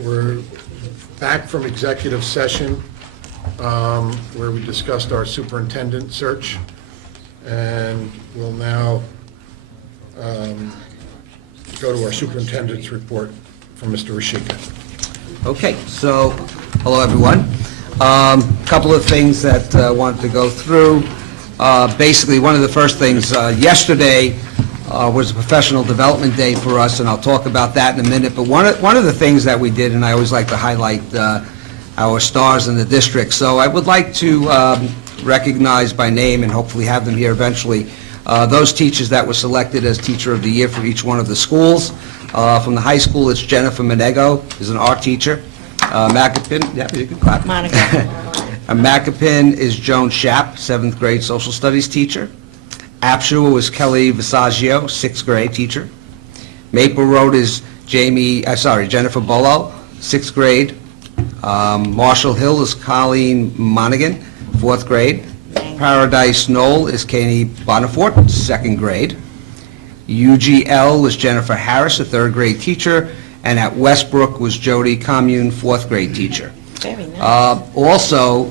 We're back from executive session where we discussed our superintendent search, and we'll now go to our superintendent's report from Mr. Rashika. Okay, so hello everyone. A couple of things that I wanted to go through. Basically, one of the first things, yesterday was a professional development day for us, and I'll talk about that in a minute. But one of the things that we did, and I always like to highlight our stars in the district. So I would like to recognize by name and hopefully have them here eventually those teachers that were selected as Teacher of the Year for each one of the schools. From the high school, it's Jennifer Menego, is an art teacher. Macapin, yeah, you can clap. Monica. Macapin is Joan Shapp, 7th grade social studies teacher. Apshua was Kelly Visaggio, 6th grade teacher. Maple Road is Jennifer Bullo, 6th grade. Marshall Hill is Colleen Monaghan, 4th grade. Paradise Knoll is Kanie Bonifort, 2nd grade. UGL was Jennifer Harris, a 3rd grade teacher. And at Westbrook was Jody Commune, 4th grade teacher. Very nice. Also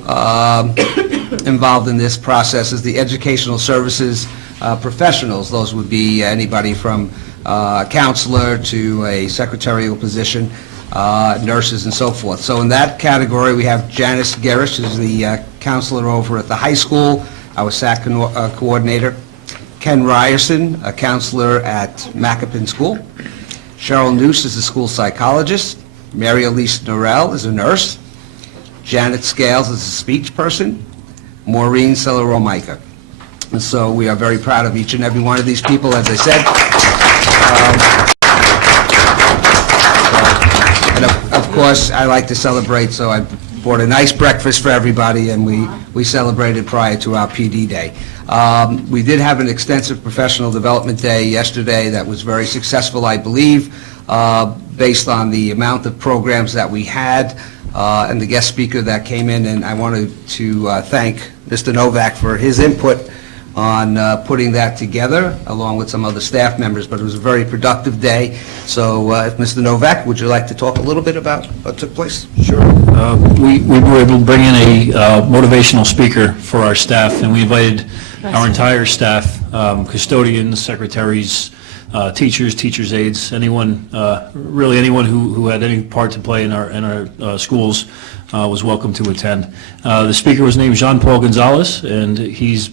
involved in this process is the educational services professionals. Those would be anybody from a counselor to a secretarial position, nurses and so forth. So in that category, we have Janice Garish, who's the counselor over at the high school, our SAC coordinator. Ken Ryerson, a counselor at Macapin School. Cheryl Noose is a school psychologist. Mary Elise Norell is a nurse. Janet Scales is a speech person. Maureen Celeromaica. And so we are very proud of each and every one of these people, as I said. And of course, I like to celebrate, so I bought a nice breakfast for everybody, and we celebrated prior to our PD day. We did have an extensive professional development day yesterday that was very successful, I believe, based on the amount of programs that we had and the guest speaker that came in. And I wanted to thank Mr. Novak for his input on putting that together, along with some other staff members, but it was a very productive day. So, Mr. Novak, would you like to talk a little bit about what took place? Sure. We were able to bring in a motivational speaker for our staff, and we invited our entire staff, custodians, secretaries, teachers' aides, anyone, really anyone who had any part to play in our schools was welcome to attend. The speaker was named Jean-Paul Gonzalez, and he's,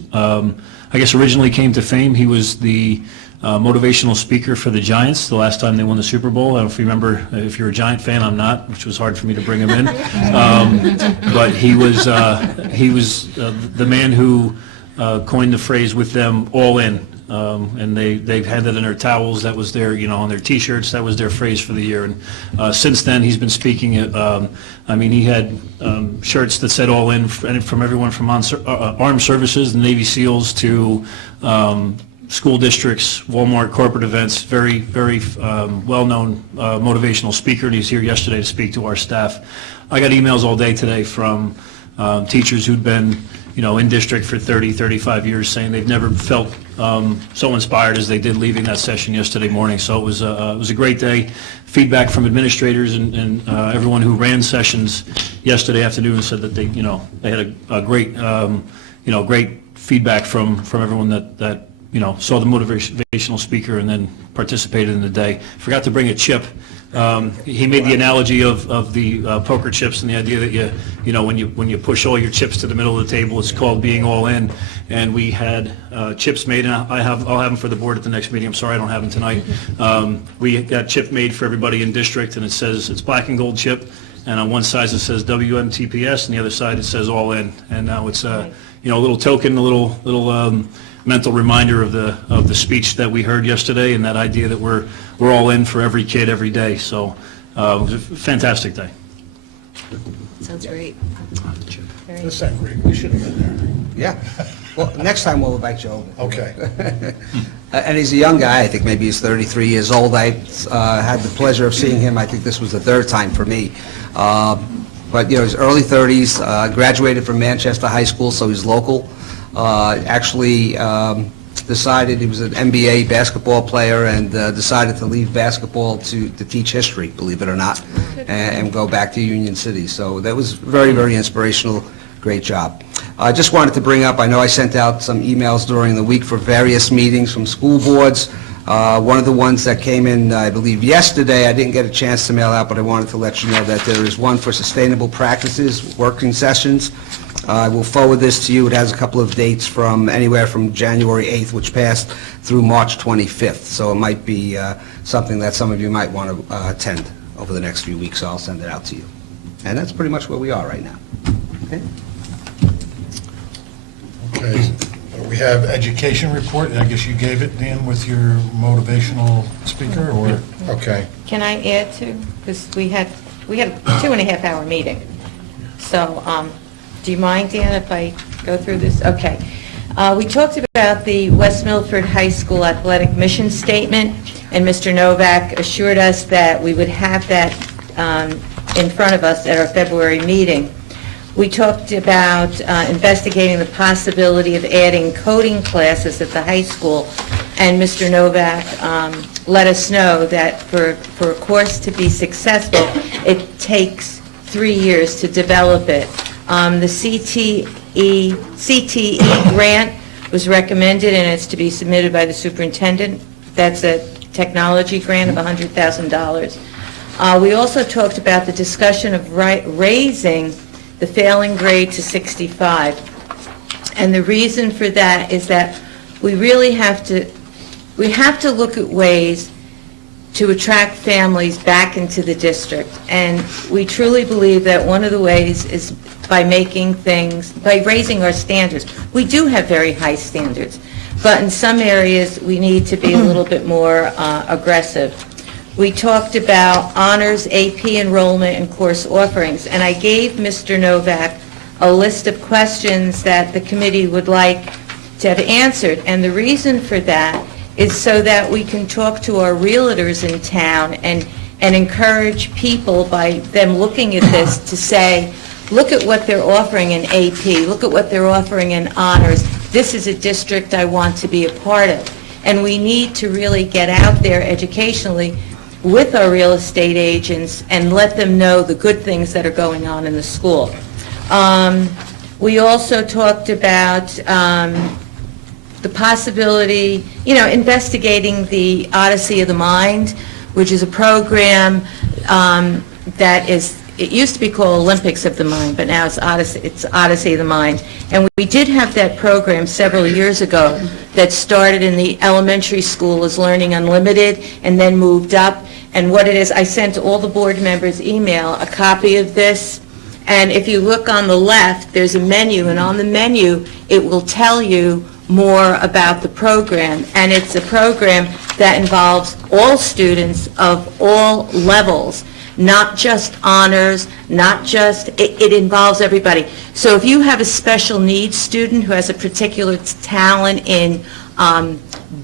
I guess, originally came to fame. He was the motivational speaker for the Giants the last time they won the Super Bowl. I don't know if you remember. If you're a Giant fan, I'm not, which was hard for me to bring him in. But he was the man who coined the phrase "with them all in." And they've had that in their towels. That was their, on their T-shirts. That was their phrase for the year. And since then, he's been speaking at. I mean, he had shirts that said "all in" from everyone from armed services, the Navy SEALs, to school districts, Walmart, corporate events. Very, very well-known motivational speaker. And he's here yesterday to speak to our staff. I got emails all day today from teachers who'd been, in district for 30, 35 years, saying they've never felt so inspired as they did leaving that session yesterday morning. So it was a great day. Feedback from administrators and everyone who ran sessions yesterday afternoon said that they had a great, great feedback from everyone that saw the motivational speaker and then participated in the day. Forgot to bring a chip. He made the analogy of the poker chips and the idea that when you push all your chips to the middle of the table, it's called being all in. And we had chips made, and I'll have them for the board at the next meeting. I'm sorry I don't have them tonight. We got chip made for everybody in district, and it says it's black and gold chip, and on one side it says WMTPS, and the other side it says all in. And now it's a little token, a little mental reminder of the speech that we heard yesterday, and that idea that we're all in for every kid every day. So it was a fantastic day. Sounds great. That's not great. We should have been Yeah. Well, next time we'll invite you over. there. Okay. And he's a young guy. I think maybe he's 33 years old. I had the pleasure of seeing him. I think this was the 3rd time for me. But, he's early 30s, graduated from Manchester High School, so he's local. Actually decided, he was an NBA basketball player, and decided to leave basketball to teach history, believe it or not, and go back to Union City. So that was very, very inspirational. Great job. I just wanted to bring up, I know I sent out some emails during the week for various meetings from school boards. One of the ones that came in, I believe, yesterday, I didn't get a chance to mail out, but I wanted to let you know that there is one for sustainable practices, working sessions. I will forward this to you. It has a couple of dates from anywhere from January 8th, which passed, through March 25th. So it might be something that some of you might want to attend over the next few weeks, so I'll send it out to you. And that's pretty much where we are right now. Okay? Okay, we have education report, and I guess you gave it, Dan, with your motivational speaker, or? Okay. Can I add to, because we had a 2.5-hour meeting. So, do you mind, Dan, if I go through this? Okay. We talked about the West Milford High School athletic mission statement, and Mr. Novak assured us that we would have that in front of us at our February meeting. We talked about investigating the possibility of adding coding classes at the high school, and Mr. Novak let us know that for a course to be successful, it takes 3 years to develop it. The CTE grant was recommended, and it's to be submitted by the superintendent. That's a technology grant of $100,000. We also talked about the discussion of raising the failing grade to 65. And the reason for that is that we really have to look at ways to attract families back into the district. And we truly believe that one of the ways is by raising our standards. We do have very high standards, but in some areas we need to be a little bit more aggressive. We talked about honors, AP enrollment, and course offerings, and I gave Mr. Novak a list of questions that the committee would like to have answered, and the reason for that is so that we can talk to our realtors in town and encourage people by them looking at this to say, look at what they're offering in AP, look at what they're offering in honors. This is a district I want to be a part of. And we need to really get out there educationally with our real estate agents and let them know the good things that are going on in the school. We also talked about the possibility, investigating the Odyssey of the Mind, which is a program that it used to be called Olympics of the Mind, but now it's Odyssey of the Mind. And we did have that program several years ago that started in the elementary school as Learning Unlimited and then moved up. And what it is, I sent all the board members email a copy of this. And if you look on the left, there's a menu, and on the menu, it will tell you more about the program. And it's a program that involves all students of all levels, not just honors, it involves everybody. So if you have a special needs student who has a particular talent in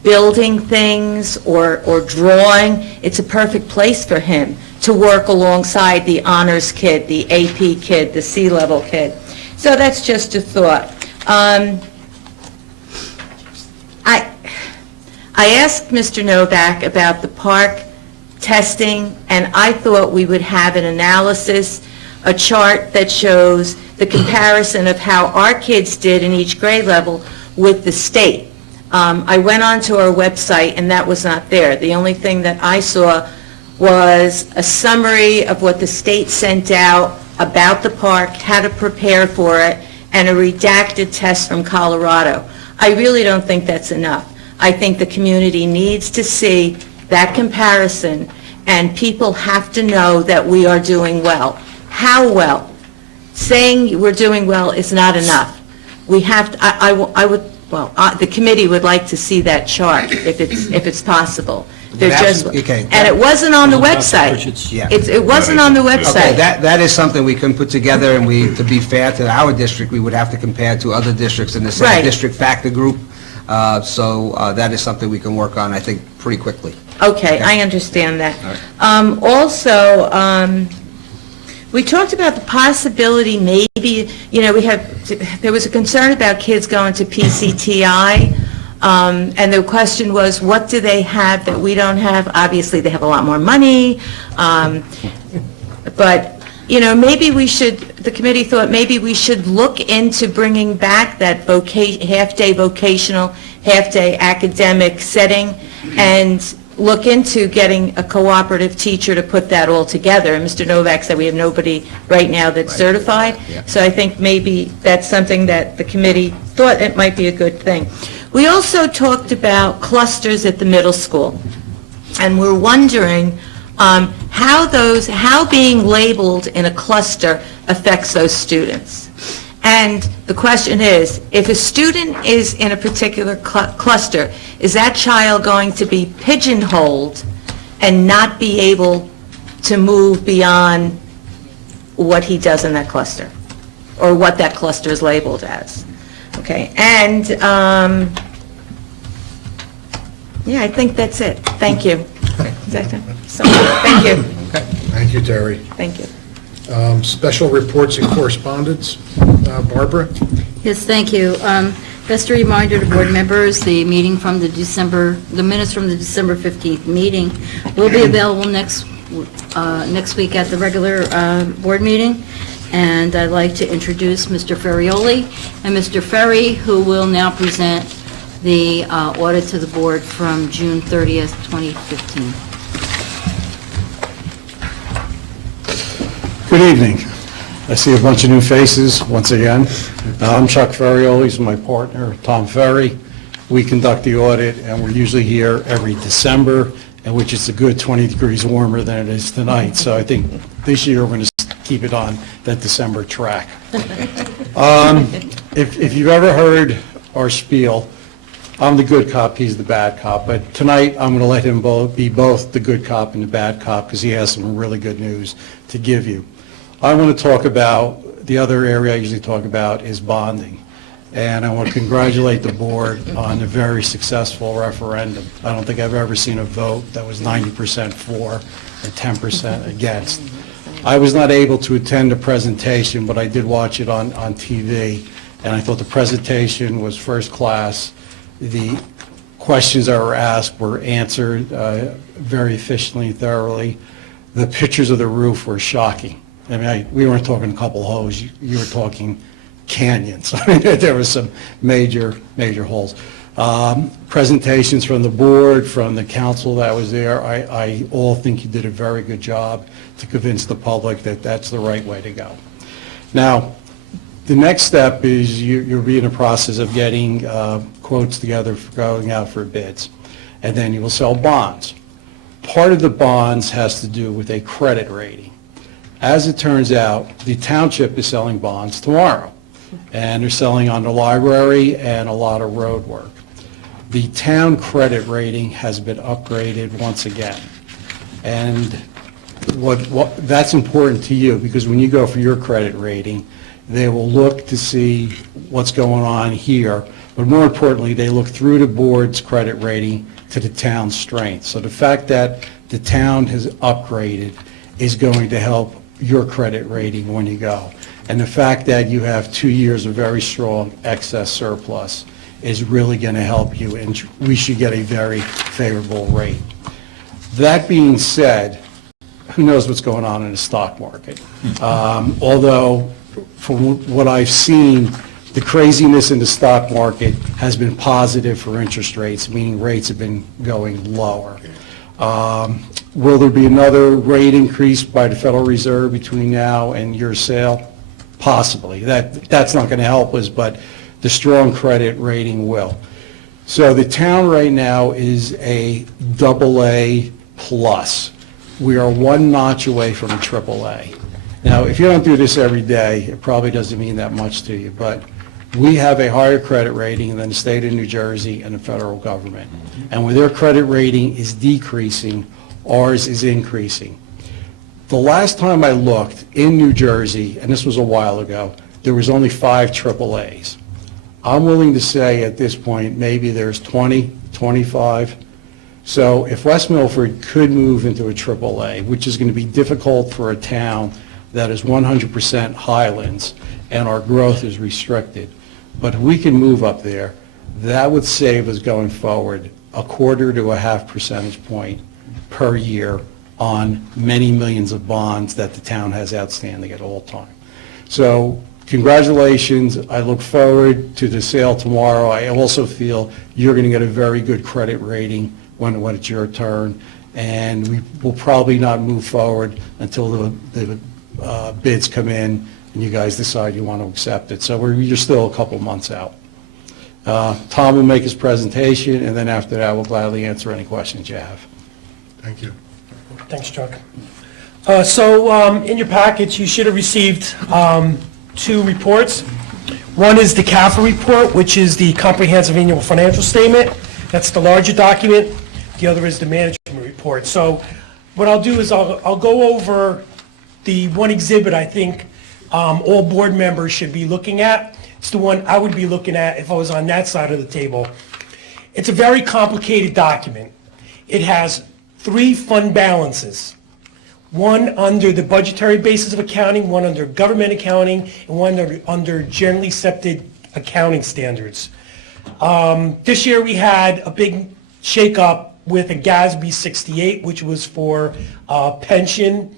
building things or drawing, it's a perfect place for him to work alongside the honors kid, the AP kid, the C-level kid. So that's just a thought. I asked Mr. Novak about the park testing, and I thought we would have an analysis, a chart that shows the comparison of how our kids did in each grade level with the state. I went onto our website, and that was not there. The only thing that I saw was a summary of what the state sent out about the park, how to prepare for it, and a redacted test from Colorado. I really don't think that's enough. I think the community needs to see that comparison, and people have to know that we are doing well. How well? Saying we're doing well is not enough. We have to, the committee would like to see that chart if it's possible. And it wasn't on the website. Yeah. It wasn't on the Okay, website. that is something we can put together, and to be fair to our district, we would have to compare to other districts in the same Right. district factor group. So that is something we can work on, I think, pretty quickly. Okay, I understand that. All Also, we talked about the possibility maybe, there was a concern about kids going to PCTI. And the question was, what do they have that we don't have? Obviously, they have a lot more money, but, you know, maybe we should, the committee thought maybe we should look into bringing back that half-day vocational, half-day academic setting, and look into getting a cooperative teacher to put that all together. And Mr. Novak said we have nobody right now that's certified, so I think maybe that's something that the committee thought it might be a good thing. We also talked about clusters at the middle school, and we're wondering how being labeled in a cluster affects those students. And the question is, if a student is in a particular cluster, is that child going to be pigeonholed and not be able to move beyond what he does in that cluster, or what that cluster is labeled as? Okay, and, yeah, I think that's it. Thank you. Is that it? So, thank you. Thank you, Terry. Thank you. Special reports and correspondence. Barbara? Yes, thank you. Just a reminder to board members, the minutes from the December 15th meeting will be available next week at the regular board meeting. And I'd like to introduce Mr. Ferrioli and Mr. Ferry, who will now present the audit to the board from June 30th, 2015. Good evening. I see a bunch of new faces once again. I'm Chuck Ferrioli, he's my partner, Tom Ferry. We conduct the audit, and we're usually here every December, and which is a good 20 degrees warmer than it is tonight. So I think this year we're going to keep it on that December track. If you've ever heard our spiel, I'm the good cop, he's the bad cop. But tonight, I'm going to let him be both the good cop and the bad cop, because he has some really good news to give you. I want to talk about, the other area I usually talk about is bonding. And I want to congratulate the board on a very successful referendum. I don't think I've ever seen a vote that was 90% for and 10% against. I was not able to attend the presentation, but I did watch it on TV, and I thought the presentation was first class. The questions that were asked were answered very efficiently and thoroughly. The pictures of the roof were shocking. I mean, we weren't talking a couple holes, you were talking canyons. I mean, there were some major holes. Presentations from the board, from the council that was there, I all think you did a very good job to convince the public that that's the right way to go. Now, the next step is you'll be in the process of getting quotes together for going out for bids, and then you will sell bonds. Part of the bonds has to do with a credit rating. As it turns out, the township is selling bonds tomorrow, and they're selling on the library and a lot of road work. The town credit rating has been upgraded once again, and that's important to you, because when you go for your credit rating, they will look to see what's going on here, but more importantly, they look through the board's credit rating to the town's strength. So the fact that the town has upgraded is going to help your credit rating when you go. And the fact that you have 2 years of very strong excess surplus is really going to help you, and we should get a very favorable rate. That being said, who knows what's going on in the stock market? Although, from what I've seen, the craziness in the stock market has been positive for interest rates, meaning rates have been going lower. Will there be another rate increase by the Federal Reserve between now and your sale? Possibly. That's not going to help us, but the strong credit rating will. So the town right now is a AA plus. We are one notch away from a AAA. Now, if you don't do this every day, it probably doesn't mean that much to you, but we have a higher credit rating than the state of New Jersey and the federal government. And when their credit rating is decreasing, ours is increasing. The last time I looked in New Jersey, and this was a while ago, there was only 5 AAAs. I'm willing to say at this point, maybe there's 20, 25. So if West Milford could move into a AAA, which is going to be difficult for a town that is 100% Highlands and our growth is restricted, but if we can move up there, That would save us going forward 1/4 to 1/2 percentage point per year on many millions of bonds that the town has outstanding at all time. So congratulations. I look forward to the sale tomorrow. I also feel you're going to get a very good credit rating when it's your turn, and we will probably not move forward until the bids come in and you guys decide you want to accept it. So you're still a couple months out. Tom will make his presentation, and then after that, we'll gladly answer any questions you have. Thank you. Thanks, Chuck. In your packets, you should have received 2 reports. One is the CAFR report, which is the Comprehensive Annual Financial Statement. That's the larger document. The other is the management report. So what I'll do is I'll go over the one exhibit I think all board members should be looking at. It's the one I would be looking at if I was on that side of the table. It's a very complicated document. It has 3 fund balances. One under the budgetary basis of accounting, one under government accounting, and one under generally accepted accounting standards. This year we had a big shakeup with a GASB 68, which was for pension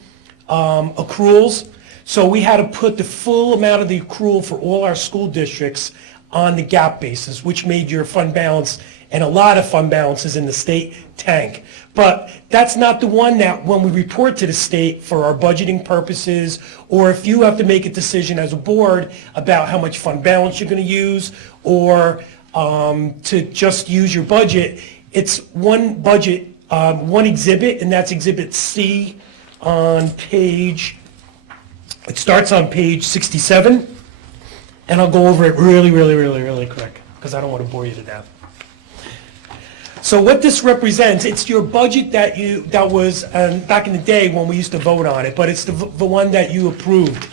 accruals. So we had to put the full amount of the accrual for all our school districts on the GAAP basis, which made your fund balance and a lot of fund balances in the state tank. But that's not the one that when we report to the state for our budgeting purposes, or if you have to make a decision as a board about how much fund balance you're going to use, or to just use your budget, it's one budget, one exhibit, and that's Exhibit C on page, it starts on page 67, and I'll go over it really quick, because I don't want to bore you to death. So what this represents, it's your budget that was back in the day when we used to vote on it, but it's the one that you approved.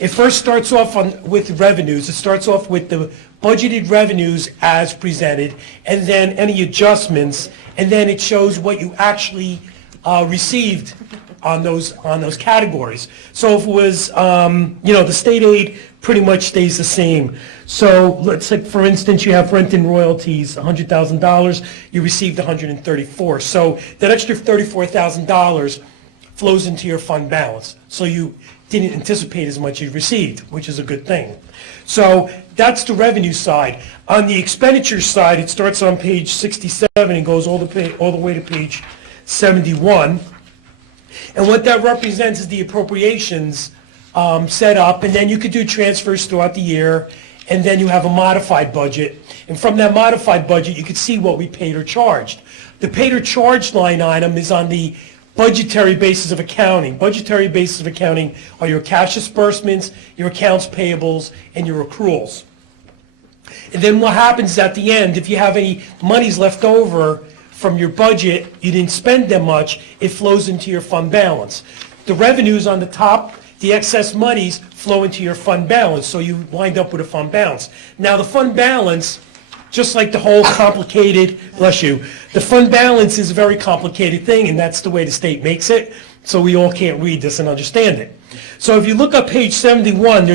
It first starts off with revenues. It starts off with the budgeted revenues as presented, and then any adjustments, and then it shows what you actually received on those categories. So if it was, the state aid pretty much stays the same. So let's say, for instance, you have rent and royalties, $100,000, you received $134,000. So that extra $34,000 flows into your fund balance. So you didn't anticipate as much you received, which is a good thing. So that's the revenue side. On the expenditure side, it starts on page 67 and goes all the way to page 71. And what that represents is the appropriations set up, and then you could do transfers throughout the year, and then you have a modified budget. And from that modified budget, you could see what we paid or charged. The paid or charged line item is on the budgetary basis of accounting. Budgetary basis of accounting are your cash disbursements, your accounts payables, and your accruals. And then what happens at the end, if you have any monies left over from your budget, you didn't spend that much, it flows into your fund balance. The revenues on the top, the excess monies flow into your fund balance, so you wind up with a fund balance. Now the fund balance, just like the whole complicated, bless you, the fund balance is a very complicated thing, and that's the way the state makes it, so we all can't read this and understand it. So if you look up page 71,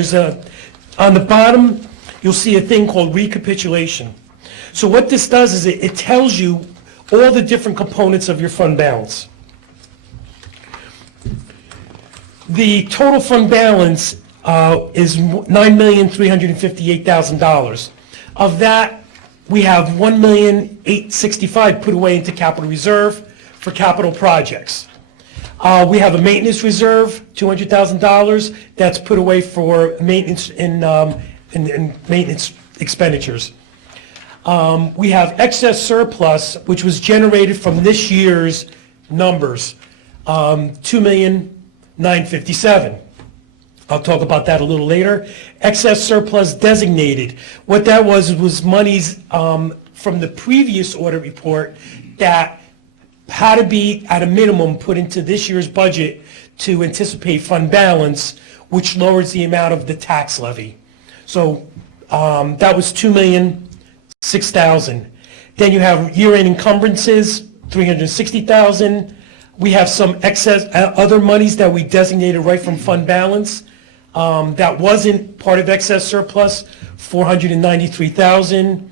on the bottom, you'll see a thing called recapitulation. So what this does is it tells you all the different components of your fund balance. The total fund balance is $9,358,000. Of that, we have $1,865,000 put away into capital reserve for capital projects. We have a maintenance reserve, $200,000, that's put away for maintenance and maintenance expenditures. We have excess surplus, which was generated from this year's numbers, $2,957,000. I'll talk about that a little later. Excess surplus designated. What that was monies from the previous audit report that had to be at a minimum put into this year's budget to anticipate fund balance, which lowers the amount of the tax levy. So that was $2,006,000. Then you have year-end encumbrances, $360,000. We have some excess other monies that we designated right from fund balance. That wasn't part of excess surplus, $493,000.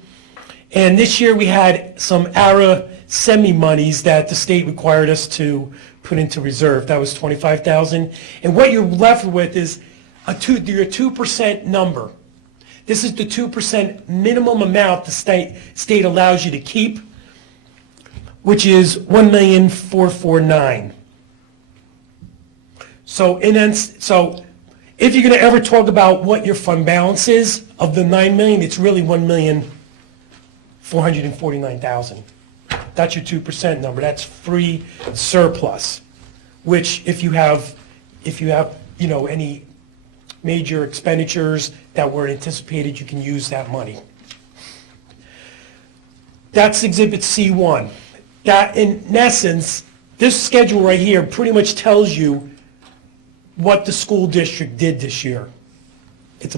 And this year, we had some ARA semi-monies that the state required us to put into reserve. That was $25,000. And what you're left with is your 2% number. This is the 2% minimum amount the state allows you to keep, which is $1,449,000. So if you're going to ever talk about what your fund balance is of the $9 million, it's really $1,449,000. That's your 2% number. That's free surplus, which if you have any major expenditures that were anticipated, you can use that money. That's Exhibit C1. That, in essence, this schedule right here pretty much tells you what the school district did this year. It's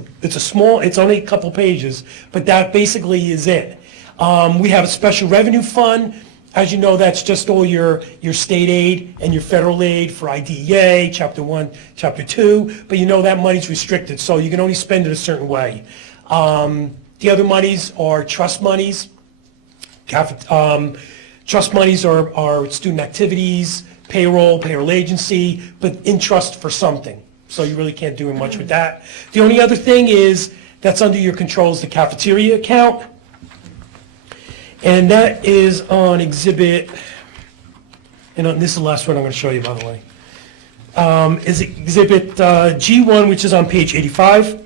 only a couple pages, but that basically is it. We have a special revenue fund. As you know, that's just all your state aid and your federal aid for IDEA, Chapter 1, Chapter 2, but you know that money's restricted, so you can only spend it a certain way. The other monies are trust monies. Trust monies are student activities, payroll agency, but in trust for something, so you really can't do much with that. The only other thing is, that's under your control, is the cafeteria account. And that is on exhibit, and this is the last one I'm going to show you, by the way, is exhibit G1, which is on page 85.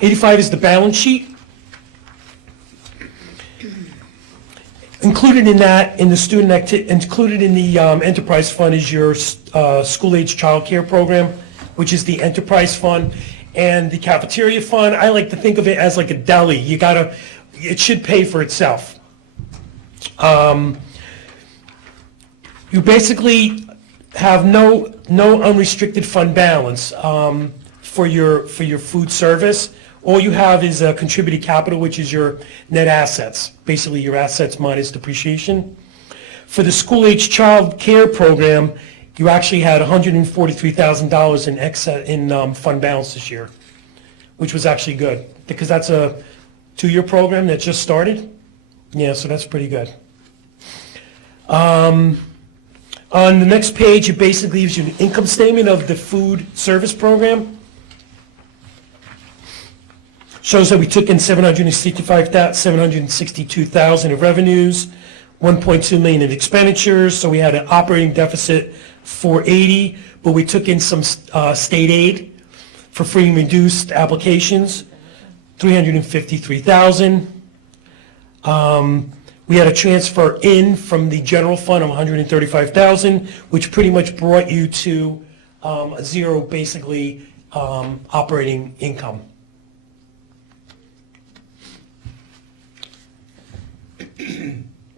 85 is the balance sheet. Included in that, in the included in the enterprise fund is your school-age child care program, which is the enterprise fund. And the cafeteria fund, I like to think of it as like a deli. It should pay for itself. You basically have no unrestricted fund balance for your food service. All you have is a contributed capital, which is your net assets, basically your assets minus depreciation. For the school-age child care program, you actually had $143,000 in excess in fund balance this year, which was actually good, because that's a 2-year program that just started. Yeah, so that's pretty good. On the next page, it basically gives you an income statement of the food service program. Shows that we took in $762,000 of revenues, $1.2 million in expenditures, so we had an operating deficit $480, but we took in some state aid for free and reduced applications, $353,000. We had a transfer in from the general fund of $135,000, which pretty much brought you to a zero, basically, operating income.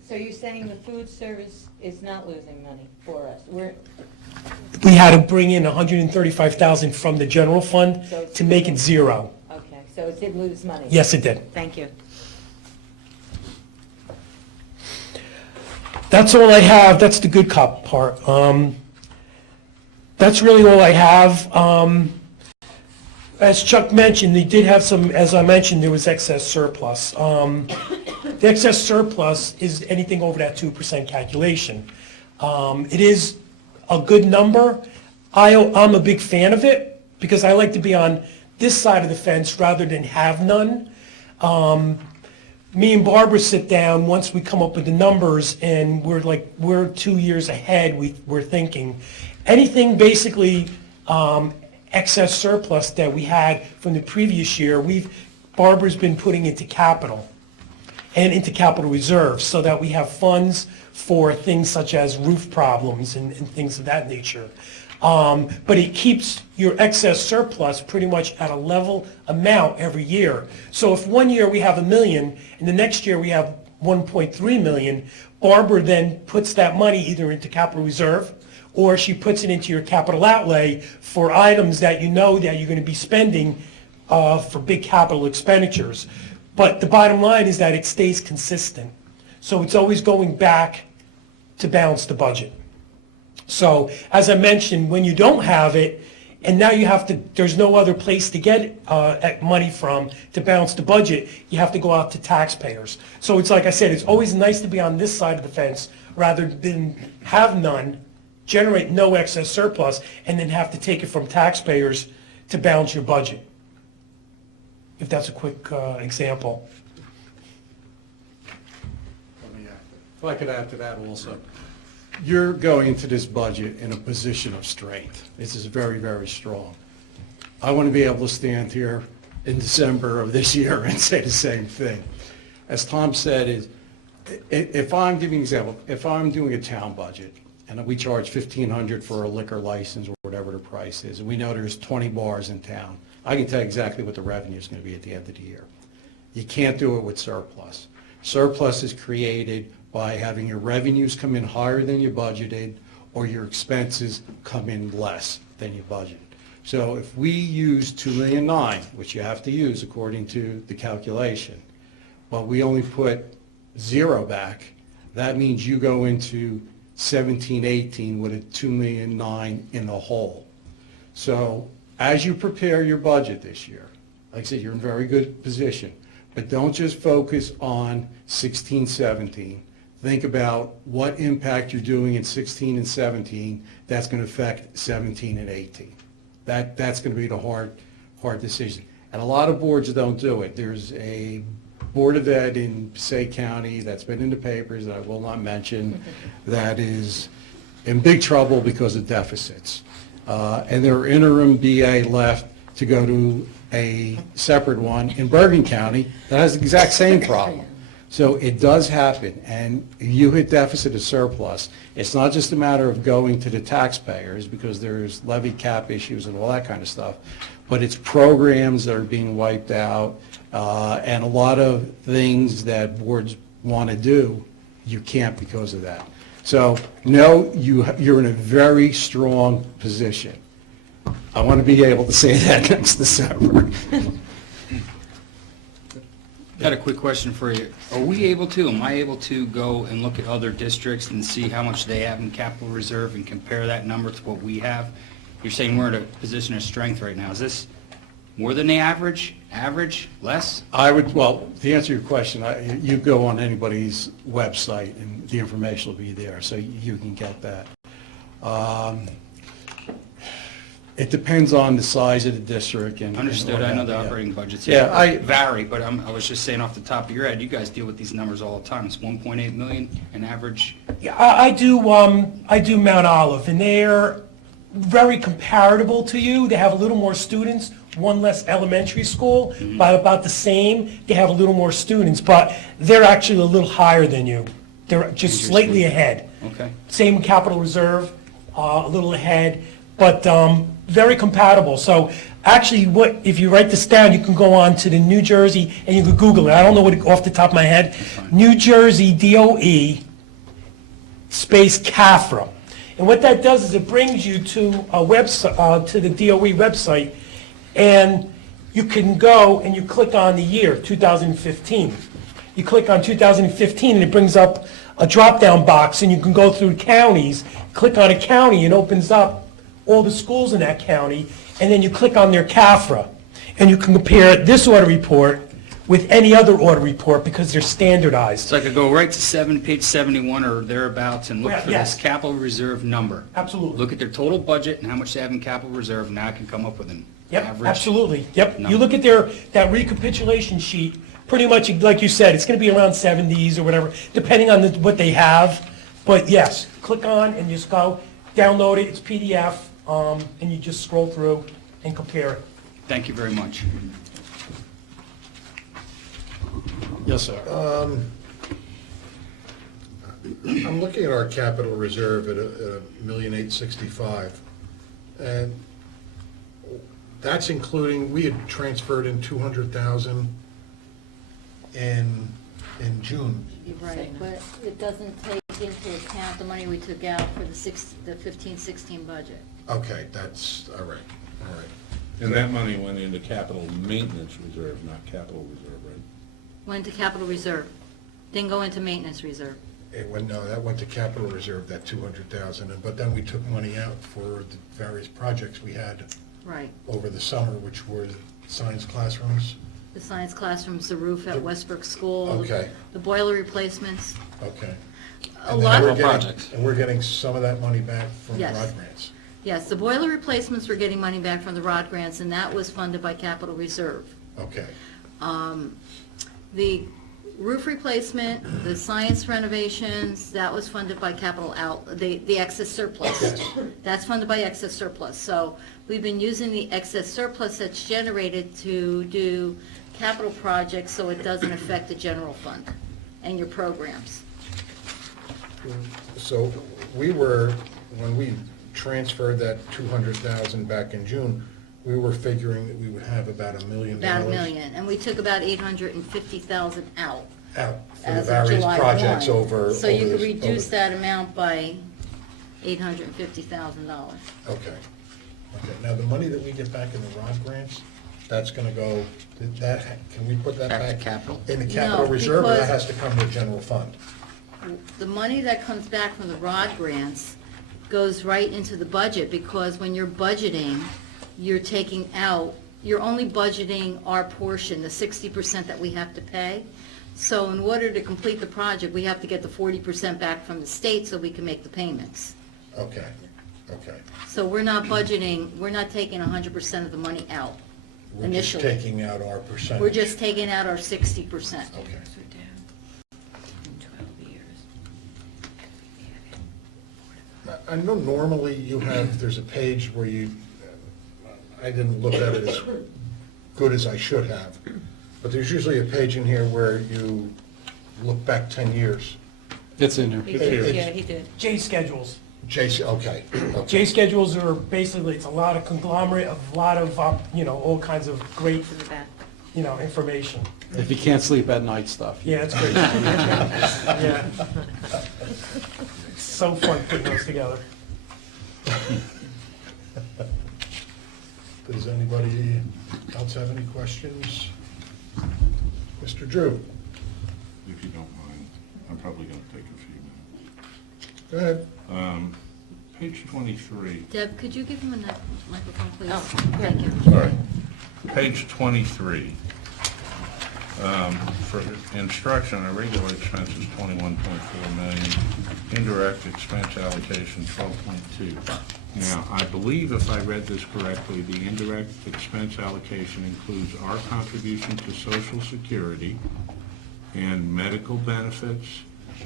So you're saying the food service is not losing money for us? We had to bring in $135,000 from the general fund to make it zero. Okay, so it did lose money? Yes, it did. Thank you. That's all I have. That's the good cop part. That's really all I have. As Chuck mentioned, they did have some, as I mentioned, there was excess surplus. The excess surplus is anything over that 2% calculation. It is a good number. I'm a big fan of it because I like to be on this side of the fence rather than have none. Me and Barbara sit down once we come up with the numbers, and we're 2 years ahead. We're thinking anything basically excess surplus that we had from the previous year, Barbara's been putting into capital and into capital reserves so that we have funds for things such as roof problems and things of that nature. But it keeps your excess surplus pretty much at a level amount every year. So if one year we have $1 million and the next year we have $1.3 million, Barbara then puts that money either into capital reserve or she puts it into your capital outlay for items that you know that you're going to be spending for big capital expenditures. But the bottom line is that it stays consistent. So it's always going back to balance the budget. So as I mentioned, when you don't have it, and now you have to, there's no other place to get money from to balance the budget. You have to go out to taxpayers. So it's like I said, it's always nice to be on this side of the fence rather than have none, generate no excess surplus, and then have to take it from taxpayers to balance your budget. If that's a quick example. If I could add to that also. You're going into this budget in a position of strength. This is very, very strong. I want to be able to stand here in December of this year and say the same thing. As Tom said, if I'm giving an example, if I'm doing a town budget and we charge $1,500 for a liquor license or whatever the price is, and we know there's 20 bars in town, I can tell you exactly what the revenue is going to be at the end of the year. You can't do it with surplus. Surplus is created by having your revenues come in higher than you budgeted or your expenses come in less than you budgeted. So if we use $2.9 million, which you have to use according to the calculation, but we only put 0 back, that means you go into 17-18 with a $2.9 million in the hole. So as you prepare your budget this year, like I said, you're in very good position, but don't just focus on 16-17. Think about what impact you're doing in 16 and 17 that's going to affect 17 and 18. That's going to be the hard decision. And a lot of boards don't do it. There's a Board of Ed in Passaic County that's been in the papers that I will not mention that is in big trouble because of deficits. And their interim BA left to go to a separate one in Bergen County that has the exact same problem. So it does happen, and you hit deficit or surplus. It's not just a matter of going to the taxpayers because there's levy cap issues and all that kind of stuff, but it's programs that are being wiped out, and a lot of things that boards want to do, you can't because of that. So, no, you're in a very strong position. I want to be able to say that next December. Got a quick question for you. Am I able to go and look at other districts and see how much they have in capital reserve and compare that number to what we have? You're saying we're in a position of strength right now. Is this more than the average, less? Well, to answer your question, you go on anybody's website and the information will be there, so you can get that. It depends on the size of the district and... Understood. I know the operating budgets vary, but I was just saying off the top of your head, you guys deal with these numbers all the time. It's 1.8 million an average. Yeah, I do Mount Olive, and they're very comparable to you. They have a little more students, one less elementary school, by about the same. They have a little more students, but they're actually a little higher than you. They're just slightly ahead. Okay. Same capital reserve, a little ahead, but very compatible. So actually, if you write this down, you can go on to the New Jersey, and you can Google it. I don't know what off the top of my head. New Jersey DOE space CAFRA. And what that does is it brings you to a website, to the DOE website, and you can go and you click on the year, 2015. You click on 2015, and it brings up a drop-down box, and you can go through counties, click on a county, and opens up all the schools in that county, and then you click on their CAFRA, and you can compare this audit report with any other audit report because they're standardized. So I could go right to page 71 or thereabouts and look for Yes. this capital reserve number. Absolutely. Look at their total budget and how much they have in capital reserve, and now I can come up with an Yep, average. absolutely. Yep. number. You look at that recapitulation sheet, pretty much, like you said, it's going to be around 70s or whatever, depending on what they have. But yes, click on and just go, download it, it's PDF, and you just scroll through and compare it. Thank you very much. Yes, sir. I'm looking at our capital reserve at $1,865,000, and that's including, we had transferred in $200,000 in June. You're right, but it doesn't take into account the money we took out for the 15-16 budget. Okay, that's, all right. And that money went into capital maintenance reserve, not capital reserve, right? Went to capital reserve, didn't go into maintenance reserve. No, that went to capital reserve, that 200,000, but then we took money out for the various projects we had Right. over the summer, which were science classrooms. The science classrooms, the roof at Westbrook School. Okay. The boiler replacements. Okay. A And then lot we're of, getting- projects. And we're getting some of that money back from Yes. ROD grants. yes, the boiler replacements were getting money back from the ROD grants, and that was funded by capital reserve. Okay, The roof replacement, the science renovations, that was funded by capital the excess surplus. Yes. That's funded by excess surplus. So we've been using the excess surplus that's generated to do capital projects so it doesn't affect the general fund and your programs. so when we transferred that 200,000 back in June, we were figuring that we would have about $1 million. About $1 million. And we took about 850,000 out Out for the as of various July 1. projects over. So you over could this- reduce over- that amount by $850,000. Okay. Okay, now the money that we get back in the ROD grants, that's gonna go, can we put that Back back? to capital? In the capital No, reserve, or that because- has to come to general fund? The money that comes back from the ROD grants goes right into the budget, because when you're budgeting, you're taking out, you're only budgeting our portion, the 60% that we have to pay. So in order to complete the project, we have to get the 40% back from the state so we can make the payments. Okay, okay. So we're not budgeting, we're not taking 100% of the money out We're just initially. taking out our percentage. We're just taking out our 60%. Okay. I know normally you have, there's a page where I didn't look at it as good as I should have, but there's usually a page in here where you look back 10 years. It's in there. He did, yeah, he did. J schedules. JC, okay. J schedules are basically, it's a lot of conglomerate, a lot of, all kinds of great, To the back. information. If you can't sleep at night stuff. Yeah, it's great. Yeah. It's so fun putting those together. Does anybody else have any questions? Mr. Drew, If you don't mind, I'm probably going to take a few minutes. go ahead. Page 23. Deb, could you give him a microphone, please? Oh, Thank you. Sorry. Page 23. For instruction, our regular expenses 21.4 million, indirect expense allocation 12.2. Now, I believe if I read this correctly, the indirect expense allocation includes our contribution to Social Security and medical benefits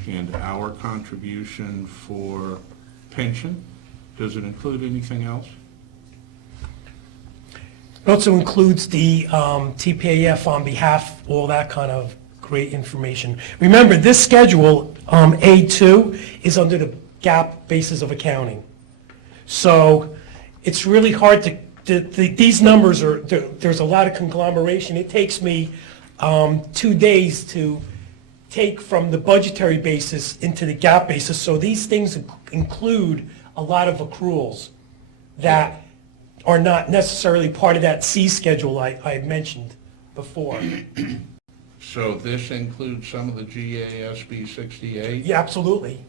and our contribution for pension. Does it include anything else? It also includes the TPAF on behalf, all that kind of great information. Remember, this schedule, A2, is under the GAAP basis of accounting. So it's really hard these numbers are, there's a lot of conglomeration. It takes me 2 days to take from the budgetary basis into the GAAP basis. So these things include a lot of accruals that are not necessarily part of that C schedule I mentioned before. So this includes some of the GASB 68? Yeah, absolutely.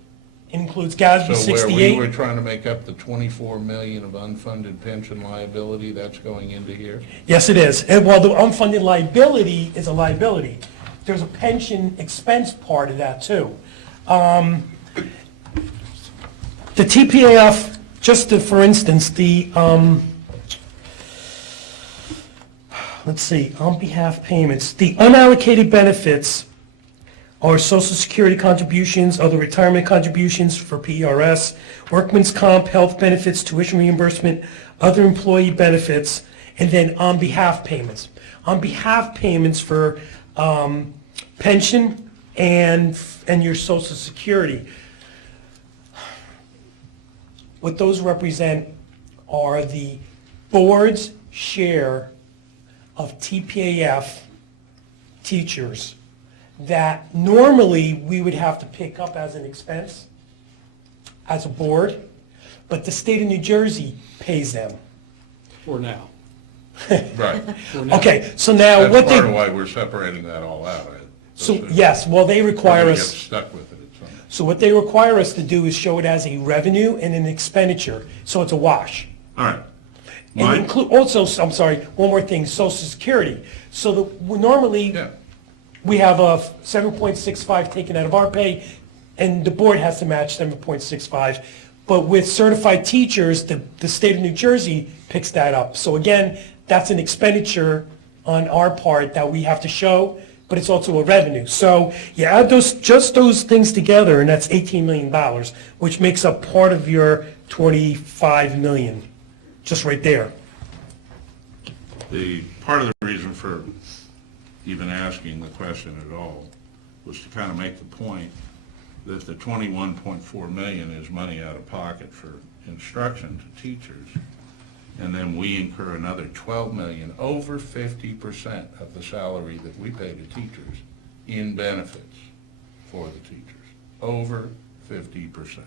It includes GASB So where we were 68. trying to make up the 24 million of unfunded pension liability, that's going into here? Yes, it is. And while the unfunded liability is a liability, there's a pension expense part of that, too. The TPAF, for instance, let's see, on behalf payments, the unallocated benefits are Social Security contributions, other retirement contributions for PRS, workman's comp, health benefits, tuition reimbursement, other employee benefits, and then on behalf payments. On behalf payments for pension and your Social Security. What those represent are the board's share of TPAF teachers that normally we would have to pick up as an expense as a board, but the state of New Jersey pays them. For now. Right. Okay, so now That's what part of they, why we're separating that all out. so, yes, well, they require We're gonna us. get stuck with it at some point. So what they require us to do is show it as a revenue and an expenditure, so it's a wash. All right. And My- include, also, I'm sorry, one more thing, Social Security. So normally, Yeah. we have a 7.65 taken out of our pay, and the board has to match 7.65. But with certified teachers, the state of New Jersey picks that up. So again, that's an expenditure on our part that we have to show, but it's also a revenue. So you add just those things together, and that's $18 million, which makes up part of your $25 million, just right there. The, part of the reason for even asking the question at all was to kind of make the point that the 21.4 million is money out of pocket for instruction to teachers, and then we incur another 12 million, over 50% of the salary that we pay to teachers in benefits for the teachers, over 50%.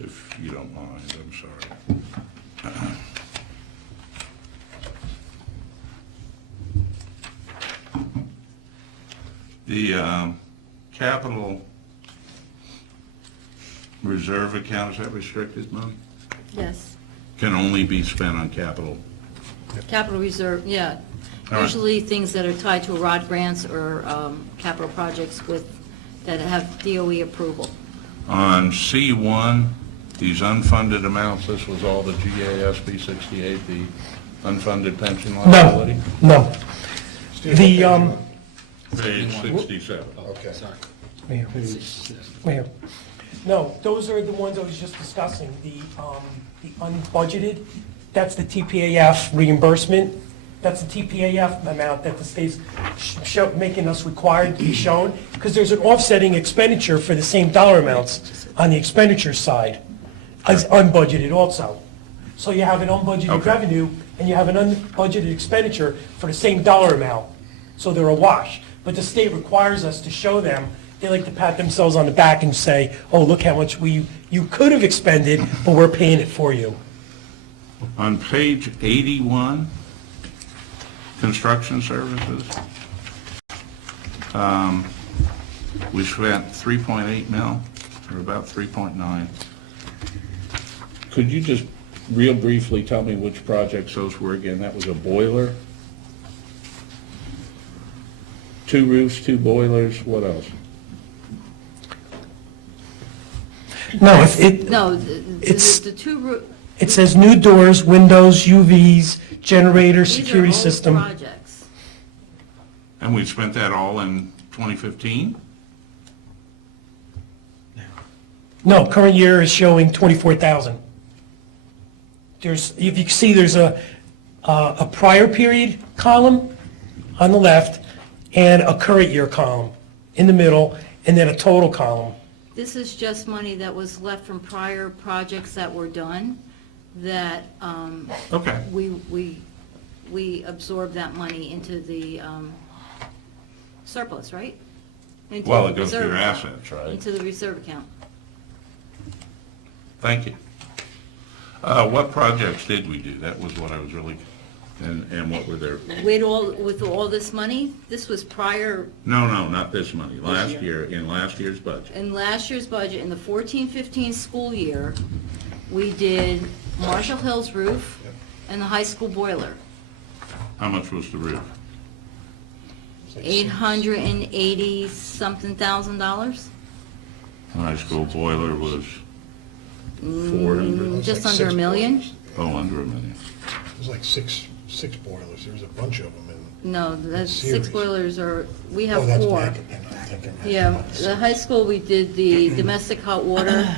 If you don't mind, I'm sorry. The capital reserve account, is that restricted money? Yes. Can only be spent on capital. Capital reserve, yeah. All right. Usually things that are tied to ROD grants or capital projects that have DOE approval. On C1, these unfunded amounts, this was all the GASB 68, the unfunded pension liability? No. Steve, The, what page you on? Page 67. Okay. Here. Here. No, those are the ones I was just discussing, the unbudgeted, that's the TPAF reimbursement, that's the TPAF amount that the state's making us required to be shown, because there's an offsetting expenditure for the same dollar amounts on the expenditure side, as unbudgeted also. So you have an unbudgeted Okay. revenue, and you have an unbudgeted expenditure for the same dollar amount, so they're a wash. But the state requires us to show them. They like to pat themselves on the back and say, oh, look how much you could have expended, but we're paying it for you. On page 81, construction services, we spent 3.8 mil, or about 3.9. Could you just real briefly tell me which projects those were again? That was a boiler? 2 roofs, 2 boilers, what else? No, No, It's- the two, it says new doors, windows, UVs, generator, these are security old system. projects. And we spent that all in 2015? No, current year is showing 24,000. If you see, there's a prior period column on the left and a current year column in the middle, and then a total column. This is just money that was left from prior projects that were done, that Okay. we absorbed that money into the surplus, right? Into Well, the it goes to your reserve account. assets, right? Into the reserve account. Thank you. What projects did we do? That was what I was really, and what were there? With all this money, this was prior, No, not this money. Last year, in last year's budget. in last year's budget, in the 14-15 school year, we did Marshall Hill's roof and the high school boiler. How much was the roof? $880-something thousand. High school boiler was 400, Just like under a 6 million? boilers. oh, under a million. It was like six boilers, there was a bunch of them in. No, that's Series. 6 boilers, or, we Oh, have that's 4. Mackin, then I'm thinking. Yeah, the high school, we did the domestic hot water.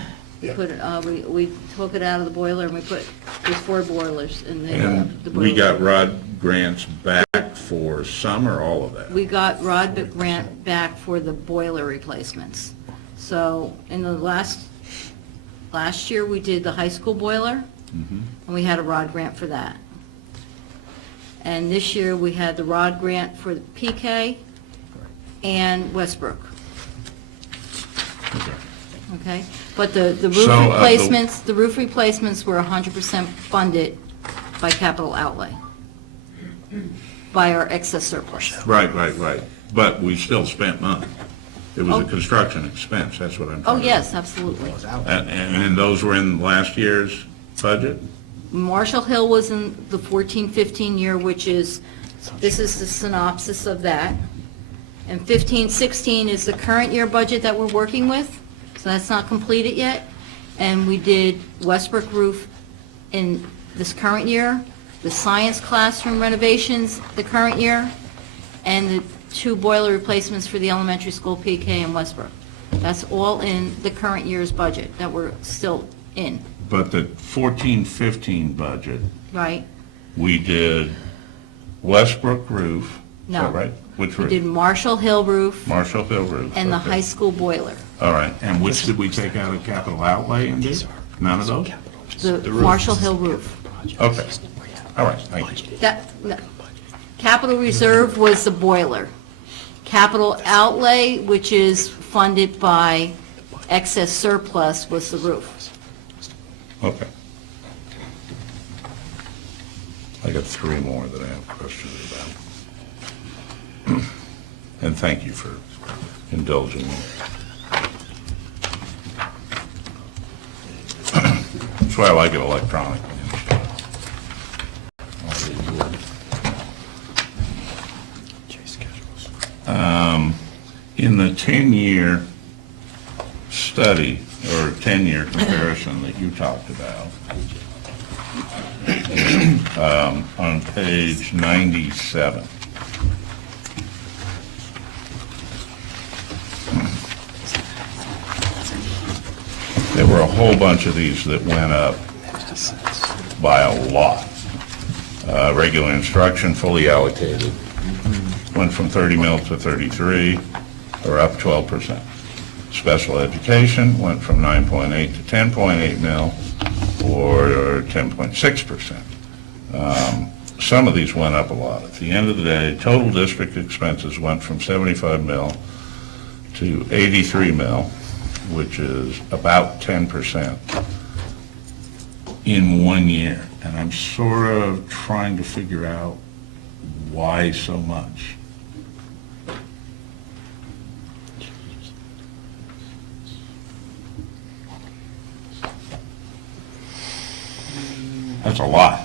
Yeah. We took it out of the boiler and we put, there's 4 boilers in the And the we boiler. got ROD grants back for some or all of that? We got ROD grant back for the boiler replacements. So in the last year, we did the high school boiler, and we had a ROD grant for that. And this year, we had the ROD grant for the PK and Westbrook. Okay. okay? But the roof So, the roof replacements were 100% funded by capital outlay, by our excess surplus. Right. But we still spent money. It was a Oh. construction expense, that's what I'm Oh, talking about. yes, absolutely. And those were in last year's budget? Marshall Hill was in the 14-15 year, which is, this is the synopsis of that. And 15-16 is the current year budget that we're working with, so that's not completed yet. And we did Westbrook roof in this current year, the science classroom renovations the current year, and the 2 boiler replacements for the elementary school PK in Westbrook. That's all in the current year's budget that we're still in, But the 14-15 budget, right? we did Westbrook roof, is No. that right? Which We roof? did Marshall Hill roof Marshall Hill roof. and the okay. high school boiler. All right, and which did we take out of capital outlay and do? None of those? The Marshall Hill roof. Okay, all right, thank you. No. Capital reserve was the boiler. Capital outlay, which is funded by excess surplus, was the roof. Okay. I got 3 more that I have questions about. And thank you for indulging me. That's why I like it electronically. In the 10-year study, or 10-year comparison that you talked about, on page 97, there were a whole bunch of these that went up by a lot. Regular instruction, fully allocated, went from 30 mil to 33, or up 12%. Special education went from 9.8 to 10.8 mil, or 10.6%. Some of these went up a lot. At the end of the day, total district expenses went from 75 mil to 83 mil, which is about 10% in 1 year. And I'm sort of trying to figure out why so much. That's a lot.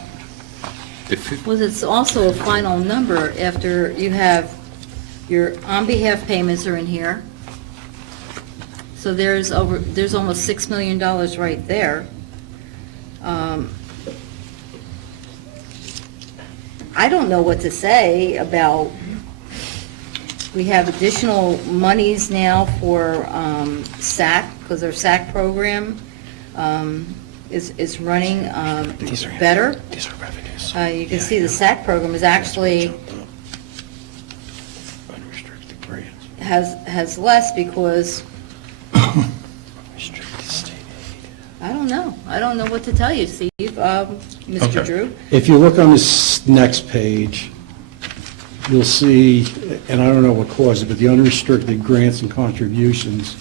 Well, it's also a final number after you have your on-behalf payments are in here. So there's almost $6 million right there. I don't know what to say about, we have additional monies now for SAC, because our SAC program is running better. These are revenues. You can see the SAC program is actually, Unrestricted grants. has less because, Restricted state aid. I don't know. I don't know what to tell you, Steve. Mr. Okay. Drew? If you look on this next page, you'll see, and I don't know what caused it, but the unrestricted grants and contributions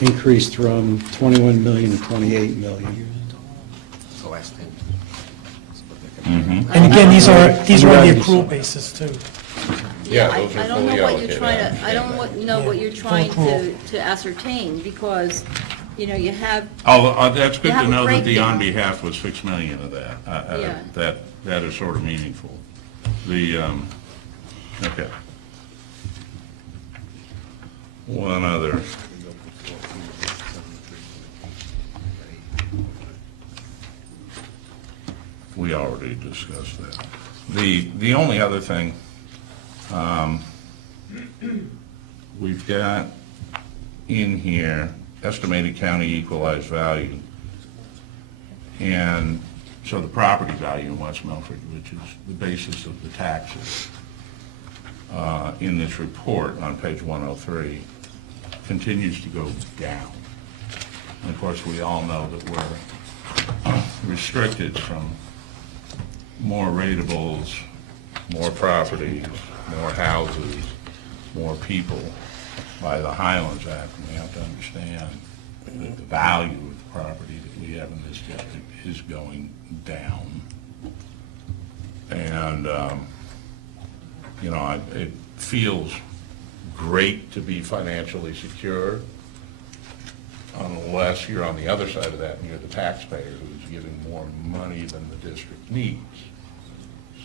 increased from 21 million to 28 million. The last thing. And again, these are on the accrual basis, too. Yeah, I those are don't know fully what you're trying allocated. to, I don't know what you're trying to ascertain, because, you know, you have, That's good You have to a know that the breakdown. on behalf was 6 million of that. Yeah. That is sort of meaningful. Okay. One other. We already discussed that. The only other thing, we've got in here estimated county equalized value. And so the property value in West Milford, which is the basis of the taxes, in this report on page 103, continues to go down. And of course, we all know that we're restricted from more ratables, more properties, more houses, more people by the Highlands Act. And we have to understand that the value of the property that we have in this district is going down. And, it feels great to be financially secure, unless you're on the other side of that and you're the taxpayer who's giving more money than the district needs.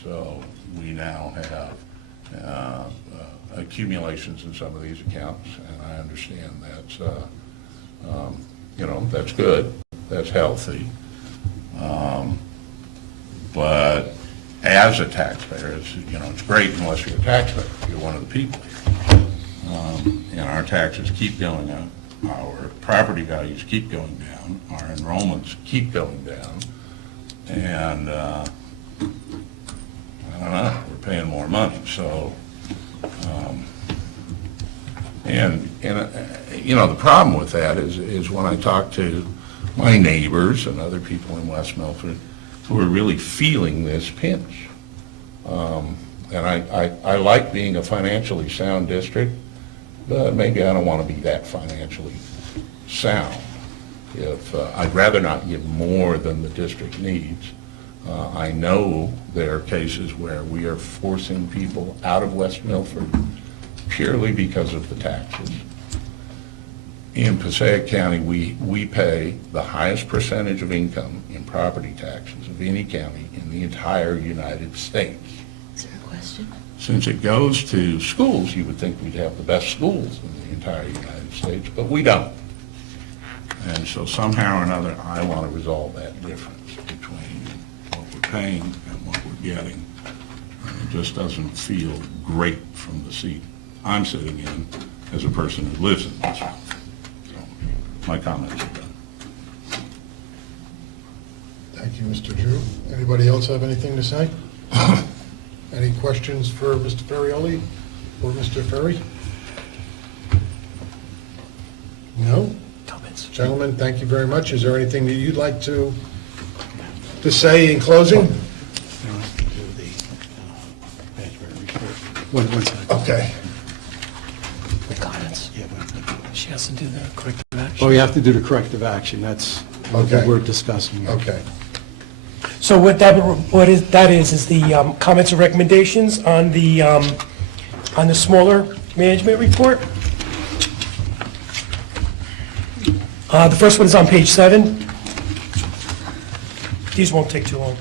So we now have accumulations in some of these accounts, and I understand that's good, that's healthy. But as a taxpayer, it's great unless you're a taxpayer, you're one of the people here. And our taxes keep going up, our property values keep going down, our enrollments keep going down, and, I don't know, we're paying more money, so, the problem with that is when I talk to my neighbors and other people in West Milford who are really feeling this pinch. And I like being a financially sound district, but maybe I don't want to be that financially sound. If I'd rather not give more than the district needs. I know there are cases where we are forcing people out of West Milford purely because of the taxes. In Passaic County, we pay the highest percentage of income in property taxes of any county in the entire United States. Is there a question? Since it goes to schools, you would think we'd have the best schools in the entire United States, but we don't. And so somehow or another, I want to resolve that difference between what we're paying and what we're getting. It just doesn't feel great from the seat I'm sitting in as a person who lives in this one. So my comments are done. Thank you, Mr. Drew. Anybody else have anything to say? Any questions for Mr. Ferrioli or Mr. Ferry? No? Comments? Gentlemen, thank you very much. Is there anything that you'd like to say in closing? One second. Okay. The comments? She has to do the corrective action. Oh, you have to do the corrective action, that's Okay. what we're discussing. Okay. So that is the comments and recommendations on the smaller management report. The first one is on page 7. These won't take too long.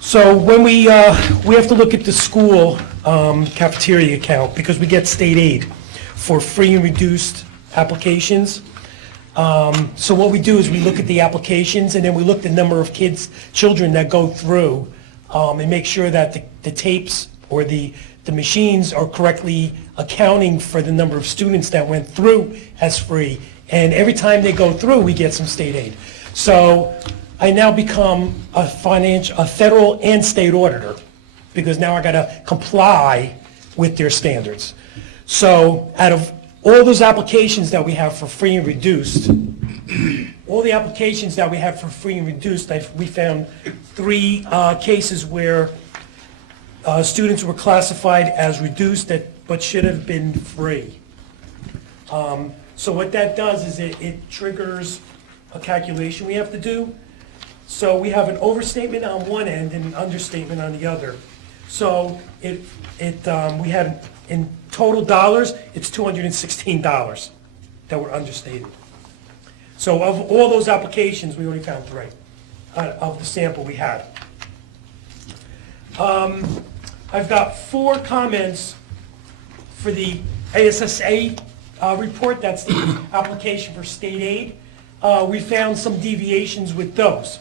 So when we have to look at the school cafeteria account, because we get state aid for free and reduced applications. So what we do is we look at the applications, and then we look at the number of children that go through, and make sure that the tapes or the machines are correctly accounting for the number of students that went through as free. And every time they go through, we get some state aid. So I now become a federal and state auditor, because now I gotta comply with their standards. So out of all those applications that we have for free and reduced, we found 3 cases where students were classified as reduced but should have been free. So what that does is it triggers a calculation we have to do. So we have an overstatement on one end and an understatement on the other. So we had, in total dollars, it's $216 that were understated. So of all those applications, we only found 3 of the sample we had. I've got 4 comments for the ASSA report. That's the application for state aid. We found some deviations with those.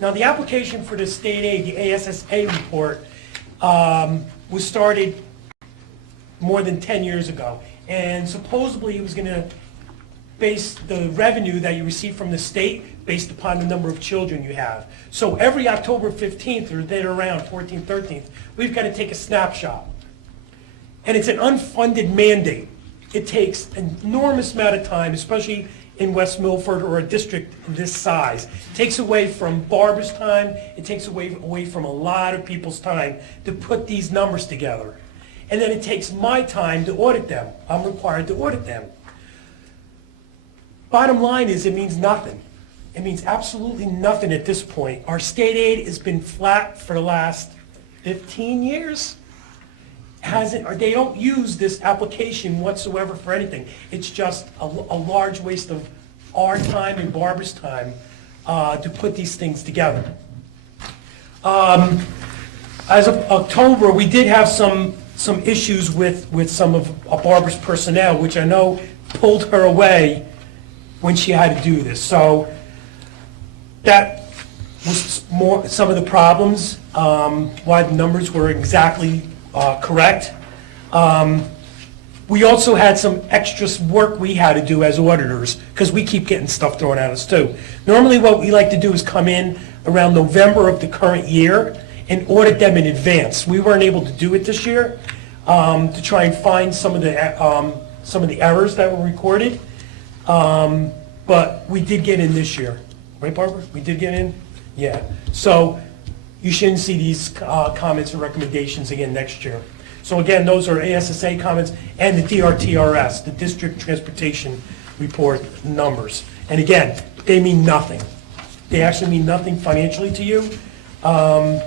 Now, the application for the state aid, the ASSA report, was started more than 10 years ago. And supposedly it was going to base the revenue that you receive from the state based upon the number of children you have. So every October 15th or then around 14th, 13th, we've got to take a snapshot. And it's an unfunded mandate. It takes an enormous amount of time, especially in West Milford or a district this size. It takes away from Barbara's time. It takes away from a lot of people's time to put these numbers together. and then it takes my time to audit them. I'm required to audit them. Bottom line is, it means nothing. It means absolutely nothing at this point. Our state aid has been flat for the last 15 years. They don't use this application whatsoever for anything. It's just a large waste of our time and Barbara's time to put these things together. As of October, we did have some issues with some of Barbara's personnel, which I know pulled her away when she had to do this. So that was some of the problems, why the numbers were exactly correct. We also had some extra work we had to do as auditors, because we keep getting stuff thrown at us too. Normally, what we like to do is come in around November of the current year and audit them in advance. We weren't able to do it this year, to try and find some of the errors that were recorded. But we did get in this year. Right, Barbara? We did get in? Yeah. So you shouldn't see these comments and recommendations again next year. So again, those are ASSA comments and the DRTRS, the District Transportation Report numbers. And again, they mean nothing. They actually mean nothing financially to you. But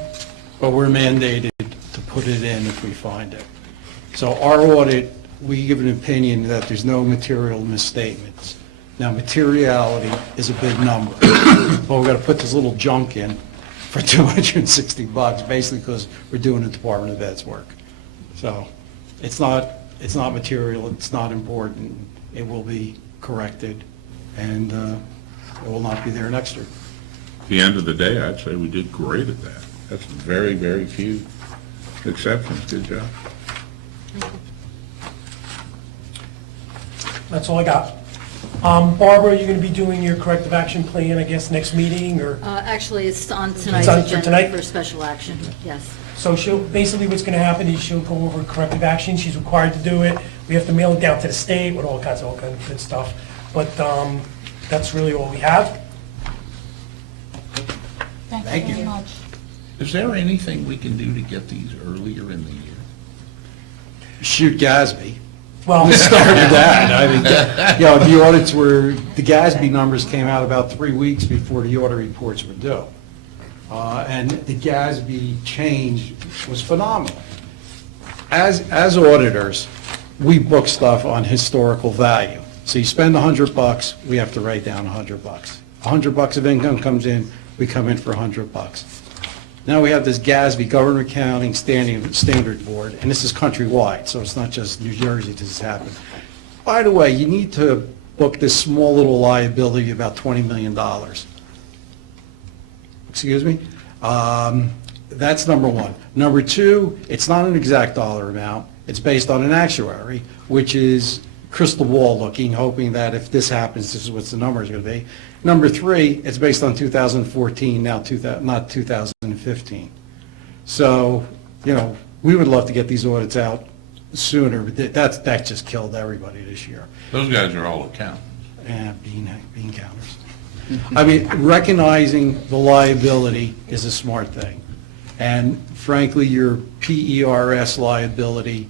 we're mandated to put it in if we find it. So our audit, we give an opinion that there's no material misstatements. Now, materiality is a big number, but we've got to put this little junk in for $260, basically because we're doing the Department of Ed's work. So it's not material, it's not important, it will be corrected, and it will not be there next year. At the end of the day, I'd say we did great at that. That's very, very few exceptions. Good job. That's all I got. Barbara, you're going to be doing your corrective action plan, I guess, next meeting, or? Actually, it's on tonight's on for agenda tonight? for special action, yes. So basically what's going to happen is she'll go over corrective action, she's required to do it, we have to mail it down to the state with all kinds of good stuff, but that's really all we have. Thank you. Is there anything we can do to get these earlier in the year? Shoot Gatsby. Well, Let's start with that. I mean, the audits the GASB numbers came out about 3 weeks before the audit reports were due. And the GASB change was phenomenal. As auditors, we book stuff on historical value. So you spend $100, we have to write down $100. $100 of income comes in, we come in for $100. Now we have this GASB, Government Accounting Standard Board, and this is countrywide, so it's not just New Jersey this has happened. By the way, you need to book this small little liability, about $20 million. Excuse me? That's number one. Number two, it's not an exact dollar amount. It's based on an actuary, which is crystal ball looking, hoping that if this happens, this is what the number is going to be. Number three, it's based on 2014, not 2015. So, we would love to get these audits out sooner, but that just killed everybody this year. Those guys are all accountants. And bean counters. I mean, recognizing the liability is a smart thing. And frankly, your PERS liability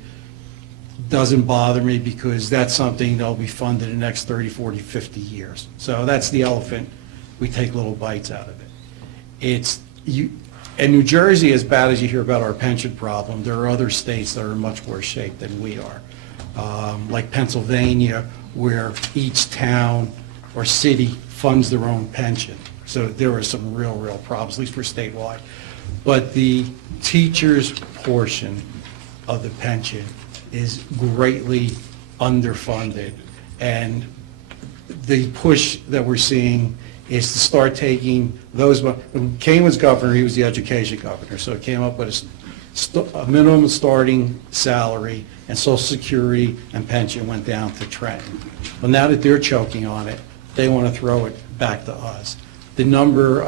doesn't bother me because that's something that'll be funded in the next 30, 40, 50 years. So that's the elephant. We take little bites out of it. And New Jersey, as bad as you hear about our pension problem, there are other states that are in much worse shape than we are. Like Pennsylvania, where each town or city funds their own pension. So there are some real problems, at least for statewide. But the teachers' portion of the pension is greatly underfunded. And the push that we're seeing is to start taking those, when Kane was governor, he was the education governor, so it came up with a minimum starting salary, and Social Security and pension went down to Trenton. Well, now that they're choking on it, they want to throw it back to us. The number,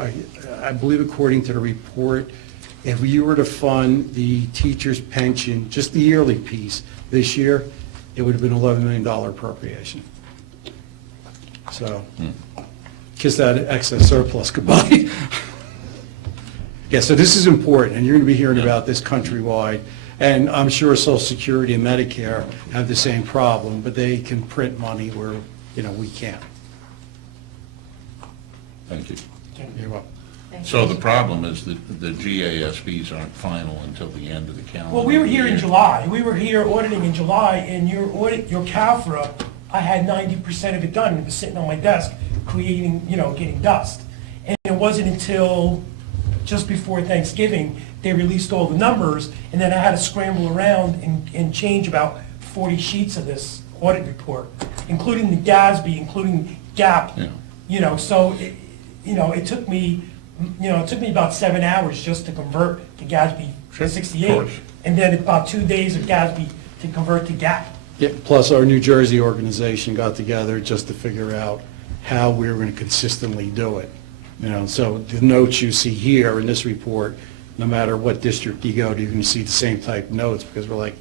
I believe according to the report, if you were to fund the teacher's pension, just the yearly piece, this year, it would have been $11 million appropriation. So, kiss that excess surplus goodbye. Yeah, so this is important, and you're going to be hearing about this countrywide. And I'm sure Social Security and Medicare have the same problem, but they can print money where, we can't. Thank you. You're welcome. So the problem is that the GASBs aren't final until the end of the calendar Well, we were here in year. July. We were here auditing in July, and your CAFRA, I had 90% of it done. It was sitting on my desk, creating, getting dust. And it wasn't until just before Thanksgiving, they released all the numbers, and then I had to scramble around and change about 40 sheets of this audit report, including the GASB, including GAP. Yeah. So, it took me, about 7 hours just to convert to GASB Sure, of 68. course. And then about 2 days of GASB to convert to GAP. Yeah, plus our New Jersey organization got together just to figure out how we were going to consistently do it. So the notes you see here in this report, no matter what district you go to, you're going to see the same type notes, because we're like,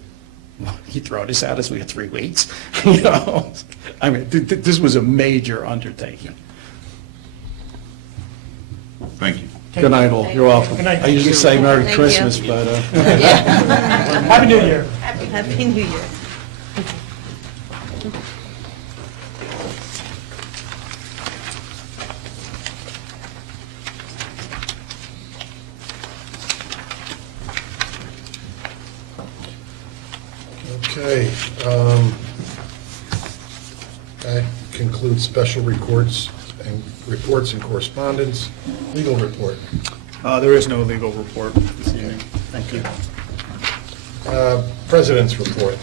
well, you throw this at us, we had 3 weeks. I mean, this was a major undertaking. Thank you. Good night, all. You're welcome. Good night. I usually say Merry Thank you. Christmas, but, Happy New Year. Happy New Year. Okay. That concludes special reports and correspondence. Legal report. There is no legal report this evening. thank you. President's report.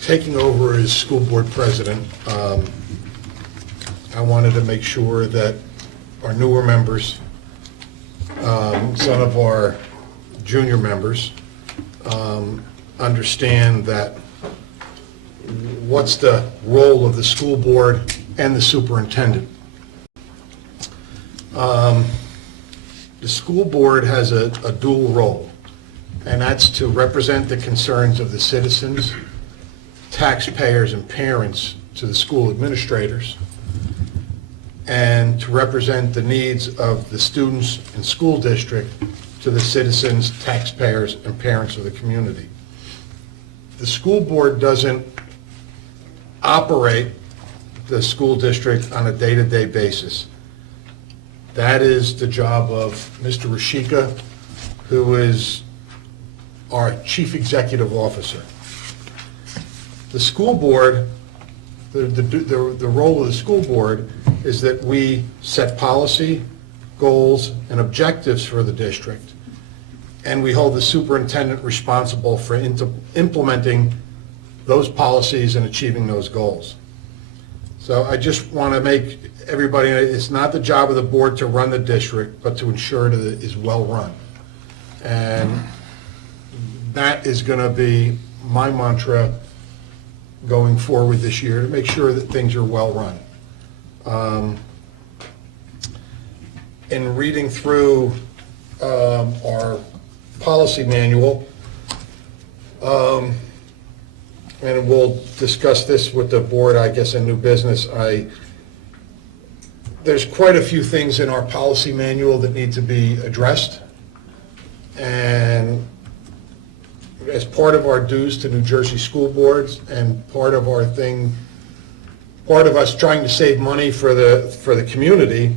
Taking over as school board president, I wanted to make sure that our newer members, some of our junior members, understand that what's the role of the school board and the superintendent. The school board has a dual role, and that's to represent the concerns of the citizens, taxpayers, and parents to the school administrators, and to represent the needs of the students and school district to the citizens, taxpayers, and parents of the community. The school board doesn't operate the school district on a day-to-day basis. That is the job of Mr. Rashika, who is our chief executive officer. The school board, the role of the school board is that we set policy, goals, and objectives for the district, and we hold the superintendent responsible for implementing those policies and achieving those goals. So I just want to make everybody, it's not the job of the board to run the district, but to ensure that it is well-run. And that is going to be my mantra going forward this year, to make sure that things are well-run. In reading through our policy manual, and we'll discuss this with the board, I guess, in new business, there's quite a few things in our policy manual that need to be addressed. And as part of our dues to New Jersey school boards and part of us trying to save money for the community,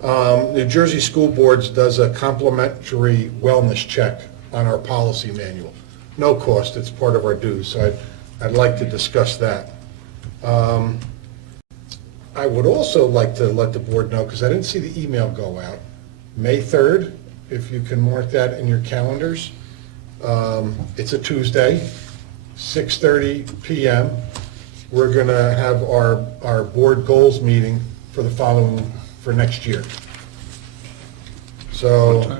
New Jersey school boards does a complimentary wellness check on our policy manual. No cost, it's part of our dues, so I'd like to discuss that. I would also like to let the board know, because I didn't see the email go out, May 3rd, if you can mark that in your calendars. It's a Tuesday, 6:30 p.m. We're going to have our board goals meeting for next year. So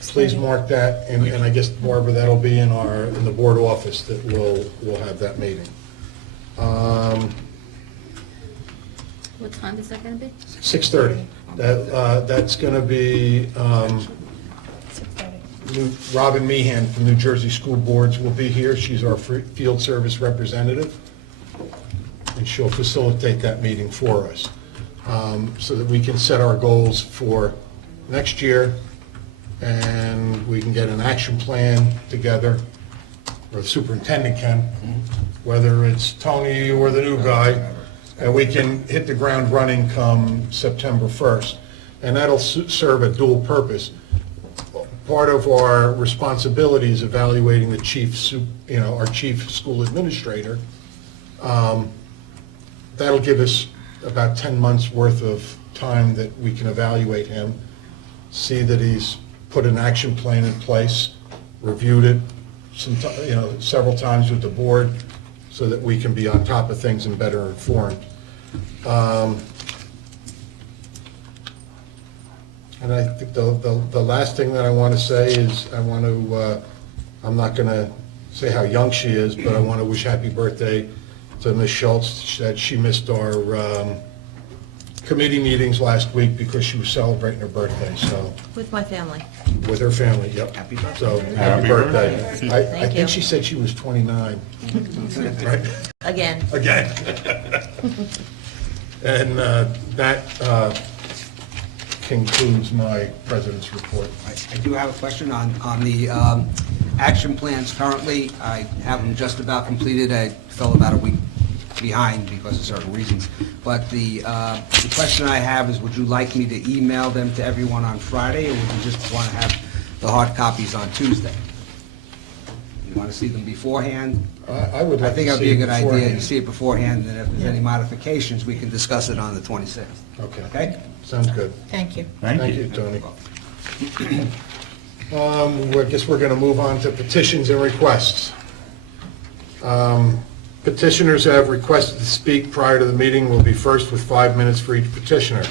please mark that, and I guess, Barbara, that'll be in the board office that we'll have that meeting. What time is that going to be? 6:30. That's going to be Robin Meehan from New Jersey School Boards will be here. She's our field service representative, and she'll facilitate that meeting for us, so that we can set our goals for next year, and we can get an action plan together, or the superintendent can, whether it's Tony or the new guy, and we can hit the ground running come September 1st. And that'll serve a dual purpose. Part of our responsibility is evaluating the our chief school administrator. That'll give us about 10 months' worth of time that we can evaluate him, see that he's put an action plan in place, reviewed it several times with the board, so that we can be on top of things and better informed. And I think the last thing that I want to say is I'm not going to say how young she is, but I want to wish happy birthday to Ms. Schultz, that she missed our committee meetings last week because she was celebrating her birthday, so, With my family. with her family, yep. Happy birthday. So, happy birthday. I Thank you. think she said she was 29, right? Again. Again. And that concludes my president's report. I do have a question on the action plans currently. I have them just about completed. I fell about a week behind because of certain reasons. But the question I have is, would you like me to email them to everyone on Friday, or would you just want to have the hard copies on Tuesday? You want to see them beforehand? I would I like think to it would be see a it good idea. beforehand. You see it beforehand, and if there's any modifications, we can discuss it on the 26th. Okay, Okay? sounds good. Thank you. Thank you, Tony. I guess we're going to move on to petitions and requests. Petitioners who have requested to speak prior to the meeting will be first with 5 minutes for each petitioner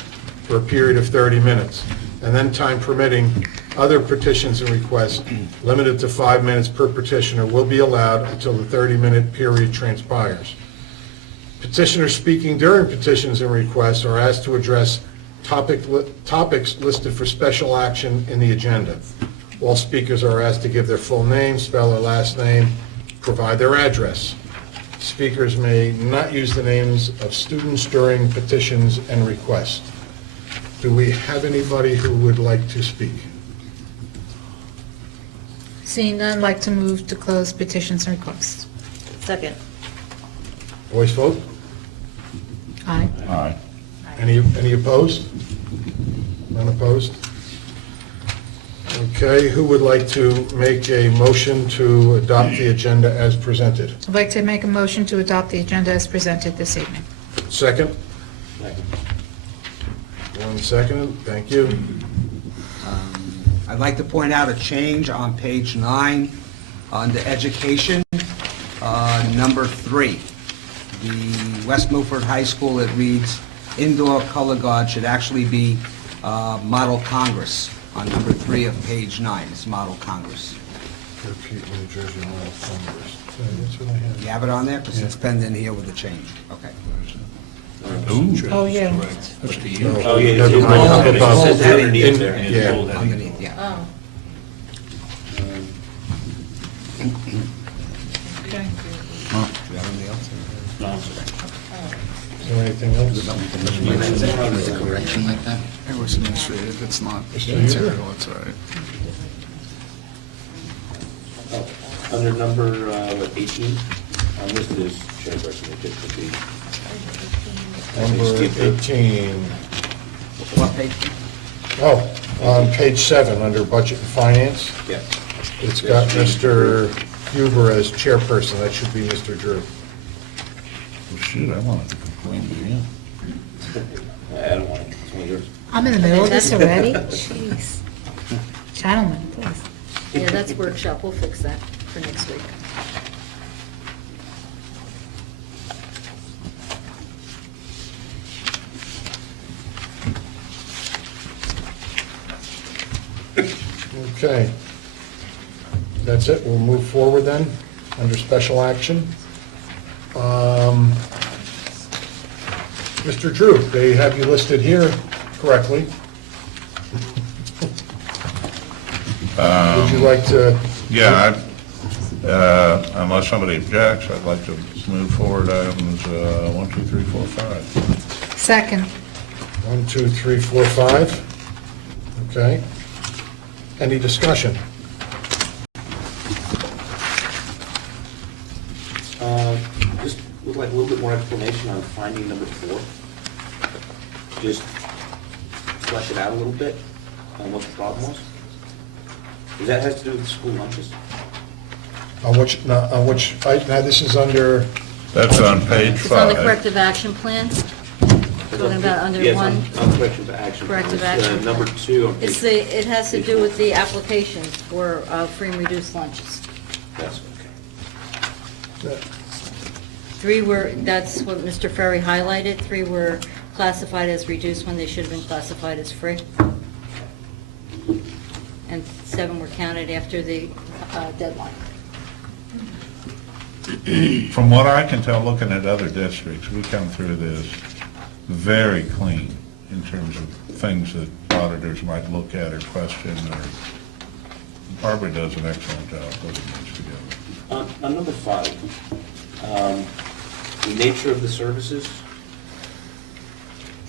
for a period of 30 minutes. And then, time permitting, other petitions and requests limited to 5 minutes per petitioner will be allowed until the 30-minute period transpires. Petitioners speaking during petitions and requests are asked to address topics listed for special action in the agenda. All speakers are asked to give their full name, spell their last name, provide their address. Speakers may not use the names of students during petitions and requests. Do we have anybody who would like to speak? Seeing none, I'd like to move to close petitions and requests. Second. Voice vote? Aye. Aye. Any opposed? None opposed? Okay, who would like to make a motion to adopt the agenda as presented? I'd like to make a motion to adopt the agenda as presented this evening. Second? One second, thank you. I'd like to point out a change on page 9 on the education, number 3. The West Milford High School, it reads, indoor color guard should actually be Model Congress on number 3 of page 9. It's Model Congress. New Jersey Model Congress. That's what I have. You have it on there? Because it's penned in here with a change. Okay. Oh, yeah. Oh, yeah. Never mind, up above. underneath there. Yeah. Underneath, yeah. Oh. Okay. Do you have anything else? Is there anything else? Is a correction like that? It was administrative, it's not material, it's all right. Under number, 18, I'm listed as chairperson, it just could be. Number 18. What page? Oh, on page 7, under Budget and Finance, Yeah. it's got Mr. Huber as chairperson. That should be Mr. Drew. Well, shoot, I wanted to complain to you. I don't want it, it's one of yours. I'm in the middle of this already? Jeez. Gentlemen, please. Yeah, that's workshop, we'll fix that for next week. Okay. That's it. We'll move forward then, under special action. Mr. Drew, they have you listed here correctly. Would you like to, Yeah, unless somebody objects, I'd like to move forward items 1, 2, 3, 4, 5. Second. 1, 2, 3, 4, 5? Okay. Any discussion? Just would like a little bit more explanation on finding number 4. Just flesh it out a little bit on what the problem was. Because that has to do with school lunches. Now, this is under, That's on page It's on the 5. corrective action plan. Talking about under Yes, one. on corrective action. Corrective It's, action. Number 2 on It's page. it has to do with the applications for free and reduced lunches. That's okay. 3 were, that's what Mr. Ferry highlighted, 3 were classified as reduced when they should have been classified as free. And 7 were counted after the deadline. From what I can tell, looking at other districts, we come through this very clean in terms of things that auditors might look at or question, or Barbara does an excellent job putting these together. On number 5, the nature of the services.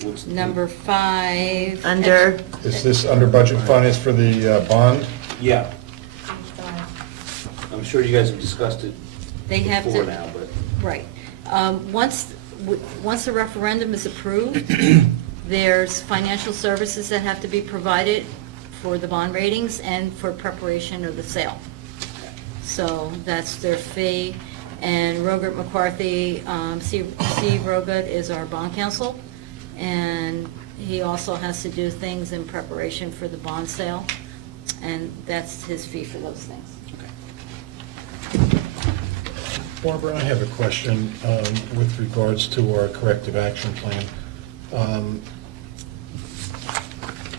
What's the- Number 5. Under, is this under budget finance for the bond? Yeah. I'm sure you guys have discussed it They have before to, now, but. right. Once the referendum is approved, there's financial services that have to be provided for the bond ratings and for preparation of the sale. So that's their fee. And Rogert McCarthy, Steve Rogert is our bond counsel, and he also has to do things in preparation for the bond sale, and that's his fee for those things. Barbara, I have a question with regards to our corrective action plan.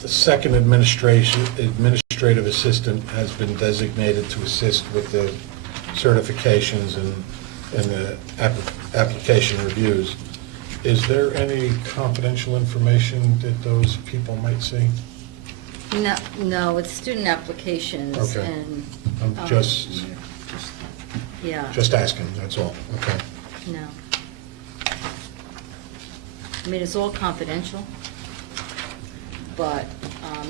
The second administrative assistant has been designated to assist with the certifications and the application reviews. Is there any confidential information that those people might see? No, it's student applications Okay. and. I'm just Yeah, asking, that's all. Okay. no. I mean, it's all confidential, but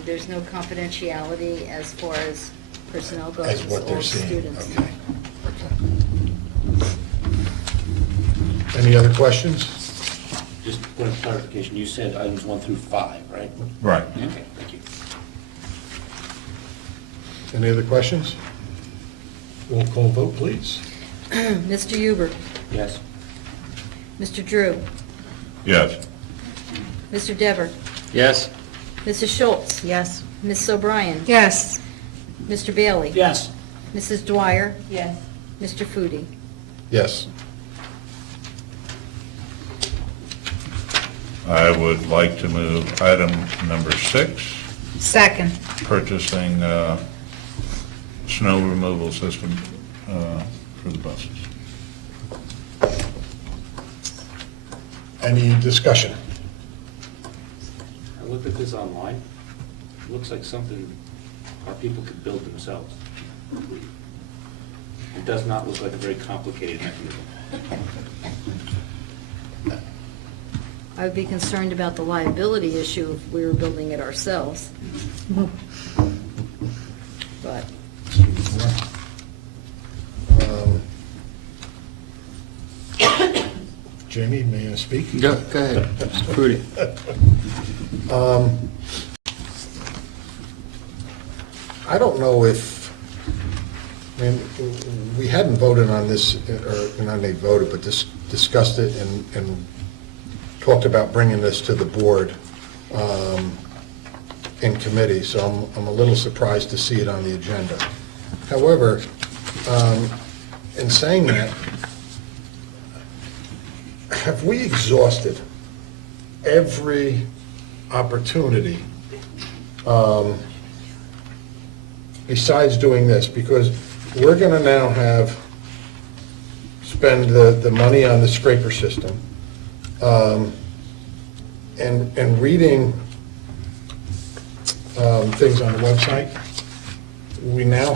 there's no confidentiality as far as personnel goes. As It's what they're all seeing? students. Okay. Any other questions? Just point of clarification, you said items 1 through 5, right? Right. Okay, thank you. Any other questions? Roll call vote, please. Mr. Huber, Yes. Mr. Drew, Yes. Mr. Dever, Yes? Mrs. Schultz, yes. Ms. O'Brien, Yes. Mr. Bailey. Yes. Mrs. Dwyer, Yes. Mr. Foodie. Yes. I would like to move item number 6, Second. purchasing snow removal system for the buses. Any discussion? I looked at this online. It looks like something our people could build themselves. It does not look like a very complicated mechanism. I would be concerned about the liability issue if we were building it ourselves. But, Jamie, may I speak? Go ahead, Mr. Prudy. I don't know if, I mean, we hadn't voted on this, or not they voted, but discussed it and talked about bringing this to the board in committee, so I'm a little surprised to see it on the agenda. However, in saying that, have we exhausted every opportunity besides doing this? Because we're going to now spend the money on the scraper system, and reading things on the website, we now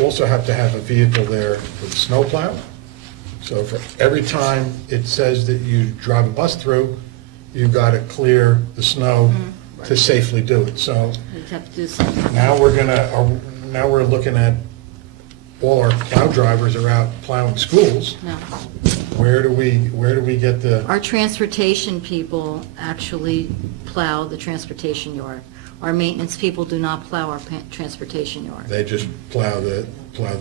also have to have a vehicle there with a snowplow. So for every time it says that you drive a bus through, you've got to clear the snow to safely do it. So We'd have to do something. now we're looking at all our plow drivers are out plowing schools. No. Where do we get the, Our transportation people actually plow the transportation yard. Our maintenance people do not plow our transportation yard. they just plow the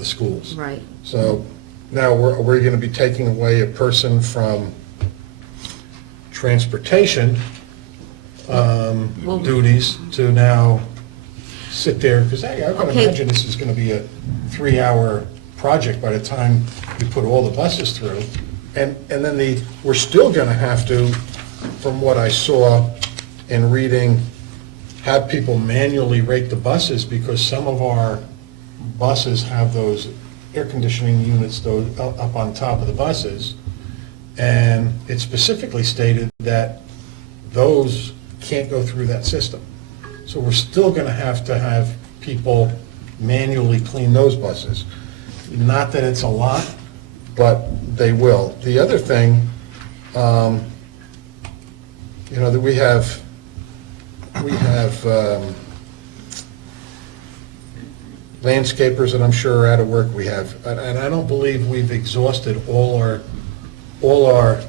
schools? Right. So now we're going to be taking away a person from transportation duties to now sit there, because I can Okay. imagine this is going to be a 3-hour project by the time you put all the buses through. And then we're still going to have to, from what I saw in reading, have people manually rate the buses, because some of our buses have those air conditioning units up on top of the buses, and it's specifically stated that those can't go through that system. So we're still going to have people manually clean those buses. Not that it's a lot, but they will. The other thing, that we have landscapers that I'm sure are out of work. We have, and I don't believe we've exhausted all our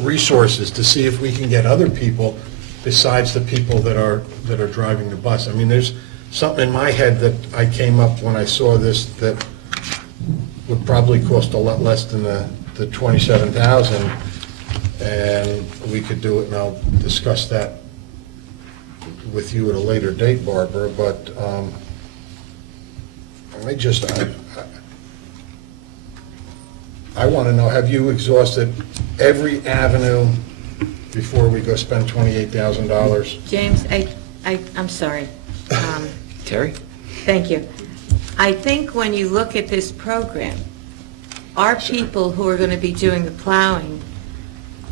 resources to see if we can get other people besides the people that are driving the bus. I mean, there's something in my head that I came up when I saw this that would probably cost a lot less than the 27,000, and we could do it, and I'll discuss that with you at a later date, Barbara, but I want to know, have you exhausted every avenue before we go spend $28,000? James, I'm sorry. Terry? Thank you. I think when you look at this program, our people who are going to be doing the plowing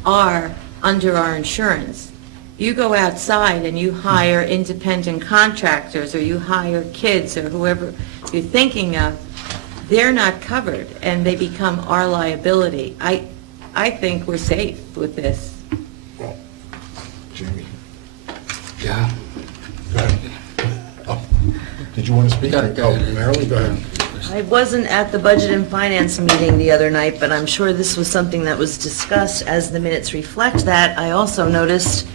are under our insurance. You go outside and you hire independent contractors, or you hire kids, or whoever you're thinking of, they're not covered, and they become our liability. I think we're safe with this. Jamie, Yeah. go ahead. Oh, did you want to speak? Go ahead. Marilyn, go ahead. I wasn't at the Budget and Finance meeting the other night, but I'm sure this was something that was discussed, as the minutes reflect that. I also noticed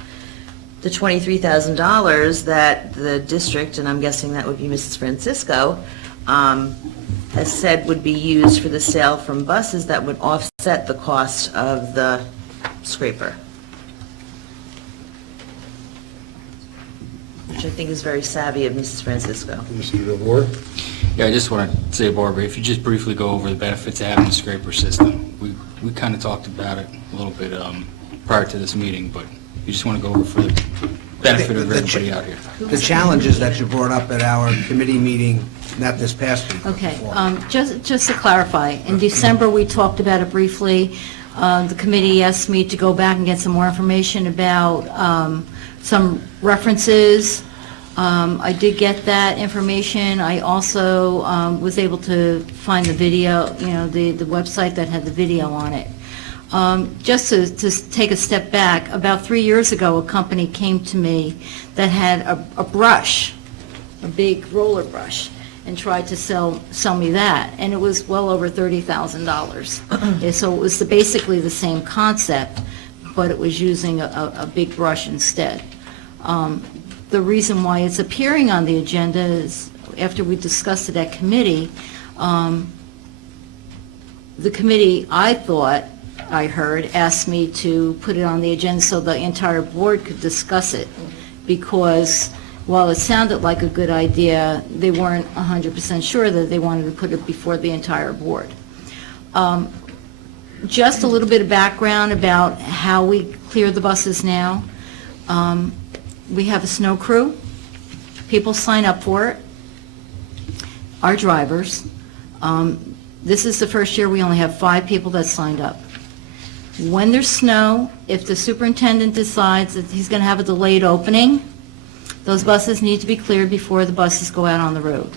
the $23,000 that the district, and I'm guessing that would be Mrs. Francisco, has said would be used for the sale from buses that would offset the cost of the scraper, which I think is very savvy of Mrs. Francisco. Mr. DeVore? Yeah, I just want to say, Barbara, if you just briefly go over the benefits of having the scraper system. We kind of talked about it a little bit prior to this meeting, but you just want to go over for the benefit of everybody out here. The challenges that you brought up at our committee meeting, not this past week. but Okay, before. just to clarify, in December, we talked about it briefly. The committee asked me to go back and get some more information about some references. I did get that information. I also was able to find the video, the website that had the video on it. Just to take a step back, about 3 years ago, a company came to me that had a brush, a big roller brush, and tried to sell me that, and it was well over $30,000. So it was basically the same concept, but it was using a big brush instead. The reason why it's appearing on the agenda is, after we discussed it at committee, the committee, I thought, I heard, asked me to put it on the agenda so the entire board could discuss it, because while it sounded like a good idea, they weren't 100% sure that they wanted to put it before the entire board. Just a little bit of background about how we clear the buses now. We have a snow crew. People sign up for it. Our drivers. This is the first year we only have 5 people that signed up. When there's snow, if the superintendent decides that he's going to have a delayed opening, Those buses need to be cleared before the buses go out on the road.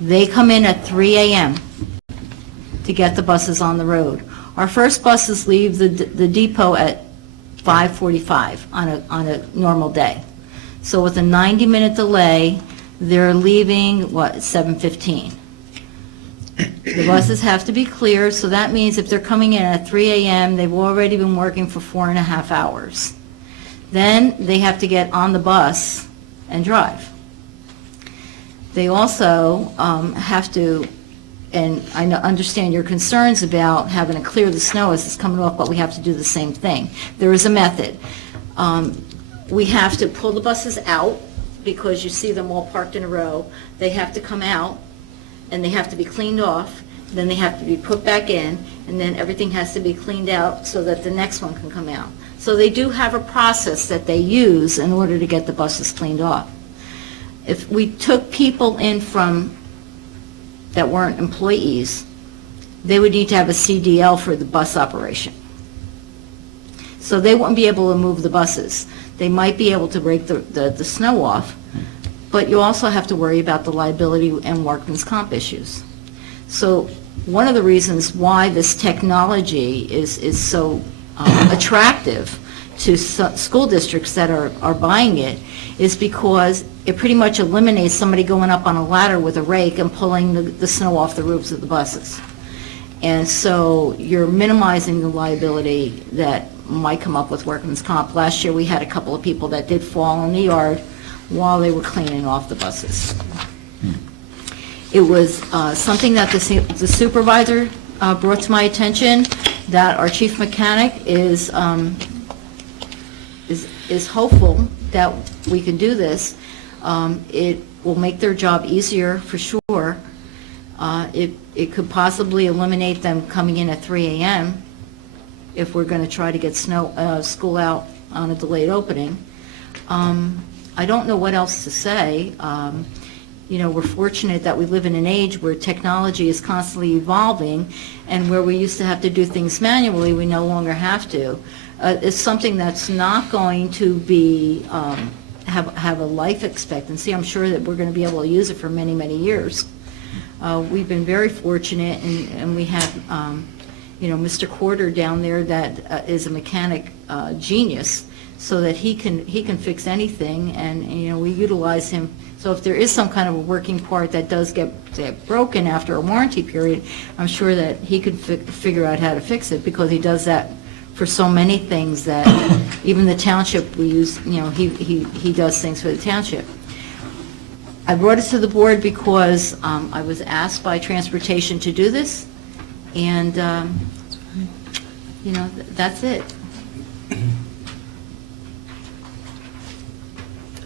They come in at 3 a.m. to get the buses on the road. Our first buses leave the depot at 5:45 on a normal day. So with a 90-minute delay, they're leaving, 7:15. The buses have to be cleared, so that means if they're coming in at 3 a.m., they've already been working for 4.5 hours. Then they have to get on the bus and drive. They also have to, and I understand your concerns about having to clear the snow as it's coming off, but we have to do the same thing. There is a method. We have to pull the buses out, because you see them all parked in a row. They have to come out, and they have to be cleaned off, then they have to be put back in, and then everything has to be cleaned out so that the next one can come out. So they do have a process that they use in order to get the buses cleaned off. If we took people in that weren't employees, they would need to have a CDL for the bus operation. So they wouldn't be able to move the buses. They might be able to break the snow off, but you also have to worry about the liability and workman's comp issues. So one of the reasons why this technology is so attractive to school districts that are buying it is because it pretty much eliminates somebody going up on a ladder with a rake and pulling the snow off the roofs of the buses. And so you're minimizing the liability that might come up with workman's comp. Last year, we had a couple of people that did fall in the yard while they were cleaning off the buses. It was something that the supervisor brought to my attention, that our chief mechanic is hopeful that we can do this. It will make their job easier for sure. It could possibly eliminate them coming in at 3 a.m. if we're going to try to get school out on a delayed opening. I don't know what else to say. We're fortunate that we live in an age where technology is constantly evolving, and where we used to have to do things manually, we no longer have to. It's something that's not going to be have a life expectancy. I'm sure that we're going to be able to use it for many, many years. We've been very fortunate, and we have, Mr. Corder down there that is a mechanic genius, so that he can fix anything, and we utilize him. So if there is some kind of a working part that does get broken after a warranty period, I'm sure that he could figure out how to fix it, because he does that for so many things that even the township we use, he does things for the township. I brought it to the board because I was asked by Transportation to do this, and, that's it.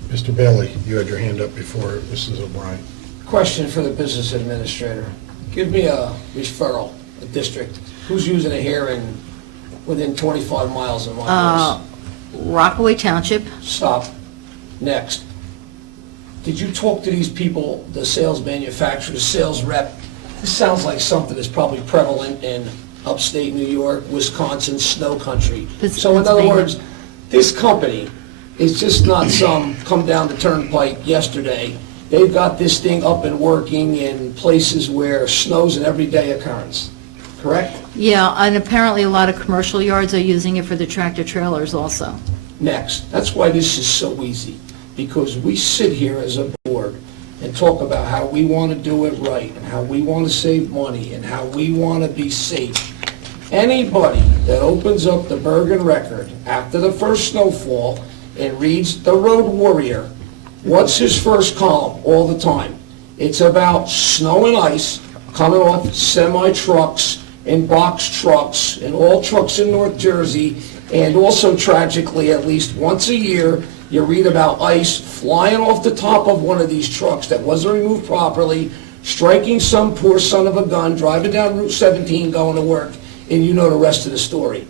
Mr. Bailey, you had your hand up before Mrs. O'Brien. Question for the business administrator. Give me a referral, a district. Who's using it here and within 25 miles of my house? Rockaway Township. Stop. Next. Did you talk to these people, the sales manufacturers, sales rep? This sounds like something that's probably prevalent in upstate New York, Wisconsin, snow country. So in other words, this company is just not some come down the turnpike yesterday. They've got this thing up and working in places where snow's an everyday occurrence, correct? Yeah, and apparently a lot of commercial yards are using it for the tractor trailers also. Next. That's why this is so easy, because we sit here as a board and talk about how we want to do it right, and how we want to save money, and how we want to be safe. Anybody that opens up the Bergen Record after the first snowfall and reads the Road Warrior, what's his first column all the time? It's about snow and ice coming off semi-trucks and box trucks and all trucks in North Jersey, and also tragically, at least once a year, you read about ice flying off the top of one of these trucks that wasn't removed properly, striking some poor son of a gun, driving down Route 17 going to work, and you know the rest of the story.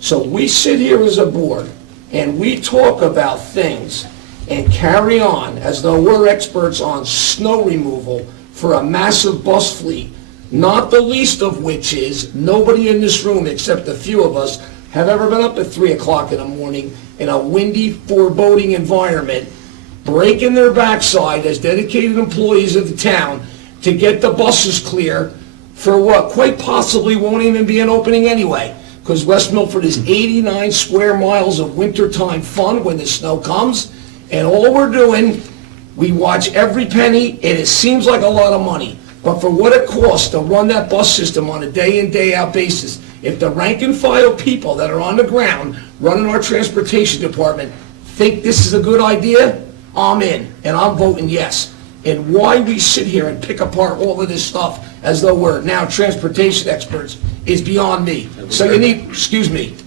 So we sit here as a board, and we talk about things and carry on as though we're experts on snow removal for a massive bus fleet, not the least of which is nobody in this room except a few of us have ever been up at 3 o'clock in the morning in a windy, foreboding environment, breaking their backside as dedicated employees of the town to get the buses clear for what quite possibly won't even be an opening anyway, because West Milford is 89 square miles of wintertime fun when the snow comes, and all we're doing, we watch every penny, and it seems like a lot of money, but for what it costs to run that bus system on a day-in, day-out basis, if the rank and file people that are on the ground running our transportation department think this is a good idea, I'm in, and I'm voting yes. And why we sit here and pick apart all of this stuff as though we're now transportation experts is beyond me. So you need,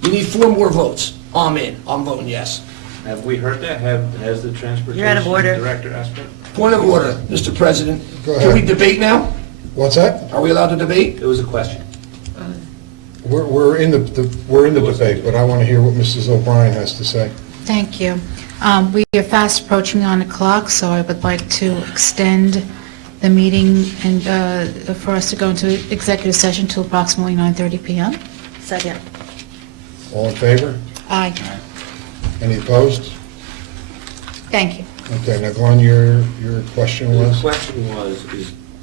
you need 4 more votes. I'm in. I'm voting yes. Have we heard that? Has the transportation You're out of order. director asked for it? Point of order, Mr. President. Go Can we ahead. debate now? What's that? Are we allowed to debate? It was a question. We're in the debate, but I want to hear what Mrs. O'Brien has to say. Thank you. We are fast approaching on the clock, so I would like to extend the meeting and for us to go into executive session till approximately 9:30 p.m. Second. All in favor? Aye. Any opposed? Thank you. Okay, now Glenn, your question The was? question was,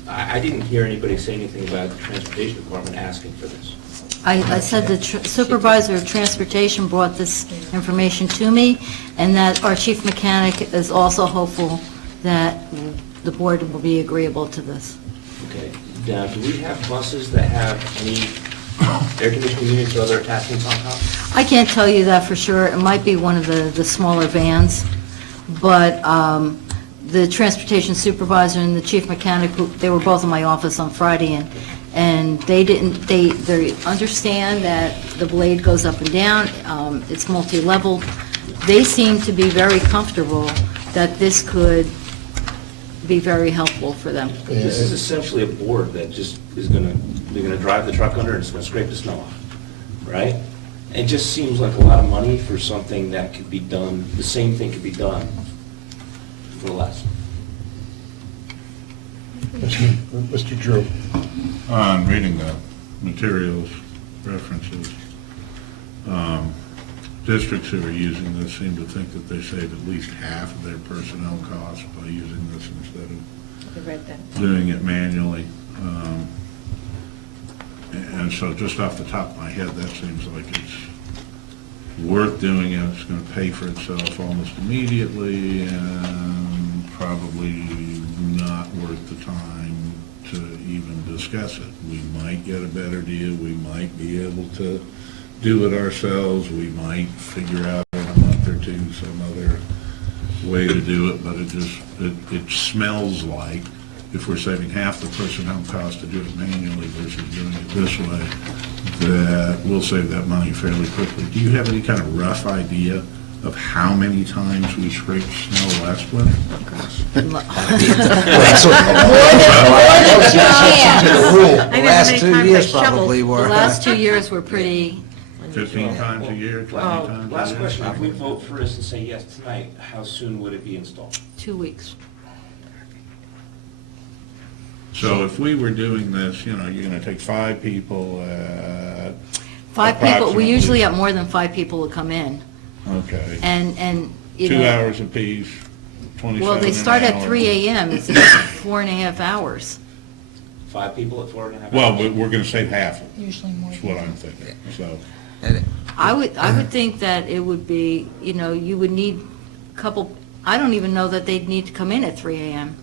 I didn't hear anybody say anything about the transportation department asking for this. I said the supervisor of transportation brought this information to me, and that our chief mechanic is also hopeful that the board will be agreeable to this. Okay. Now, do we have buses that have any air conditioning units or other attachments on top? I can't tell you that for sure. It might be one of the smaller vans, but the transportation supervisor and the chief mechanic, they were both in my office on Friday, and they understand that the blade goes up and down, it's multi-level. They seem to be very comfortable that this could be very helpful for them. This is essentially a board that just is they're gonna drive the truck under and it's gonna scrape the snow off, right? It just seems like a lot of money for something that could be done, the same thing could be done for less. Mr. Drew? On reading the materials, references, districts who are using this seem to think that they save at least half of their personnel costs by using this instead of I read that. doing it manually. And so just off the top of my head, that seems like it's worth doing it. It's going to pay for itself almost immediately and probably not worth the time to even discuss it. We might get a better deal. We might be able to do it ourselves. We might figure out in a month or two some other way to do it, but it smells like if we're saving half the personnel cost to do it manually versus doing it this way, that we'll save that money fairly quickly. Do you have any kind of rough idea of how many times we scraped snow last winter? The last 2 years probably The were. last 2 years were pretty, 15 times a year, 20 times a year? Last question, if we vote for this and say yes tonight, how soon would it be installed? 2 weeks. So if we were doing this, you're going to take 5 people, 5 people, we approximately. usually have more than 5 people to come in, okay, and, you 2 know. hours apiece, 27 Well, they an start at hour. 3 a.m., it's about 4.5 hours. 5 people at 4.5 hours? Well, we're going to save half of it, Usually more. is what I'm thinking, so. And I would think that it would be, you know, you would need a couple, I don't even know that they'd need to come in at 3 a.m.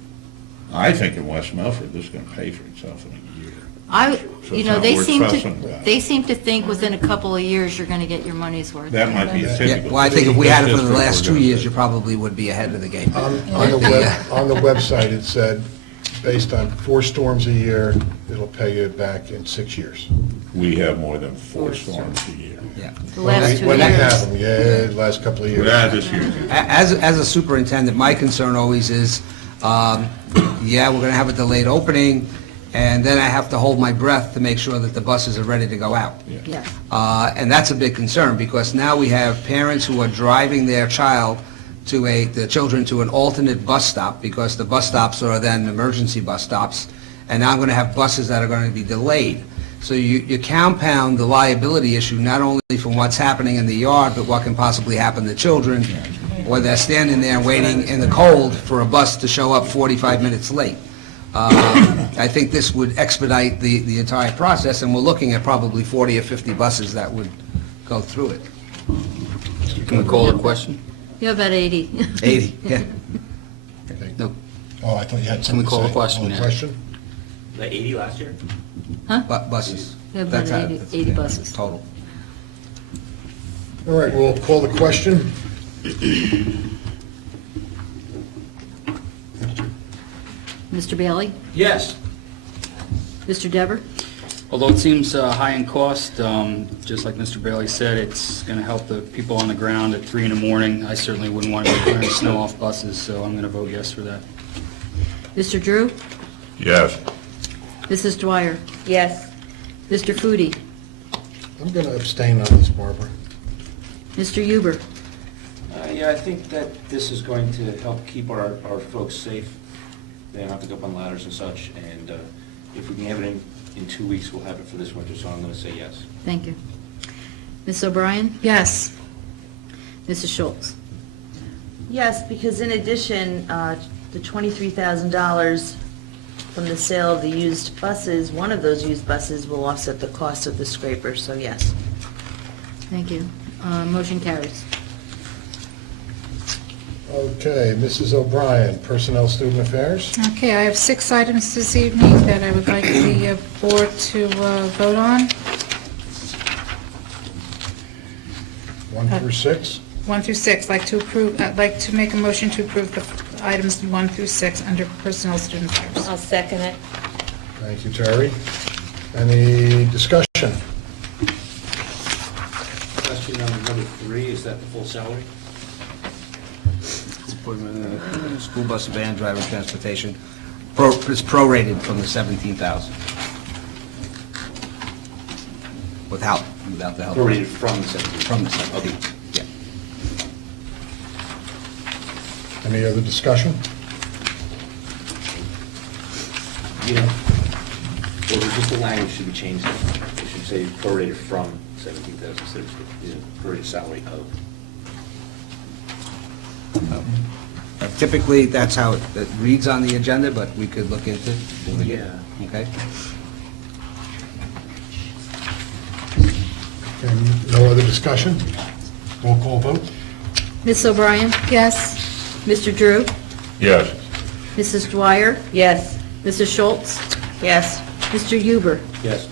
I think in West Milford, this is going to pay for itself in a year. So You it's know, not they worth seem fussing about. they seem to think within a couple of years, you're going to get your money's worth. That might be a Yeah, typical. well, I think if we had it for the district last we're 2 gonna years, do. you probably would be ahead of the game. On the website, it said, based on 4 storms a year, it'll pay you back in 6 years. We have more than 4 storms a year. Yeah. The last 2 When we have years. them, yeah, the last couple of years. Yeah, this year. As a superintendent, my concern always is, yeah, we're going to have a delayed opening, and then I have to hold my breath to make sure that the buses are ready to go out. Yes. And that's a big concern, because now we have parents who are driving their the children to an alternate bus stop, because the bus stops are then emergency bus stops, and now I'm going to have buses that are going to be delayed. So you compound the liability issue, not only from what's happening in the yard, but what can possibly happen to children. or they're standing there waiting in the cold for a bus to show up 45 minutes late. I think this would expedite the entire process, and we're looking at probably 40 or 50 buses that would go through it. Can we call the question? You have about 80. 80, yeah. No, Oh, I thought you had Can something we to call say. the question Call the now? question? The 80 last year? buses. You have about That's 80 buses. Total. All right, we'll call the question. Mr. Bailey? Yes. Mr. Dever? Although it seems high in cost, just like Mr. Bailey said, it's going to help the people on the ground at 3 in the morning. I certainly wouldn't want to be clearing snow off buses, so I'm going to vote yes for that. Mr. Drew? Yes. Mrs. Dwyer? Yes. Mr. Foodie? I'm going to abstain on this, Barbara. Mr. Huber? Yeah, I think that this is going to help keep our folks safe. They don't have to go up on ladders and such, and if we can have it in 2 weeks, we'll have it for this winter, so I'm going to say yes. Thank you. Ms. O'Brien? Yes. Mrs. Schultz? Yes, because in addition, the $23,000 from the sale of the used buses, one of those used buses will offset the cost of the scraper, so yes. Thank you. Motion carries. Okay, Mrs. O'Brien, Personnel Student Affairs. Okay, I have 6 items this evening that I would like the board to vote on. 1 through 6. 1 through 6, I'd like to make a motion to approve the items 1 through 6 under Personnel Student Affairs. I'll second it. Thank you, Terry. Any discussion? Question number 3, is that the full salary? School bus, van, driver, transportation, it's prorated from the 17,000. Without the help. Prorated from the 17? From the 17, Okay. yeah. Any other discussion? Yeah. Well, just the language should be changed. It should say prorated from 17,000 instead of prorated salary of. Typically, that's how it reads on the agenda, but we could look into it. Yeah. Okay? And no other discussion? Roll call vote? Ms. O'Brien? Yes. Mr. Drew? Yes. Mrs. Dwyer? Yes. Mrs. Schultz? Yes. Mr. Huber? Yes.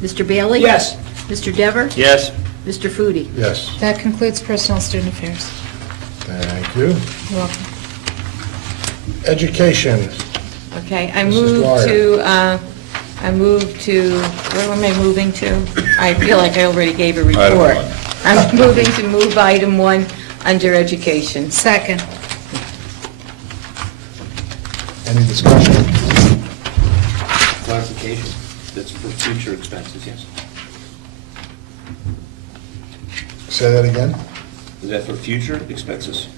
Mr. Bailey? Yes. Mr. Dever? Yes. Mr. Foodie? Yes. That concludes Personnel Student Affairs. Thank you. You're welcome. Education. Okay, I Mrs. Dwyer. move to, where am I moving to? I feel like I already gave a Item report. 1. I'm moving to move item 1 under education. Second. Any discussion? Clarification, that's for future expenses, yes? Say that again? Is that for future expenses?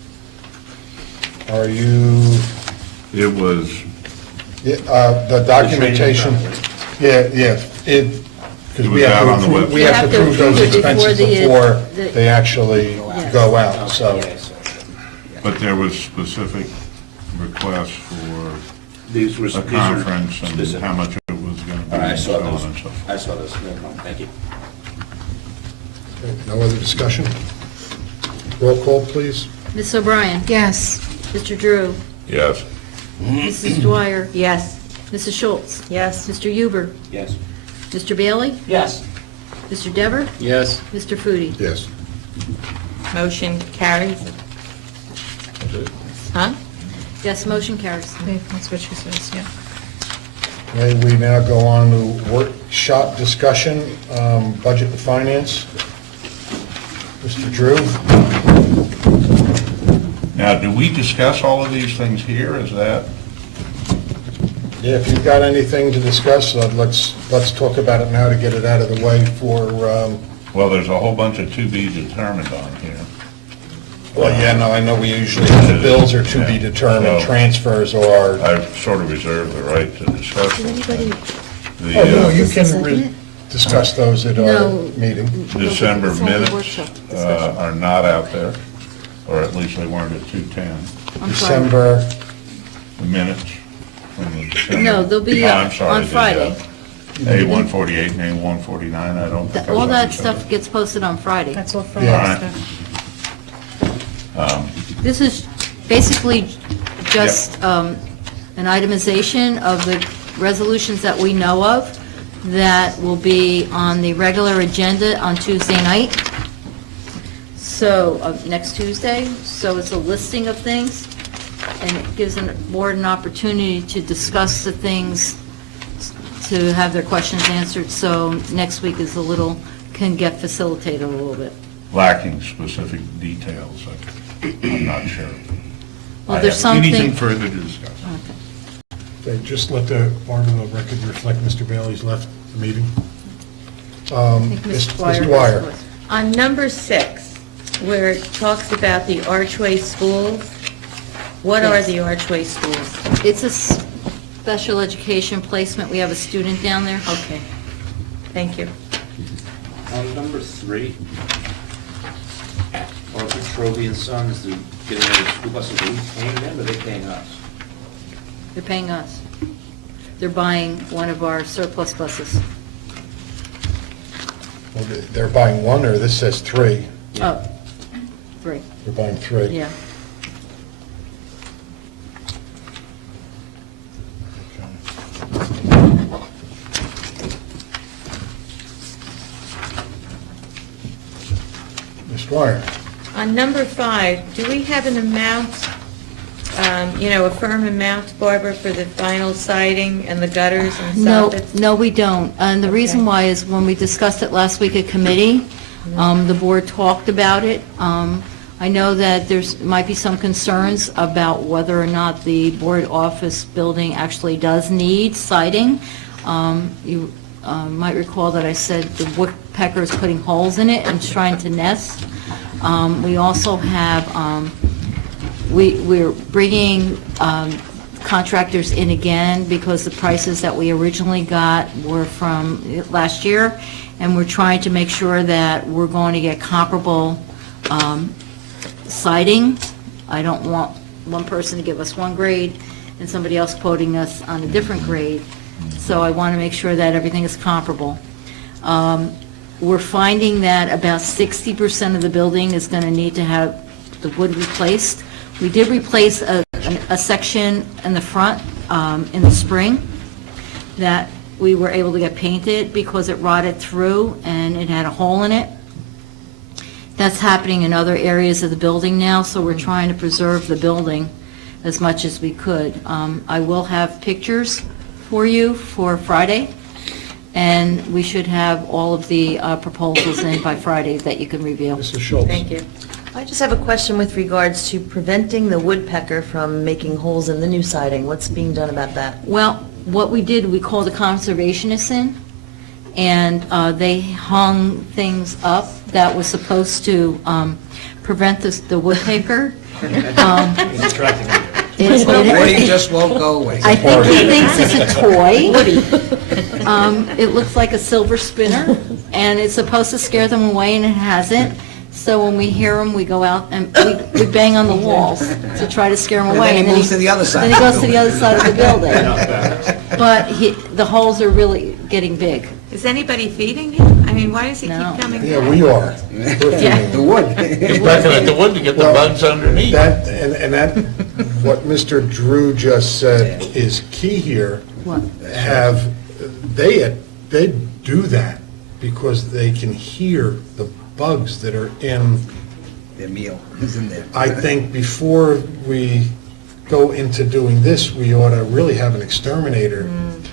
Are you, It was, the documentation? Yeah, because It we was have out to on the approve, website. we have to approve those it before expenses the- before the- they actually go out, so. Yes. but there was specific requests for These were. a conference and specific. how much it was going to be All right, I and saw so on those. and so forth. I saw those, never mind, thank you. Okay, no other discussion? Roll call, please. Ms. O'Brien? Yes. Mr. Drew? Yes. Mrs. Dwyer? Yes. Mrs. Schultz? Yes. Mr. Huber? Yes. Mr. Bailey? Yes. Mr. Dever? Yes. Mr. Foodie? Yes. Motion carries. Huh? Yes, motion carries. That's what she says, yeah. May we now go on to workshop discussion, budget and finance. Mr. Drew? Now, do we discuss all of these things here? Is that? Yeah, if you've got anything to discuss, let's talk about it now to get it out of the way for, Well, there's a whole bunch of to be determined on here. well, yeah, no, I know we usually, the bills are to be determined, So- transfers are, I've sort of reserved the right to discuss those things. oh, no, The you can discuss those at our No. meeting. December It's only minutes workshop discussion. are not out there. or at least they weren't at 2:10. I'm sorry. December, The minutes from the December. No, they'll be Oh, I'm sorry, on Friday. A148 and A149, I don't think those All are that each stuff other. gets posted on Friday. That's all for Yeah. stuff. This is basically just an itemization of the resolutions that we know of that will be on the regular agenda on Tuesday night. So, next Tuesday, so it's a listing of things, and it gives the board an opportunity to discuss the things, to have their questions answered, so next week is can get facilitated a little bit. Lacking specific details, I'm not sure. Well, I there's have anything something, further to discuss. okay, just let the Barb of the record reflect Mr. Bailey's left the meeting. I think Ms. Mr. Dwyer. Dwyer. On number 6, where it talks about the Archway schools, what are Yes. the Archway schools? It's a special education placement, we have a student down there. Okay, thank you. On number 3, Arthur Trovey and Sons, they're getting rid of school buses, are we paying them or are they paying us? They're paying us. They're buying one of our surplus buses. Well, they're buying one, or this says 3? Oh, 3, They're buying 3. yeah. Ms. Dwyer? On number 5, do we have an amount, a firm amount, Barbara, for the final siding and the gutters and No, soffits? no, we don't. And the reason Okay. why is when we discussed it last week at committee, the board talked about it. I know that might be some concerns about whether or not the board office building actually does need siding. You might recall that I said the woodpecker is putting holes in it and trying to nest. We also have, we're bringing contractors in again because the prices that we originally got were from last year, and we're trying to make sure that we're going to get comparable siding. I don't want one person to give us one grade and somebody else quoting us on a different grade, so I want to make sure that everything is comparable. We're finding that about 60% of the building is going to need to have the wood replaced. We did replace a section in the front in the spring that we were able to get painted because it rotted through and it had a hole in it. That's happening in other areas of the building now, so we're trying to preserve the building as much as we could. I will have pictures for you for Friday, and we should have all of the proposals in by Friday that you can review. Mrs. Schultz? Thank you. I just have a question with regards to preventing the woodpecker from making holes in the new siding. What's being done about that? Well, what we did, we called a conservationist in, and they hung things up that was supposed to prevent the woodpecker. The woody just won't go away. I think he thinks it's a toy. It looks like a silver spinner, and it's supposed to scare them away, and it hasn't. So when we hear him, we go out and we bang on the walls to try to scare him away. then he moves to the other side. Then he goes to the other side of the building. But the holes are really getting big. Is anybody feeding him? I mean, why does he No. keep coming Yeah, back? we are. The wood. He's backing at the wood to get the bugs underneath. That, what Mr. Drew just said is key here. What? They do that because they can hear the bugs that are in. The meal is in there. I think before we go into doing this, we ought to really have an exterminator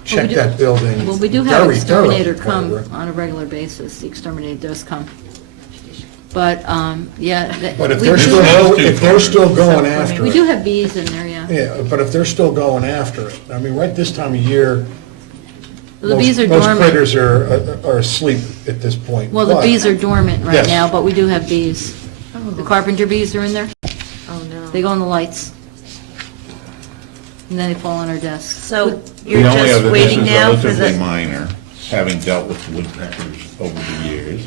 check that building. Well, we do have an very thoroughly, exterminator come Barbara. on a regular basis. The exterminator does come. But, yeah. But if we they're do- still going after We it. do have bees in there, yeah. Yeah, but if they're still going after it, I mean, right this time of year, The bees are most dormant. critters are asleep at this point. Well, the But- bees are dormant right Yes. now, but we do have bees. The carpenter bees are in there. Oh, no. They go on the lights. And then they fall on our desks. So The you're only just other, this waiting is now for relatively the, minor, having dealt with woodpeckers over the years.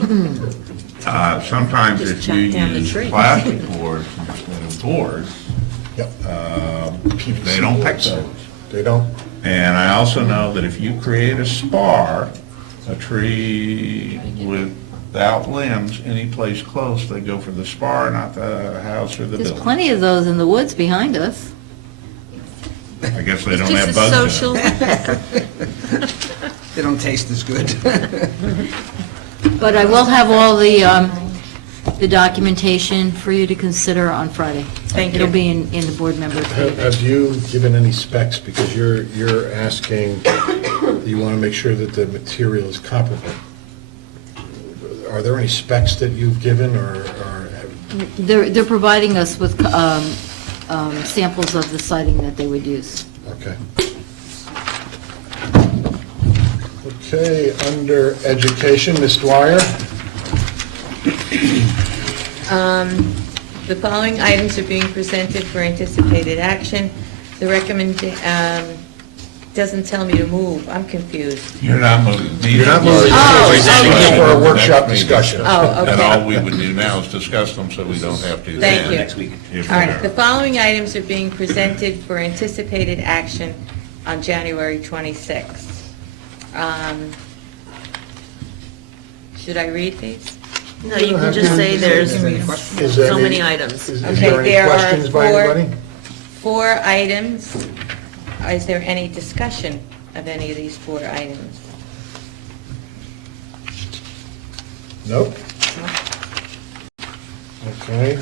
Sometimes if you chop down the use tree. plastic boards instead of boards, Yep. they don't pick those. They don't? And I also know that if you create a spar, a tree without limbs, any place close, they go for the spar, not the house or the There's building. plenty of those in the woods behind us. I guess they don't Just have a bugs in social them. They don't taste as good. But I will have all the documentation for you to consider on Friday. Thank you. It'll be in the board members' Have package. have you given any specs, because you're asking, you want to make sure that the material is comparable? Are there any specs that you've given, or They're providing us with samples of the siding that they would use. okay. Okay, under education, Ms. Dwyer? The following items are being presented for anticipated action. The doesn't tell me to move. I'm confused. You're not moving. You're not moving. Oh, For a workshop discussion. Oh, And okay. all we would do now is discuss them so we don't have to. Thank then, you. Next week. if All right, we're- the following items are being presented for anticipated action on January 26th. Should I read these? No, you can just say there's Is there so any- many items. Is Okay, there any there are questions by anybody? 4 items. Is there any discussion of any of these 4 items? Nope. Okay.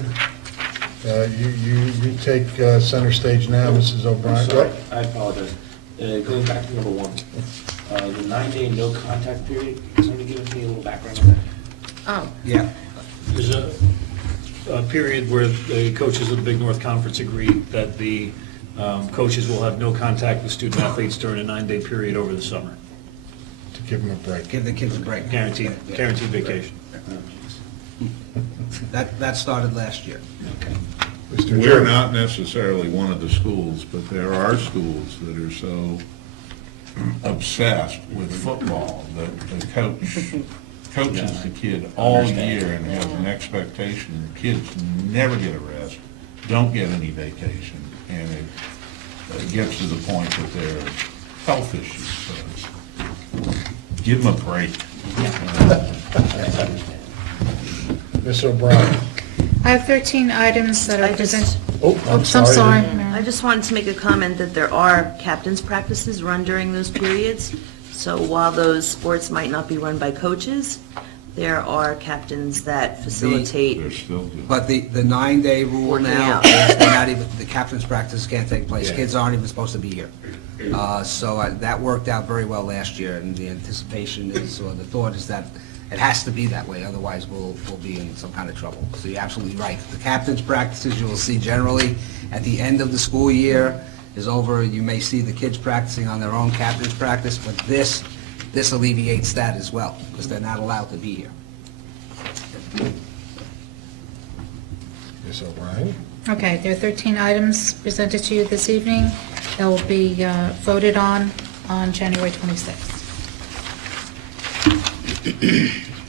You take center stage now, Mrs. O'Brien. Sorry, I apologize. Going back to number 1, the 9-day no contact period, can somebody give me a little background on that? Oh, Yeah. There's a period where the coaches of the Big North Conference agreed that the coaches will have no contact with student athletes during a 9-day period over the summer. To give them a break. Give the kids a break. Guaranteed vacation. That started last year. Mr. We're Joe? not necessarily one of the schools, but there are schools that are so obsessed with football that the coach coaches the kid all year and has an expectation the kids never get a rest, don't get any vacation, and it gets to the point that there are health issues. So give them a break. Ms. O'Brien? I have 13 items that are I just- presented. Oh, I'm So I'm sorry. sorry. I Mary. just wanted to make a comment that there are captain's practices run during those periods. So while those sports might not be run by coaches, there are captains that facilitate. They're still doing. But the 9-day rule Working now, out. is they're not even, the captain's practice can't take place. Yeah. Kids aren't even supposed to be here. So that worked out very well last year, and the anticipation is, or the thought is that it has to be that way, otherwise we'll be in some kind of trouble. So you're absolutely right. The captain's practices you will see generally at the end of the school year is over. You may see the kids practicing on their own captain's practice, but this alleviates that as well, because they're not allowed to be here. Ms. O'Brien? Okay, there are 13 items presented to you this evening that will be voted on January 26th.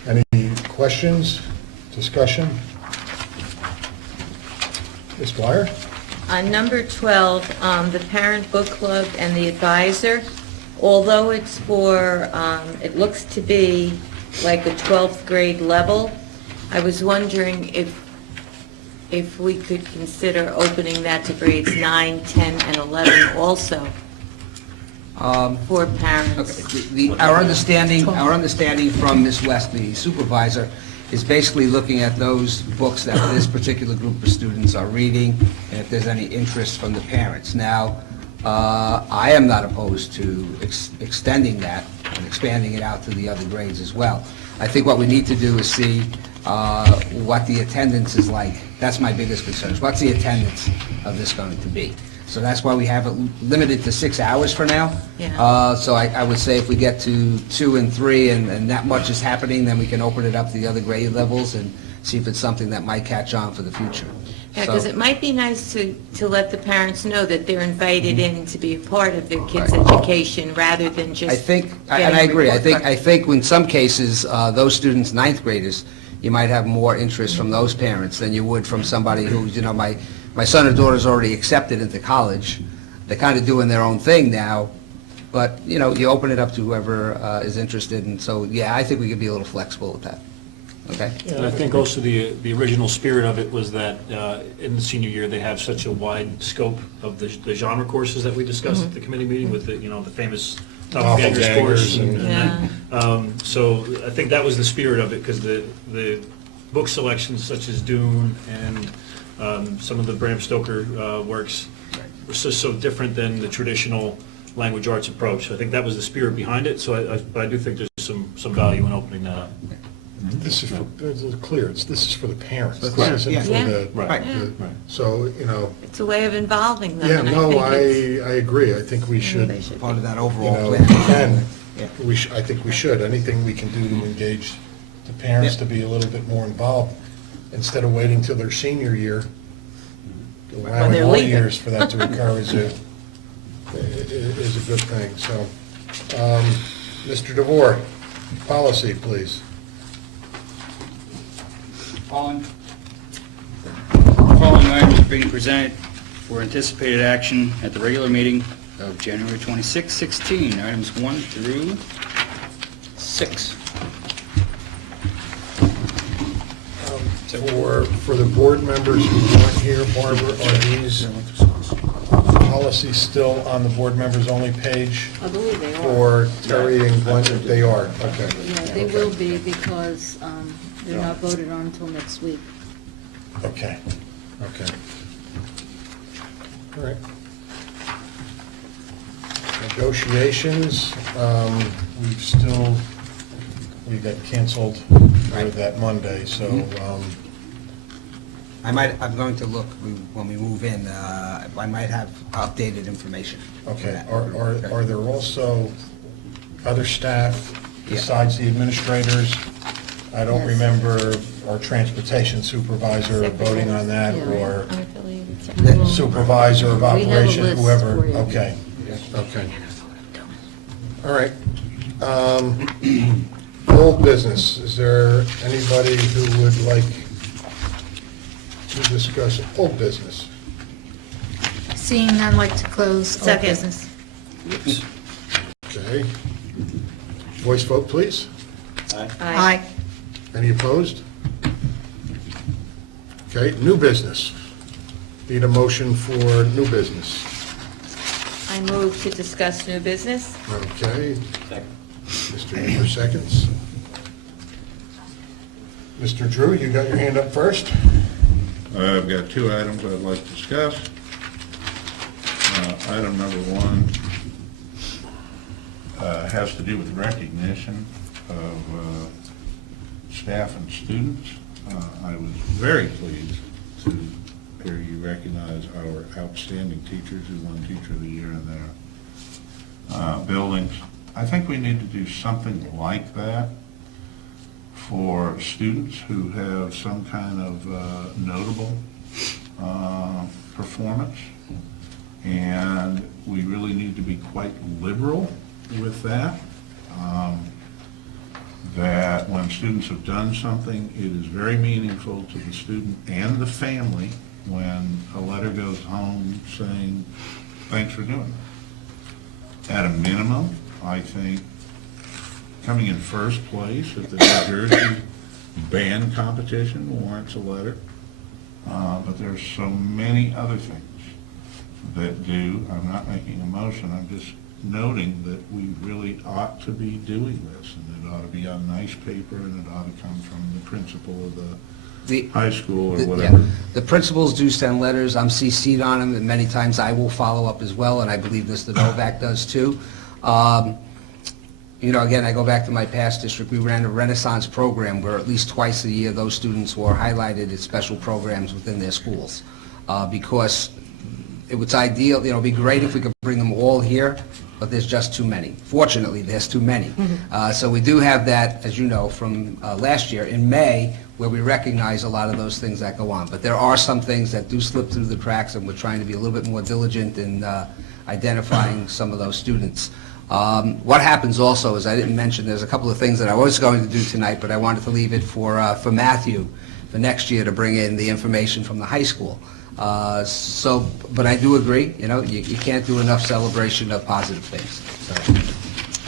Any questions, discussion? Ms. Dwyer? On number 12, the parent book club and the advisor, although it's for, it looks to be like a 12th grade level, I was wondering if we could consider opening that to grades 9, 10, and 11 also, for parents. Okay, our understanding from Ms. West, the supervisor, is basically looking at those books that this particular group of students are reading, and if there's any interest from the parents. Now, I am not opposed to extending that and expanding it out to the other grades as well. I think what we need to do is see what the attendance is like. That's my biggest concern. What's the attendance of this going to be? So that's why we have it limited to 6 hours for now. Yeah. So I would say if we get to 2 and 3 and that much is happening, then we can open it up to the other grade levels and see if it's something that might catch on for the future. Yeah, because So- it might be nice to let the parents know that they're invited in to be a part of their kids' education, rather than just I think, and getting I a agree, report card. I think in some cases, those students, ninth graders, you might have more interest from those parents than you would from somebody who's, my son or daughter's already accepted into college. They're kind of doing their own thing now, but, you open it up to whoever is interested, and so, yeah, I think we could be a little flexible with that. Okay? And I think also the original spirit of it was that in the senior year, they have such a wide scope of the genre courses that we discussed at the committee meeting with the famous doppelgangers course. So I think that was the spirit of it, because the book selections such as Dune and some of the Bram Stoker works were so different than the traditional language arts approach. I think that was the spirit behind it, so I do think there's some value in opening that up. This is for, it's clear, this is for the parents. This Right. isn't Yeah. for Yeah. the. Right. the- So, It's a way of involving them. yeah, and no, think I it's- agree. I think we should, they should Part of that you overall know, plan. and I think we should. Anything we can do to engage the parents to be a little bit more involved, instead of waiting till their senior year, allowing they're more leaving. years for that to occur is a good thing, so. Mr. DeVore, policy, please. Following items being presented for anticipated action at the regular meeting of January 26, 16, items 1 through 6. For the board members who weren't here, Barbara, are these policies still on the board members only page I believe they are. for Terry and Glenn? They are, okay. Yeah, they will be, because they're not voted on until next week. Okay, okay. All right. Negotiations, we got canceled that Monday, so, I'm going to look, when we move in, I might have updated information. okay. Are there also other staff Yeah. besides the administrators? I don't Yes. remember our transportation supervisor voting on that, or Unaffiliated secretary. supervisor of We have a operation, list whoever. for you. Okay, okay. All right. Old business, is there anybody who would like to discuss old business? Seeing none, like to close old Second. business. Okay. Voice vote, please. Aye. Any opposed? Okay, new business. Need a motion for new business. I move to discuss new business. Okay. Mr. Drew, seconds. Mr. Drew, you got your hand up first? I've got two items I'd like to discuss. Item number one has to do with recognition of staff and students. I was very pleased to hear you recognize our outstanding teachers who won Teacher of the Year in their buildings. I think we need to do something like that for students who have some kind of notable performance. And we really need to be quite liberal with that. That when students have done something, it is very meaningful to the student and the family when a letter goes home saying, thanks for doing it. At a minimum, I think coming in first place at the New Jersey band competition warrants a letter. But there's so many other things that do. I'm not making a motion, I'm just noting that we really ought to be doing this, and it ought to be on nice paper, and it ought to come from the principal of the high school or whatever. Yeah. The principals do send letters, I'm CC'd on them, and many times I will follow up as well, and I believe Mr. Novak does too. Again, I go back to my past district, we ran a Renaissance program where at least twice a year, those students were highlighted as special programs within their schools. Because it was ideal, it'd be great if we could bring them all here but there's just too many. Fortunately, there's too many. So we do have that, as you know, from last year in May, where we recognize a lot of those things that go on. But there are some things that do slip through the cracks, and we're trying to be a little bit more diligent in identifying some of those students. What happens also is, I didn't mention, there's a couple of things that I was going to do tonight, but I wanted to leave it for Matthew for next year to bring in the information from the high school. But I do agree, you can't do enough celebration of positive things. So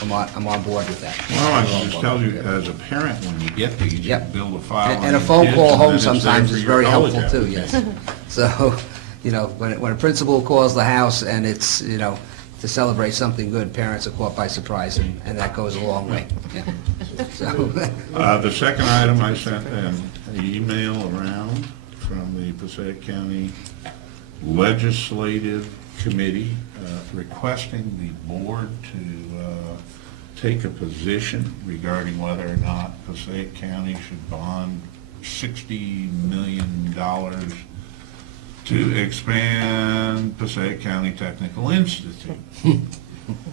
I'm on board with that. Well, I can just tell you, as a parent, when you get these, you Yep. build a file on And a your phone kids, call and then home it's there sometimes for is your very college helpful too, yes. So, when a principal calls the house and it's, to celebrate something good, parents are caught by surprise, and that goes a long way. Yeah. So, The second item, I sent an email around from the Passaic County Legislative Committee requesting the board to take a position regarding whether or not Passaic County should bond $60 million to expand Passaic County Technical Institute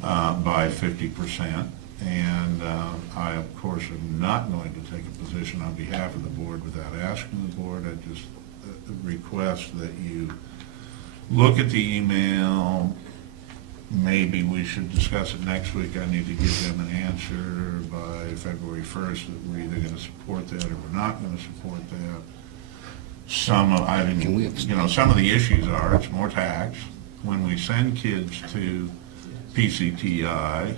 by 50%. And I, of course, am not going to take a position on behalf of the board without asking the board. I just request that you look at the email. Maybe we should discuss it next week. I need to give them an answer by February 1st that we're either going to support that or we're not going to support that. Some of the issues are, it's more tax. When we send kids to PCTI,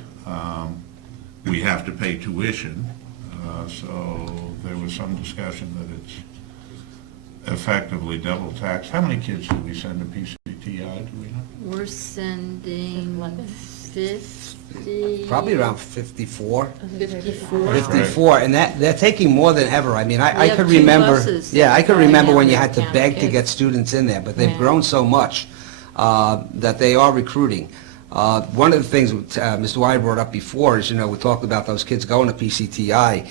we have to pay tuition. So there was some discussion that it's effectively double taxed. How many kids do we send to PCTI, do we know? We're sending 50... probably around 54. 54. 54, and they're taking more than ever. I mean, I have could 2 remember, buses yeah, I could going remember down when you there had to counting beg to kids. get students in there, but they've Yeah. grown so much that they are recruiting. One of the things Mr. Wyatt brought up before is, we talked about those kids going to PCTI.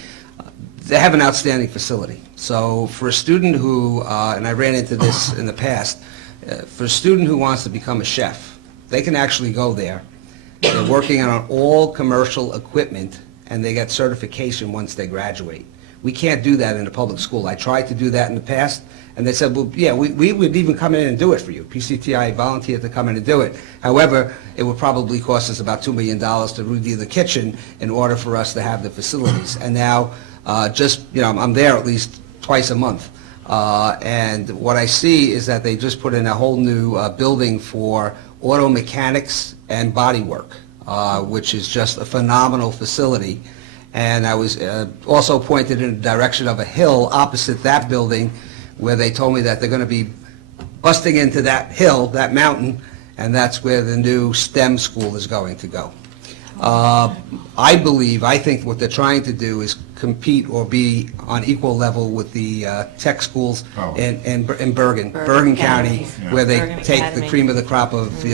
They have an outstanding facility. So for a student who, and I ran into this in the past, for a student who wants to become a chef, they can actually go there. They're working on all commercial equipment, and they get certification once they graduate. We can't do that in a public school. I tried to do that in the past, and they said, well, yeah, we would even come in and do it for you. PCTI volunteered to come in and do it. However, it would probably cost us about $2 million to redo the kitchen in order for us to have the facilities. And now, I'm there at least twice a month. And what I see is that they just put in a whole new building for auto mechanics and body work, which is just a phenomenal facility. And I was also pointed in the direction of a hill opposite that building where they told me that they're going to be busting into that hill, that mountain, and that's where the new STEM school is going to go. I think what they're trying to do is compete or be on equal level with the tech schools in Bergen County, where they Bergen take Academy. the cream of the crop of,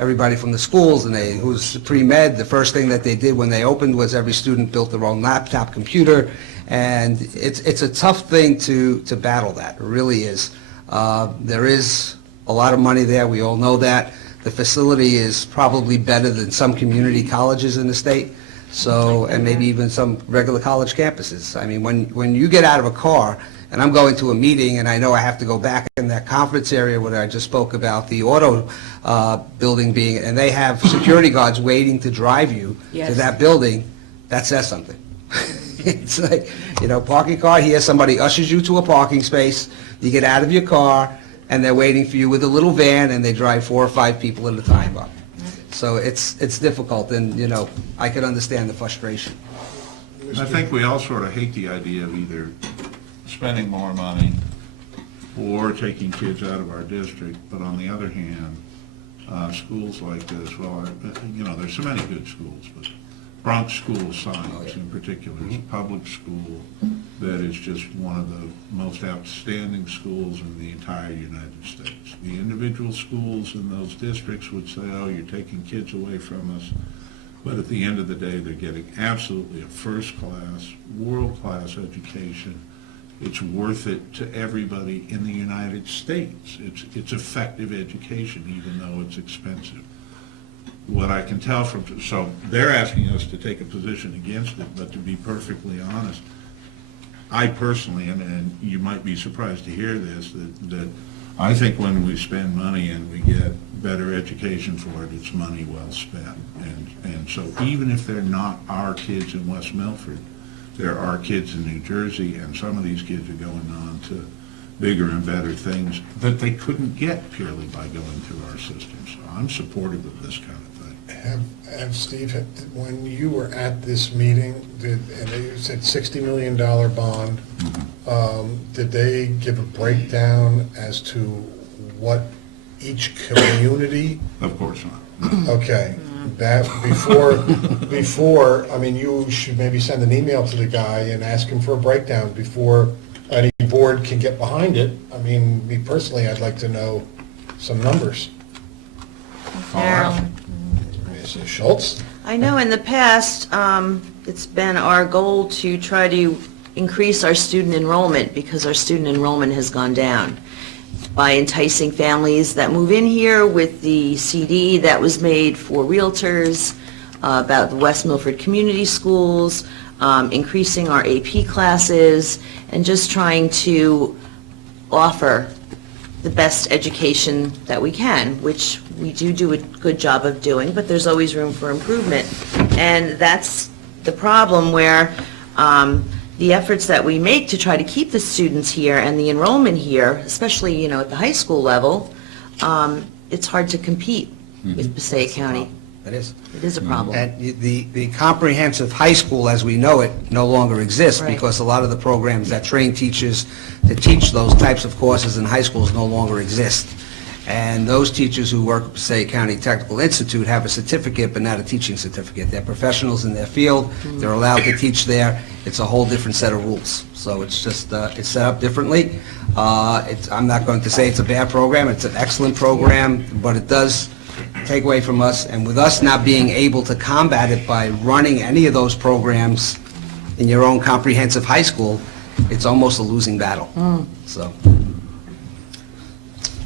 everybody from the schools, and who's pre-med. The first thing that they did when they opened was every student built their own laptop computer, and it's a tough thing to battle that. It really is. There is a lot of money there. We all know that. The facility is probably better than some community colleges in the state, and maybe even some regular college campuses. I mean, when you get out of a car, and I'm going to a meeting, and I know I have to go back in that conference area where I just spoke about the auto building being, and they have security guards waiting to drive you to Yes. that building, that says something. It's like, parking car here, somebody ushers you to a parking space, you get out of your car, and they're waiting for you with a little van, and they drive 4 or 5 people at a time up. So it's difficult, and, I could understand the frustration. I think we all sort of hate the idea of either spending more money or taking kids out of our district, but on the other hand, schools like this, there's so many good schools, but Bronx School of Science in particular is a public school that is just one of the most outstanding schools in the entire United States. The individual schools in those districts would say, oh, you're taking kids away from us, but at the end of the day, they're getting absolutely a first-class, world-class education. It's worth it to everybody in the United States. It's effective education, even though it's expensive. what I can tell from, so they're asking us to take a position against it, but to be perfectly honest, I personally, and you might be surprised to hear this, that I think when we spend money and we get better education for it, it's money well spent. And so even if they're not our kids in West Milford, there are kids in New Jersey, and some of these kids are going on to bigger and better things that they couldn't get purely by going through our system. So I'm supportive of this kind of thing. Have Steve, when you were at this meeting, and they said $60 million bond, did they give a breakdown as to what each community? Of course not. Okay, that, before, I mean, you should maybe send an email to the guy and ask him for a breakdown before any board can get behind it. I mean, me personally, I'd like to know some numbers. Carolyn. Mr. Schultz? I know in the past, it's been our goal to try to increase our student enrollment because our student enrollment has gone down by enticing families that move in here with the CD that was made for realtors about the West Milford Community Schools, increasing our AP classes, and just trying to offer the best education that we can, which we do a good job of doing, but there's always room for improvement. And that's the problem where the efforts that we make to try to keep the students here and the enrollment here, especially, you know, at the high school level, it's hard to compete with Passaic County. It is. It is a problem. And the comprehensive high school as we know it no longer exists Right. because a lot of the programs that train teachers to teach those types of courses in high schools no longer exist. And those teachers who work at Passaic County Technical Institute have a certificate, but not a teaching certificate. They're professionals in their field. They're allowed to teach there. It's a whole different set of rules. So it's just, it's set up differently. I'm not going to say it's a bad program. It's an excellent program, but it does take away from us. And with us not being able to combat it by running any of those programs in your own comprehensive high school, it's almost a losing battle. So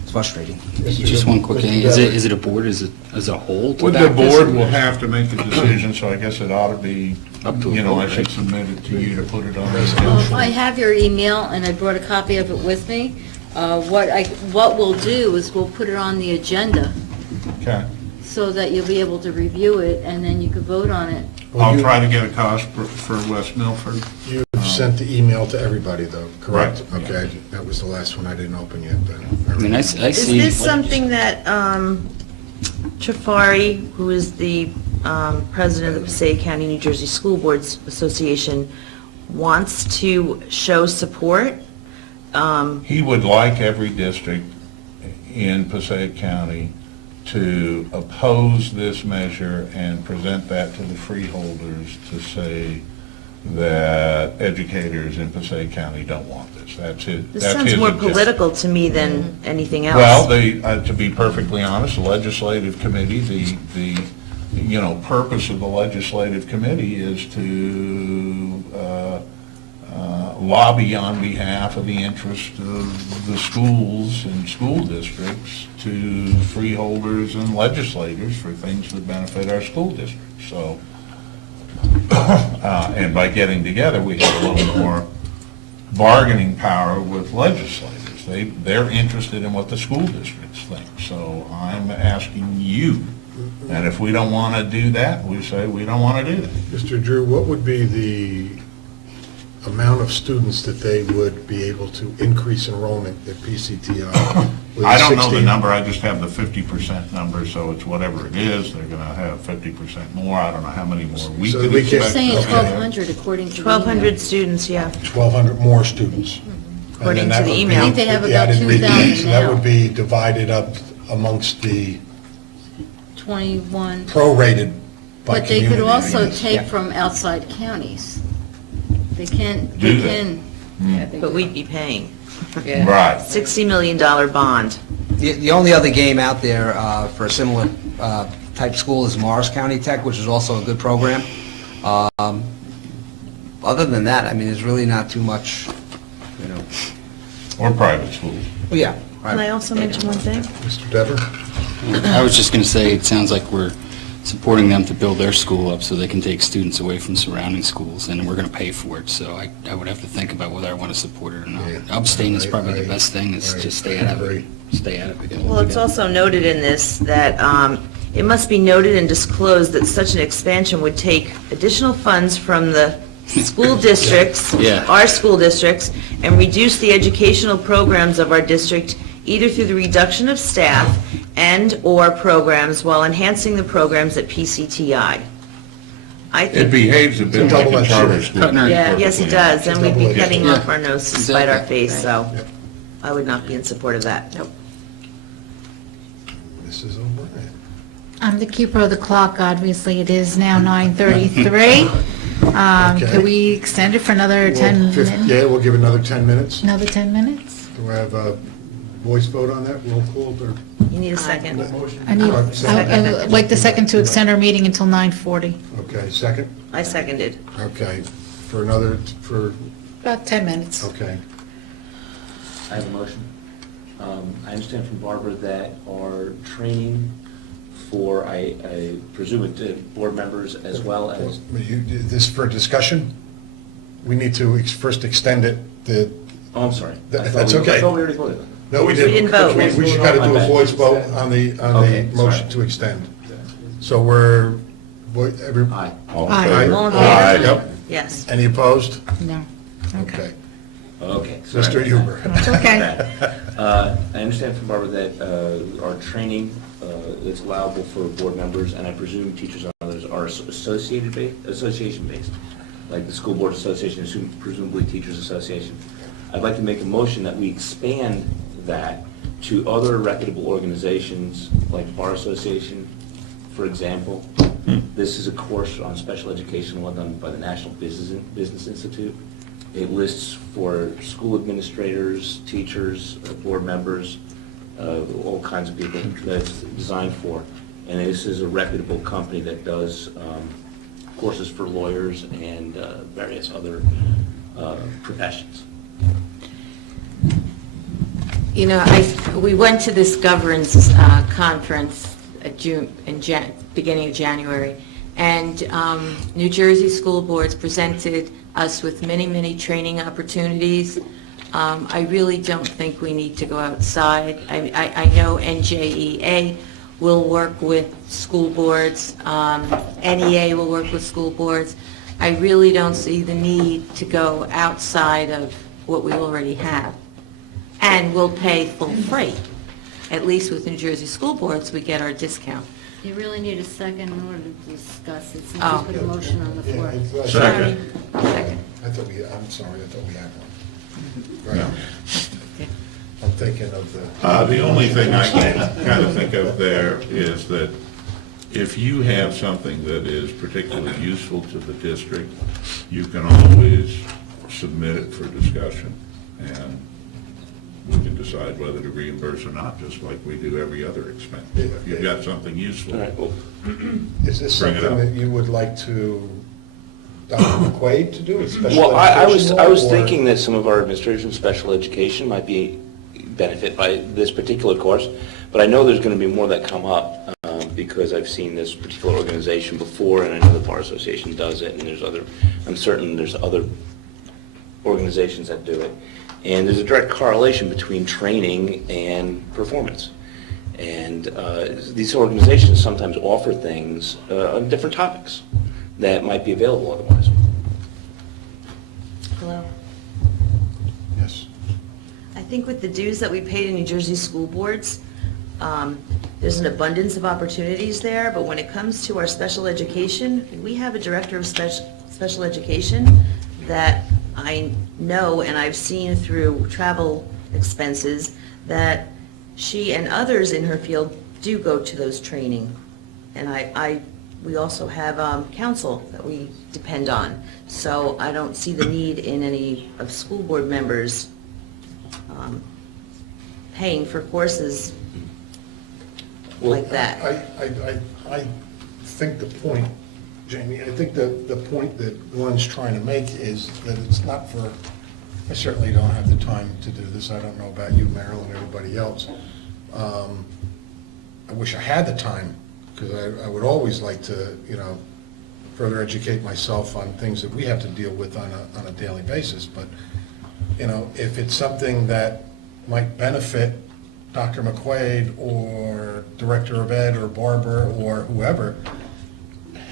it's frustrating. Just one quick thing, is it a board, is it as a whole? to Well, the back this? board will have to make a decision, so I guess it ought to be, Up to a you know, I vote, should right? submit it to you to put it on the I have your email, and I brought a copy of it with me. What we'll do is we'll put it on the agenda Okay. so that you'll be able to review it, and then you can vote on it. I'll try to get a cost for West Milford. You sent the email to everybody, though, correct? Right. Okay, that was the last one I didn't open yet, then. I mean, I Is see. this something that Trifari, who is the president of the Passaic County, New Jersey School Boards Association, wants to show support? He would like every district in Passaic County to oppose this measure and present that to the freeholders to say that educators in Passaic County don't want this. That's his. This that's sounds his more agenda. political to me than anything else. Well, to be perfectly honest, the legislative committee, the purpose of the legislative committee is to lobby on behalf of the interest of the schools and school districts to freeholders and legislators for things that benefit our school districts. So, and by getting together, we have a little more bargaining power with legislators. They're interested in what the school districts think. So I'm asking you, and if we don't want to do that, we say we don't want to do that. Mr. Drew, what would be the amount of students that they would be able to increase enrollment at PCTI? with I don't know the 16? number, I just have the 50% number, so it's whatever it is, they're going to have 50% more. I don't know how many more we So could we can- They're expect. saying Okay. 1,200 according to the 1,200 students, yeah. 1,200 more students. According And then to the that would email. be- I think they have yeah, I about didn't read that. 2,000 So that now. would be divided up amongst the 21. prorated by But they community. could I also guess. take from outside counties. They can, Do they they? can. But we'd be paying. Right. $60 million bond. The only other game out there for a similar type school is Morris County Tech, which is also a good program. Other than that, I mean, there's really not too much, you know. Or private schools. Well, yeah. Can I also mention one thing? Mr. Dever? I was just going to say, it sounds like we're supporting them to build their school up so they can take students away from surrounding schools, and we're going to pay for it. So I would have to think about whether I want to support it or not. Yeah. Abstain is probably the best thing, is I just stay out of agree. it. Stay out of it. Well, it's also noted in this that it must be noted and disclosed that such an expansion would take additional funds from the school districts, Yeah. our school districts, and reduce the educational programs of our district either through the reduction of staff and/or programs while enhancing the programs at PCTI. I It think, behaves a bit like a double-edged charter sword. school. Cutting our- yes, it does, and we'd be Double-edged cutting sword. off our nose to spite our Exactly. face, so Yeah. I would not be in support of that. Mrs. O'Brien. I'm the keeper of the clock, obviously. It is now 9:33. Okay. Could we extend it for another 10 Well, minutes? Yeah, we'll give another 10 minutes. Another 10 minutes? Do I have a voice vote on that? Roll call or? You need a second. I need, Second. I would like the second to extend our meeting until 9:40. Okay, second? I seconded. Okay, for another, for, About 10 minutes. okay. I have a motion. I understand from Barbara that our training for, I presume it, board members as well as, This for discussion? We need to first extend it, oh, I'm sorry. I thought That's we- okay. I thought we already voted. No, we We didn't. didn't vote. We just got to do My a bad. voice vote on the Okay, motion sorry. to extend. So we're, every, Aye. All in Aye. favor? All in Aye, favor? yep. Yes. Any opposed? No. Okay. Okay. sorry Mr. about Huber. It's okay. that. I understand from Barbara that our training that's allowable for board members, and I presume teachers and others, are association-based, like the School Board Association, presumably Teachers Association. I'd like to make a motion that we expand that to other reputable organizations, like Bar Association, for example. This is a course on special education law done by the National Business Institute. It lists for school administrators, teachers, board members, all kinds of people that it's designed for. And this is a reputable company that does courses for lawyers and various other professions. You know, we went to this governance conference at beginning of January, and New Jersey school boards presented us with many, many training opportunities. I really don't think we need to go outside. I know NJEA will work with school boards, NEA will work with school boards. I really don't see the need to go outside of what we already have. And we'll pay full freight. At least with New Jersey school boards, we get our discount. You really need a second in order to discuss it, since Oh. you put a motion on the floor. Yeah, Second. Second. I'm sorry, I thought we had one. Right. I'm thinking of the. The only thing I can kind of think of there is that if you have something that is particularly useful to the district, you can always submit it for discussion, and we can decide whether to reimburse or not, just like we do every other expense. If you've got something useful. All right, well, Is this Bring it something up. that you would like to, Dr. McQuaid to do, a special Well, I was education law, or- thinking that some of our administrators in special education might be benefit by this particular course, but I know there's going to be more that come up because I've seen this particular organization before, and I know the Bar Association does it, and I'm certain there's other organizations that do it. And there's a direct correlation between training and performance. And these organizations sometimes offer things on different topics that might be available otherwise. Hello? Yes. I think with the dues that we paid in New Jersey school boards, there's an abundance of opportunities there, but when it comes to our special education, we have a director of special education that I know and I've seen through travel expenses that she and others in her field do go to those training. And we also have counsel that we depend on. So I don't see the need in any of school board members paying for courses like that. I think the point, Jamie, I think the point that Glenn's trying to make is that it's not for, I certainly don't have the time to do this. I don't know about you, Meryl, and everybody else. I wish I had the time, because I would always like to, further educate myself on things that we have to deal with on a daily basis. But, if it's something that might benefit Dr. McQuaid or Director of Ed or Barbara or whoever,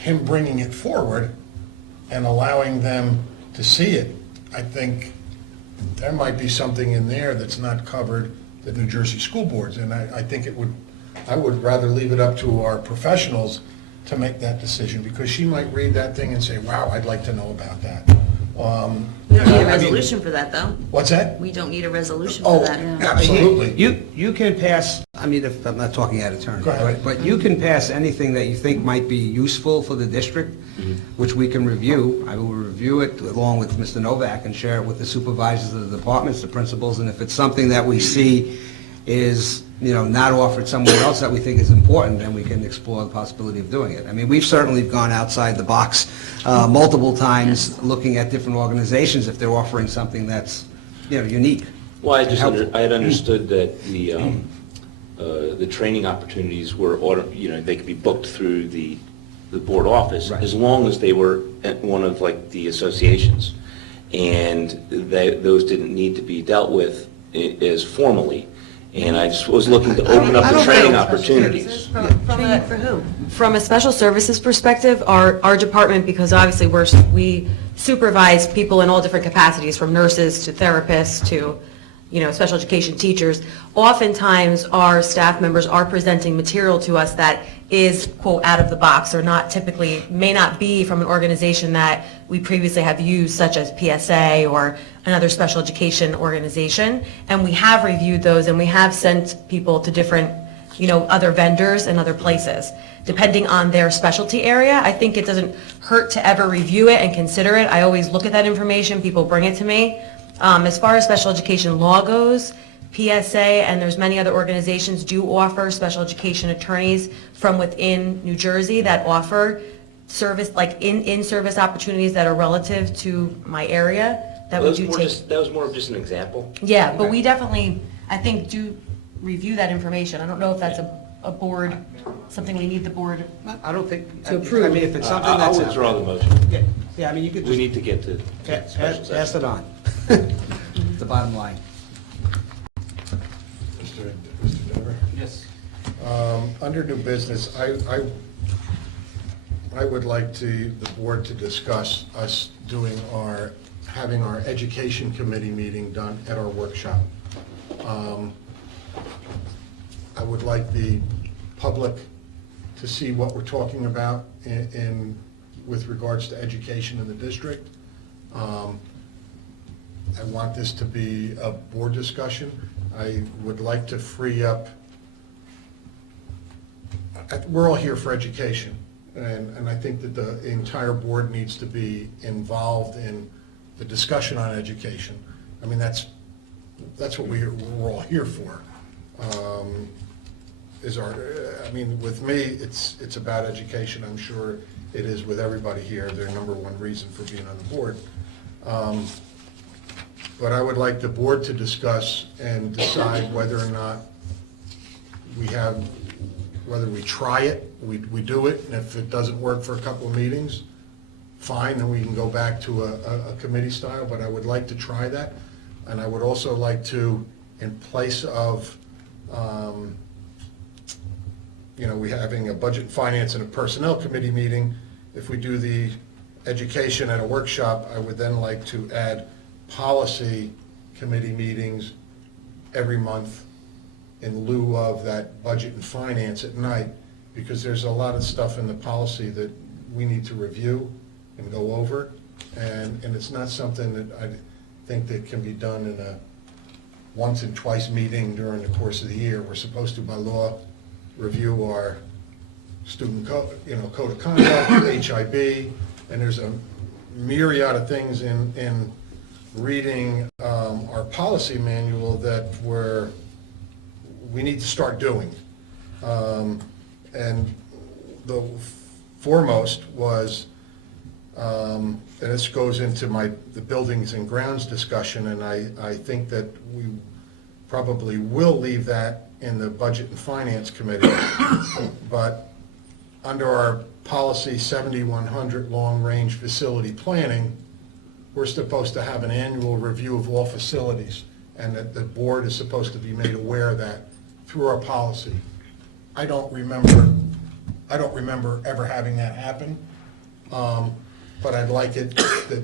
him bringing it forward and allowing them to see it, I think there might be something in there that's not covered at New Jersey school boards. And I think I would rather leave it up to our professionals to make that decision, because she might read that thing and say, wow, I'd like to know about that. We don't need a resolution for that, though. What's that? We don't need a resolution for that. Absolutely. You can pass, if I'm not talking out of turn, Go ahead. but you can pass anything that you think might be useful for the district, which we can review. I will review it along with Mr. Novak and share it with the supervisors of the departments, the principals, and if it's something that we see is, not offered somewhere else that we think is important, then we can explore the possibility of doing it. I mean, we've certainly gone outside the box multiple times, looking at different organizations if they're offering something that's, unique. Well, I had understood that the training opportunities were, they could be booked through the board office, Right. as long as they were at one of the associations. And those didn't need to be dealt with as formally. And I just was looking to open up the training opportunities. For who? From a special services perspective, our department, because obviously we supervise people in all different capacities, from nurses to therapists to, special education teachers, oftentimes our staff members are presenting material to us that is, quote, out of the box, or may not be from an organization that we previously have used, such as PSA or another special education organization. And we have reviewed those, and we have sent people to different, other vendors and other places. Depending on their specialty area, I think it doesn't hurt to ever review it and consider it. I always look at that information, people bring it to me. As far as special education law goes, PSA and there's many other organizations do offer special education attorneys from within New Jersey that offer service, in-service opportunities that are relative to my area that we do take. That was more of just an example. Yeah, but we definitely, I think, do review that information. I don't know if that's a board, something we need the board. I don't think, To approve. I mean, if it's something I'll that's... withdraw the motion. Yeah, I mean, you could We just need to get to special pass session. it on. The bottom line. Mr. Dever? Yes. Under new business, I would like the board to discuss us having our education committee meeting done at our workshop. I would like the public to see what we're talking about with regards to education in the district. I want this to be a board discussion. I would like to free up, we're all here for education, and I think that the entire board needs to be involved in the discussion on education. I mean, that's what we're all here for. With me, it's about education. I'm sure it is with everybody here, their number one reason for being on the board. But I would like the board to discuss and decide whether or not whether we try it, we do it, and if it doesn't work for a couple of meetings, fine, then we can go back to a committee style, but I would like to try that. And I would also like to, in place of, we having a budget and finance and a personnel committee meeting, if we do the education at a workshop, I would then like to add policy committee meetings every month in lieu of that budget and finance at night, because there's a lot of stuff in the policy that we need to review and go over, and it's not something that I think that can be done in a once and twice meeting during the course of the year. We're supposed to, by law, review our student code of conduct, HIB, and there's a myriad of things in reading our policy manual that we need to start doing. And the foremost was, and this goes into the buildings and grounds discussion, and I think that we probably will leave that in the Budget and Finance Committee, but under our policy 7100 long-range facility planning, we're supposed to have an annual review of all facilities, and that the board is supposed to be made aware of that through our policy. I don't remember ever having that happen, but I'd like it that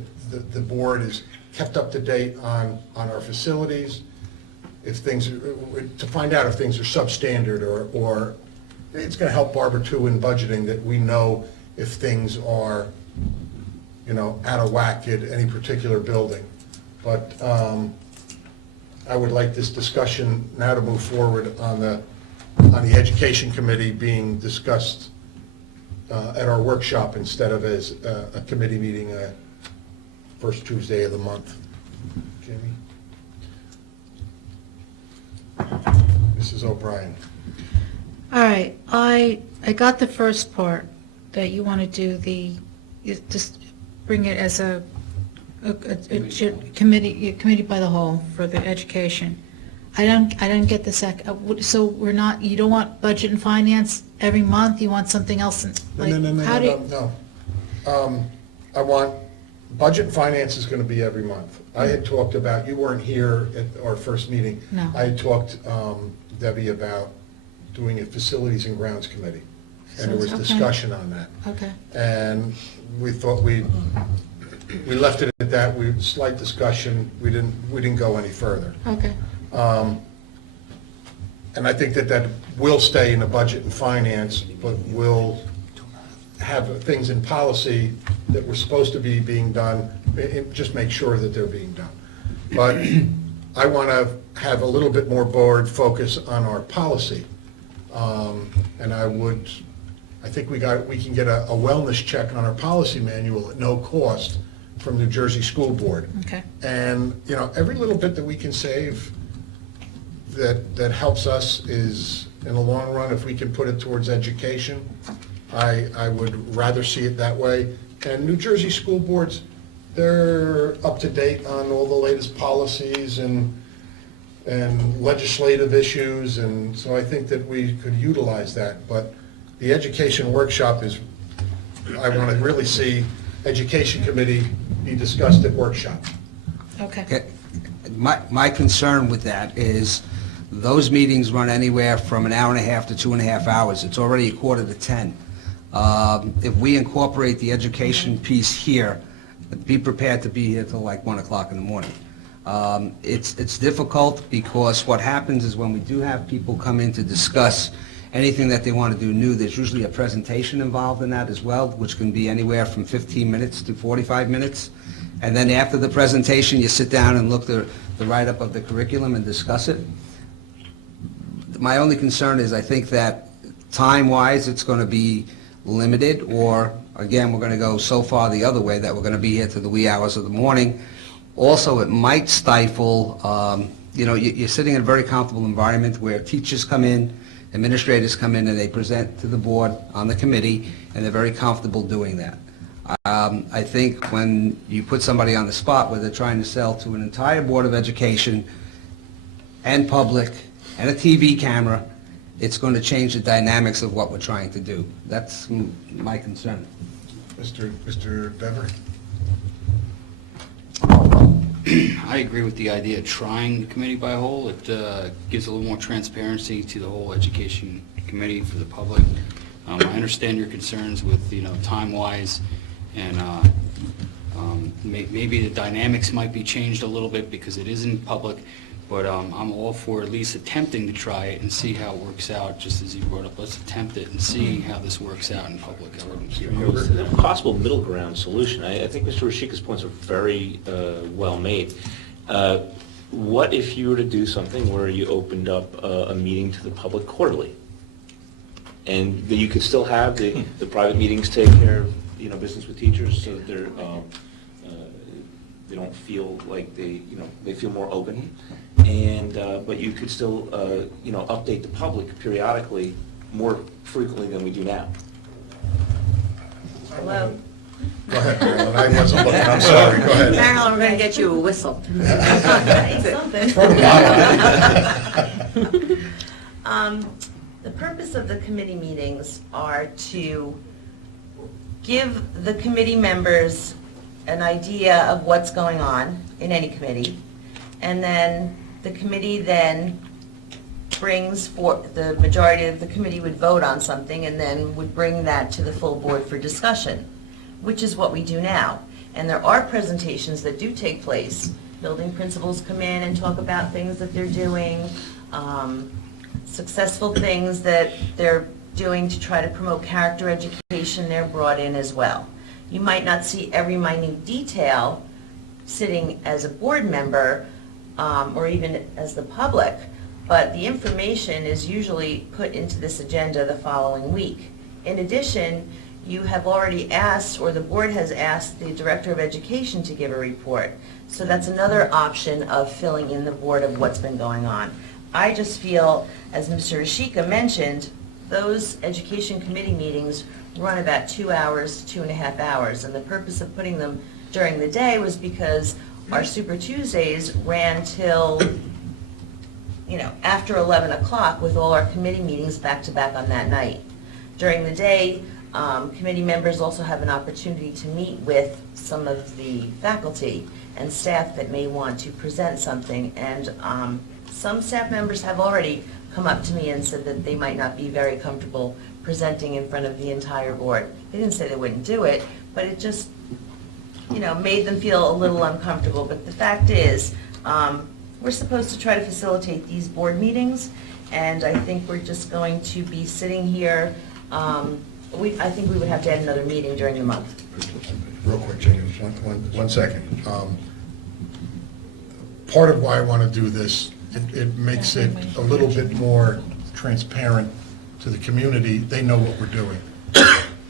the board is kept up to date on our facilities, if things, to find out if things are substandard, or it's going to help Barbara too in budgeting, that we know if things are, out of whack at any particular building. But I would like this discussion now to move forward on the Education Committee being discussed at our workshop instead of as a committee meeting first Tuesday of the month. Jamie? Mrs. O'Brien. All right, I got the first part, that you want to do just bring it as a committee by the whole for the education. I don't get the so you don't want budget and finance every month, you want something else? No. I want, budget and finance is going to be every month. I had talked about, you weren't here at our first meeting. No. I had talked, Debbie, about doing a facilities and grounds committee, and there was Okay. discussion on that. Okay, And we thought we left it at that, slight discussion, we didn't go any further. okay, And I think that will stay in the budget and finance, but we'll have things in policy that were supposed to be being done, just make sure that they're being done. But I want to have a little bit more board focus on our policy. And I think we can get a wellness check on our policy manual at no cost from New Jersey School Board. okay. And, every little bit that we can save that helps us is, in the long run, if we can put it towards education, I would rather see it that way. And New Jersey school boards, they're up to date on all the latest policies and legislative issues, and so I think that we could utilize that. But the education workshop is, I want to really see Education Committee be discussed at workshop. Okay. Okay. My concern with that is those meetings run anywhere from an hour and a half to 2.5 hours. It's already 9:45. If we incorporate the education piece here, be prepared to be here till like 1 o'clock in the morning. It's difficult because what happens is when we do have people come in to discuss anything that they want to do new, there's usually a presentation involved in that as well, which can be anywhere from 15 minutes to 45 minutes. And then after the presentation, you sit down and look the write-up of the curriculum and discuss it. My only concern is I think that time-wise, it's going to be limited, or, again, we're going to go so far the other way that we're going to be here to the wee hours of the morning. Also, it might stifle, you're sitting in a very comfortable environment where teachers come in, administrators come in, and they present to the board on the committee, and they're very comfortable doing that. I think when you put somebody on the spot where they're trying to sell to an entire Board of Education and public and a TV camera, it's going to change the dynamics of what we're trying to do. That's my concern. Mr. Dever? I agree with the idea of trying the committee by whole. It gives a little more transparency to the whole education committee for the public. I understand your concerns with, time-wise, and maybe the dynamics might be changed a little bit because it isn't public, but I'm all for at least attempting to try it and see how it works out, just as you brought up. Let's attempt it and see how this works out in public. I wouldn't be opposed to that. Possible middle ground solution. I think Mr. Rashika's points are very well made. What if you were to do something where you opened up a meeting to the public quarterly? And that you could still have the private meetings take care of, business with teachers, so that they don't feel like they feel more open. And, but you could still, update the public periodically more frequently than we do now. Hello? Go ahead, Marilyn, I wasn't looking, I'm sorry, go ahead. Marilyn, we're going to get you a whistle. The purpose of the committee meetings are to give the committee members an idea of what's going on in any committee, and then the committee then brings for, the majority of the committee would vote on something and then would bring that to the full board for discussion, which is what we do now. And there are presentations that do take place. Building principals come in and talk about things that they're doing, successful things that they're doing to try to promote character education, they're brought in as well. You might not see every minute detail sitting as a board member or even as the public, but the information is usually put into this agenda the following week. In addition, you have already asked, or the board has asked, the Director of Education to give a report. So that's another option of filling in the board of what's been going on. I just feel, as Mr. Ashika mentioned, those education committee meetings run about 2 hours, 2.5 hours, and the purpose of putting them during the day was because our Super Tuesdays ran till, after 11 o'clock with all our committee meetings back to back on that night. During the day, committee members also have an opportunity to meet with some of the faculty and staff that may want to present something, and some staff members have already come up to me and said that they might not be very comfortable presenting in front of the entire board. They didn't say they wouldn't do it, but it just, made them feel a little uncomfortable. But the fact is, we're supposed to try to facilitate these board meetings, and I think we're just going to be sitting here. I think we would have to add another meeting during the month. Real quick, James, one second. Part of why I want to do this, it makes it a little bit more transparent to the community. They know what we're doing.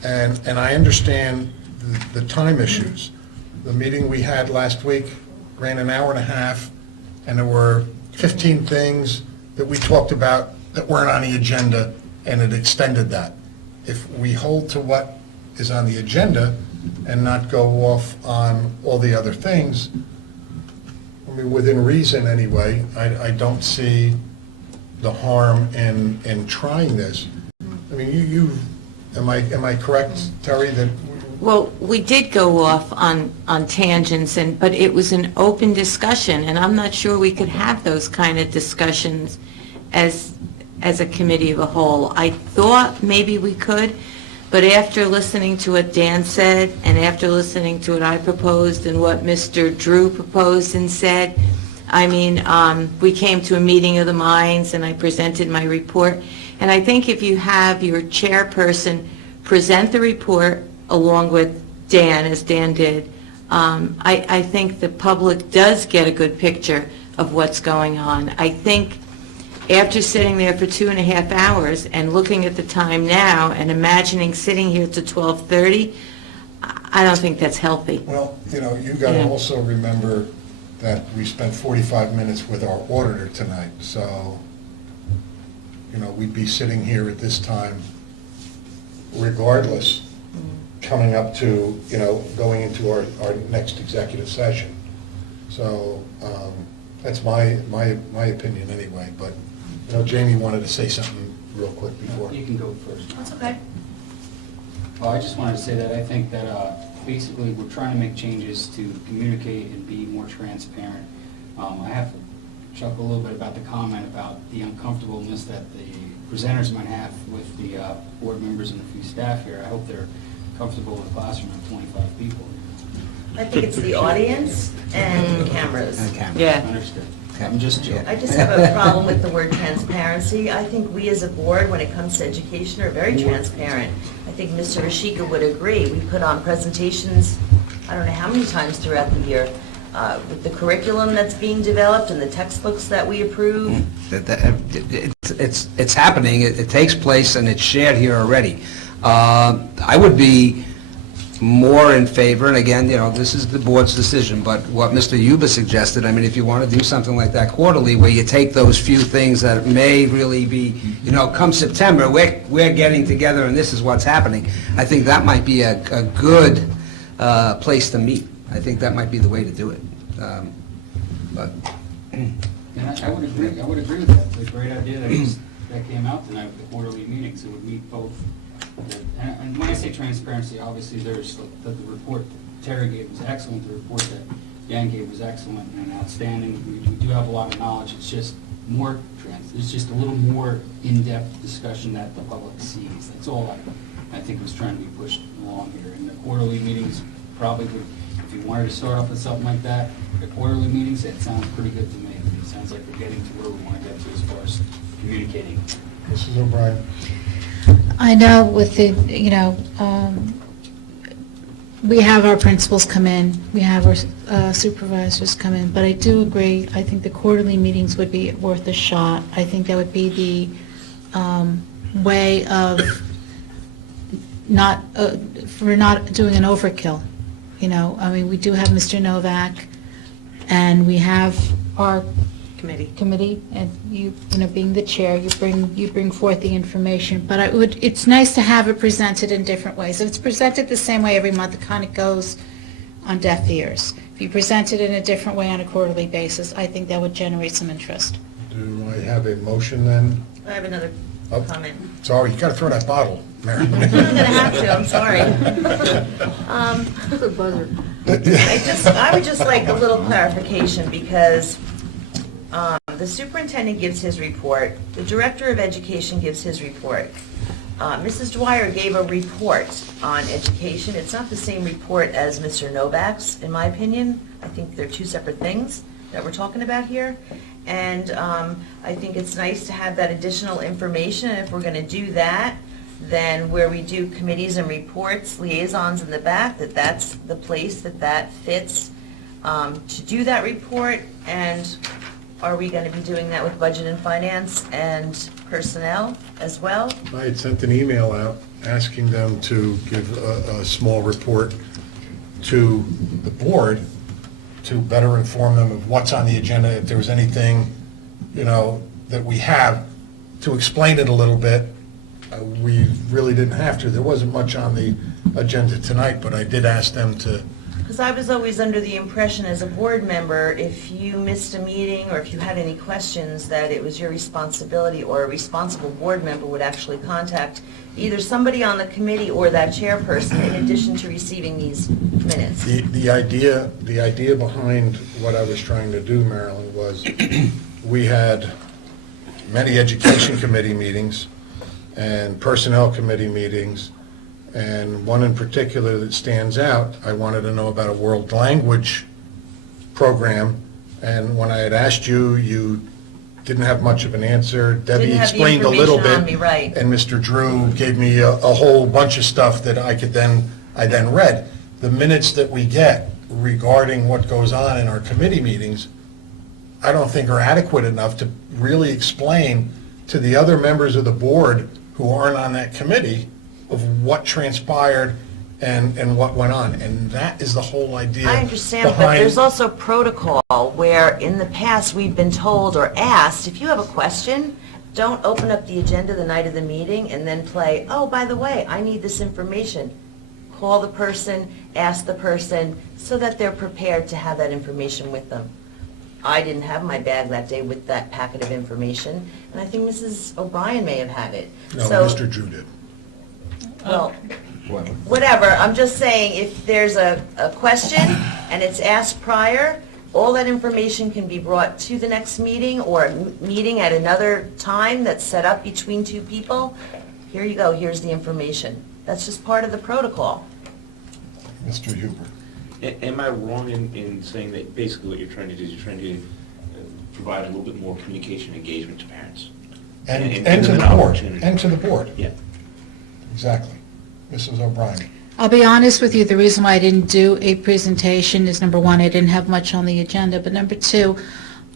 And I understand the time issues. The meeting we had last week ran an hour and a half, and there were 15 things that we talked about that weren't on the agenda, and it extended that. If we hold to what is on the agenda and not go off on all the other things, I mean, within reason anyway, I don't see the harm in trying this. I mean, am I correct, Terry, that? Well, we did go off on tangents, but it was an open discussion, and I'm not sure we could have those kind of discussions as a committee of a whole. I thought maybe we could, but after listening to what Dan said, and after listening to what I proposed and what Mr. Drew proposed and said, we came to a meeting of the minds, and I presented my report. And I think if you have your chairperson present the report along with Dan, as Dan did, I think the public does get a good picture of what's going on. I think after sitting there for 2.5 hours and looking at the time now and imagining sitting here to 12:30, I don't think that's healthy. Well, you got to also remember that we spent 45 minutes with our auditor tonight, so, we'd be sitting here at this time regardless, coming up to, going into our next executive session. So that's my opinion anyway, but, Jamie wanted to say something real quick before. You can go first. That's okay. Well, I just wanted to say that I think that basically we're trying to make changes to communicate and be more transparent. I have to chuckle a little bit about the comment about the uncomfortableness that the presenters might have with the board members and a few staff here. I hope they're comfortable with a classroom of 25 people. I think it's the audience and cameras. Yeah. Understood. I'm just joking. I just have a problem with the word transparency. I think we as a board, when it comes to education, are very transparent. I think Mr. Ashika would agree. We put on presentations, I don't know how many times throughout the year, with the curriculum that's being developed and the textbooks that we approve. It's happening, it takes place, and it's shared here already. I would be more in favor, and again, this is the board's decision, but what Mr. Yuba suggested, if you want to do something like that quarterly, where you take those few things that may really be, come September, we're getting together and this is what's happening, I think that might be a good place to meet. I think that might be the way to do it. And I would agree with that. It's a great idea that that came out tonight with the quarterly meetings. It would meet both. And when I say transparency, obviously there's, the report Terry gave was excellent, the report that Dan gave was excellent and outstanding. We do have a lot of knowledge. It's just more it's just a little more in-depth discussion that the public sees. That's all I think was trying to be pushed along here. And the quarterly meetings probably would, if you wanted to start off with something like that, the quarterly meetings, that sounds pretty good to me. It sounds like we're getting to where we want to get to as far as communicating. Mrs. O'Brien? I know with the, we have our principals come in, we have our supervisors come in, but I do agree, I think the quarterly meetings would be worth a shot. I think that would be the way of for not doing an overkill. We do have Mr. Novak, and we have our committee, and you being the chair, you bring forth the information. But it's nice to have it presented in different ways. If it's presented the same way every month, it kind of goes on deaf ears. If you present it in a different way on a quarterly basis, I think that would generate some interest. Do I have a motion then? I have another comment. Sorry, you got to throw that bottle, Mary. I'm going to have to, I'm sorry. I would just like a little clarification, because the superintendent gives his report, the director of education gives his report. Mrs. Dwyer gave a report on education. It's not the same report as Mr. Novak's, in my opinion. I think they're two separate things that we're talking about here. And I think it's nice to have that additional information. And if we're going to do that, then where we do committees and reports, liaisons in the back, that's the place that fits to do that report. And are we going to be doing that with budget and finance and personnel as well? I had sent an email out asking them to give a small report to the board to better inform them of what's on the agenda, if there was anything, that we have, to explain it a little bit. We really didn't have to. There wasn't much on the agenda tonight, but I did ask them to. Because I was always under the impression as a board member, if you missed a meeting or if you had any questions, that it was your responsibility, or a responsible board member would actually contact either somebody on the committee or that chairperson, in addition to receiving these minutes. The idea behind what I was trying to do, Marilyn, was we had many education committee meetings and personnel committee meetings, and one in particular that stands out, I wanted to know about a world language program, and when I had asked you, you didn't have much of an answer. Debbie explained a little bit, on me, right. and Mr. Drew gave me a whole bunch of stuff that I then read. The minutes that we get regarding what goes on in our committee meetings, I don't think are adequate enough to really explain to the other members of the board who aren't on that committee of what transpired and what went on. And that is the whole idea. I understand, but there's also protocol where in the past we've been told or asked, if you have a question, don't open up the agenda the night of the meeting and then play, oh, by the way, I need this information. Call the person, ask the person, so that they're prepared to have that information with them. I didn't have my bag that day with that packet of information, and I think Mrs. O'Brien may have had it. No, So- Mr. Drew did. Well, whatever, I'm just saying, if there's a question and it's asked prior, all that information can be brought to the next meeting or a meeting at another time that's set up between two people. Here you go, here's the information. That's just part of the protocol. Mr. Huber. Am I wrong in saying that basically what you're trying to do is you're trying to provide a little bit more communication engagement to parents? And to the board, and to the board. Yeah. Exactly. Mrs. O'Brien. I'll be honest with you, the reason why I didn't do a presentation is, number one, I didn't have much on the agenda, but number two,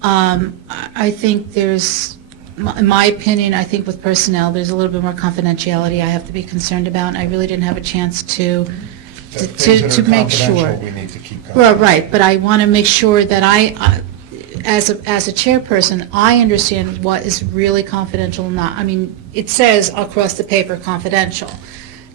I think there's, in my opinion, I think with personnel, there's a little bit more confidentiality I have to be concerned about, and I really didn't have a chance to make sure. We need to keep going. Well, right, but I want to make sure that as a chairperson, I understand what is really confidential and not. I mean, it says across the paper confidential.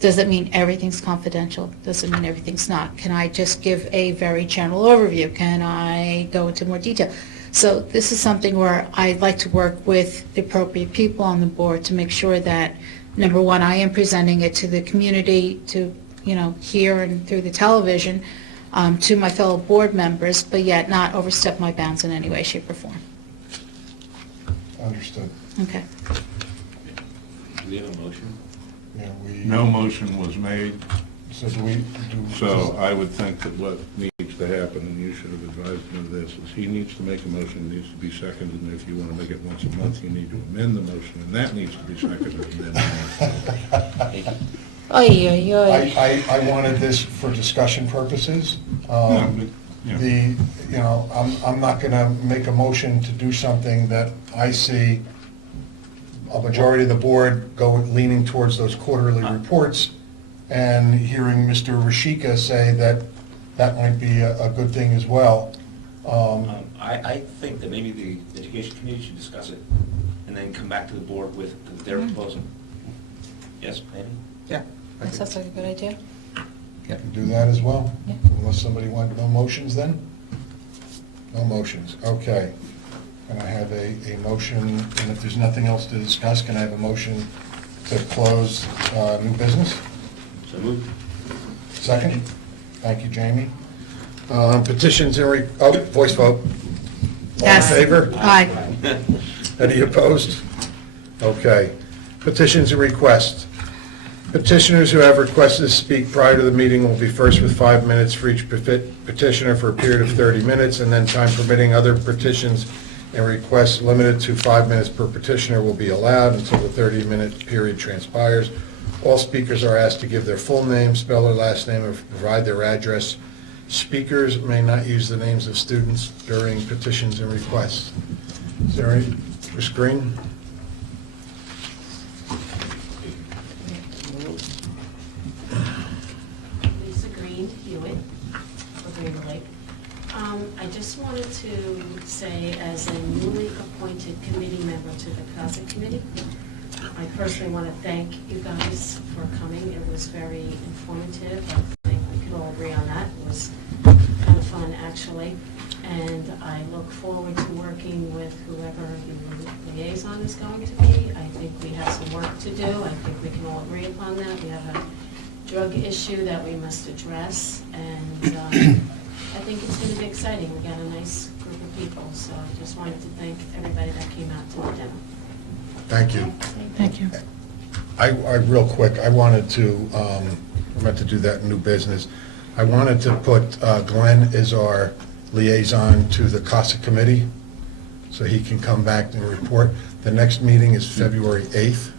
Doesn't mean everything's confidential, doesn't mean everything's not. Can I just give a very general overview? Can I go into more detail? So this is something where I'd like to work with the appropriate people on the board to make sure that, number one, I am presenting it to the community, to, hear and through the television, to my fellow board members, but yet not overstep my bounds in any way, shape, or form. Understood. Okay. Do we have a motion? Yeah, No motion was made, So so I would think that what needs to happen, and you should have advised him of this, is he needs to make a motion, it needs to be seconded, and if you want to make it once a month, you need to amend the motion, and that needs to be seconded, and then. I wanted this for discussion purposes. I'm not going to make a motion to do something that I see a majority of the board leaning towards those quarterly reports, and hearing Mr. Rashika say that that might be a good thing as well. I think that maybe the education committee should discuss it and then come back to the board with their proposal. Yes, maybe? Yeah. That sounds like a good idea. Do that as well? Yeah. Unless somebody wants, no motions then? No motions, okay. Can I have a motion, and if there's nothing else to discuss, can I have a motion to close new business? So moved. Second? Thank you, Jamie. Petitions and, voice vote. Yes. All in favor? Aye. Any opposed? Okay. Petitions and requests. Petitioners who have requested to speak prior to the meeting will be first with 5 minutes for each petitioner for a period of 30 minutes, and then time permitting, other petitions and requests limited to 5 minutes per petitioner will be allowed until the 30-minute period transpires. All speakers are asked to give their full name, spell their last name, and provide their address. Speakers may not use the names of students during petitions and requests. Is there any, Ms. Green? Lisa Green, Hewitt, of Green Lake. I just wanted to say, as a newly appointed committee member to the CASA committee, I personally want to thank you guys for coming. It was very informative. I think we can all agree on that. It was kind of fun, actually. And I look forward to working with whoever the liaison is going to be. I think we have some work to do. I think we can all agree upon that. We have a drug issue that we must address, and I think it's going to be exciting. We got a nice group of people, so I just wanted to thank everybody that came out to the demo. Thank you. Thank you. I real quick, I wanted to, I meant to do that in new business. I wanted to put Glenn as our liaison to the CASA committee, so he can come back and report. The next meeting is February 8th.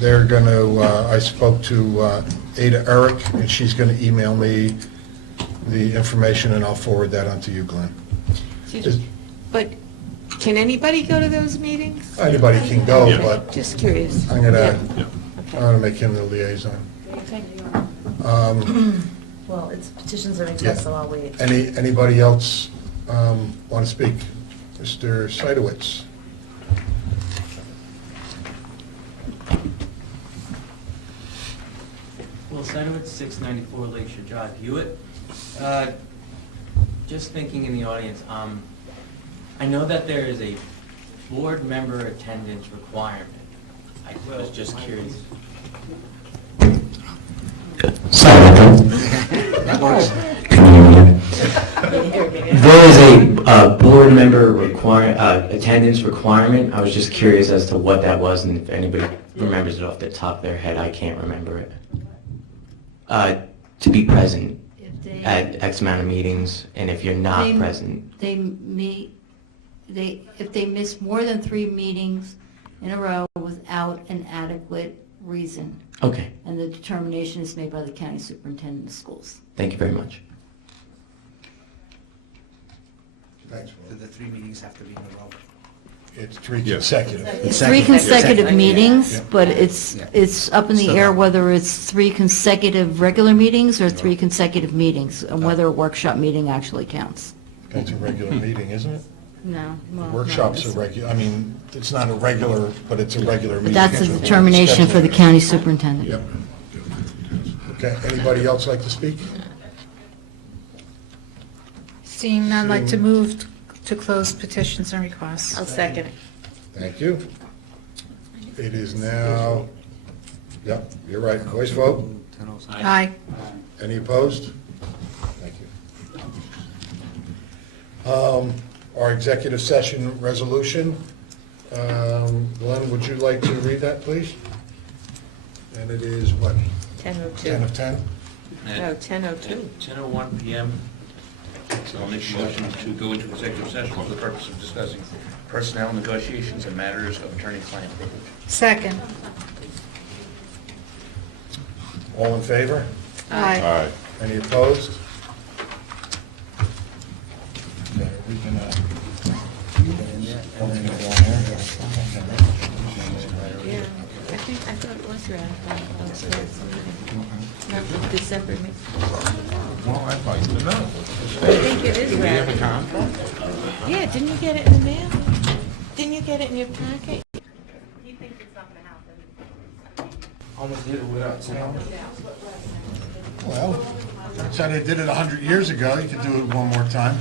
They're going to, I spoke to Ada Eric, and she's going to email me the information, and I'll forward that on to you, Glenn. But can anybody go to those meetings? Anybody can go, but Just curious. I'm going to make him the liaison. Well, it's petitions and requests, so I'll wait. Anybody else want to speak? Mr. Seidowitz? Well, Seidowitz, 694 Lakeshore Drive, Hewitt. Just thinking in the audience, I know that there is a board member attendance requirement. I was just curious. That works. There is a board member attendance requirement. I was just curious as to what that was, and if anybody remembers it off the top of their head. I can't remember it. To be present at X amount of meetings, and if you're not present. If they miss more than 3 meetings in a row without an adequate reason. Okay. And the determination is made by the county superintendent of schools. Thank you very much. Thanks, Do the 3 meetings have to be in a row? It's 3 consecutive. It's 3 consecutive meetings, Yeah. but it's up in the air whether it's 3 consecutive regular meetings or 3 consecutive meetings, and whether a workshop meeting actually counts. That's a regular meeting, isn't it? No. well, no, Workshops are that's- regular, I mean, it's not a regular, but it's a regular But meeting. that's a determination for the county superintendent. Yep. Okay, anybody else like to speak? Seeing none, like to move to close petitions and requests. I'll second it. Thank you. It is now, yep, you're right, voice vote. Aye. Any opposed? Thank you. Our executive session resolution, Glenn, would you like to read that, please? And it is what, 10:02. 10 of 10? No, 10:02. 10:01 PM. So I'll make a motion to go into executive session for the purpose of discussing personnel negotiations and matters of attorney-client privilege. Second. All in favor? Aye. Any opposed? Okay, we can, Yeah, I thought it was ratified. Not the December meeting. Well, I'd like to know. I think it is Do we have a ratified. contract? Yeah, didn't you get it in the mail? Didn't you get it in your packet? He thinks it's not going to happen. Almost did it without saying. well, so they did it 100 years ago, you could do it one more time.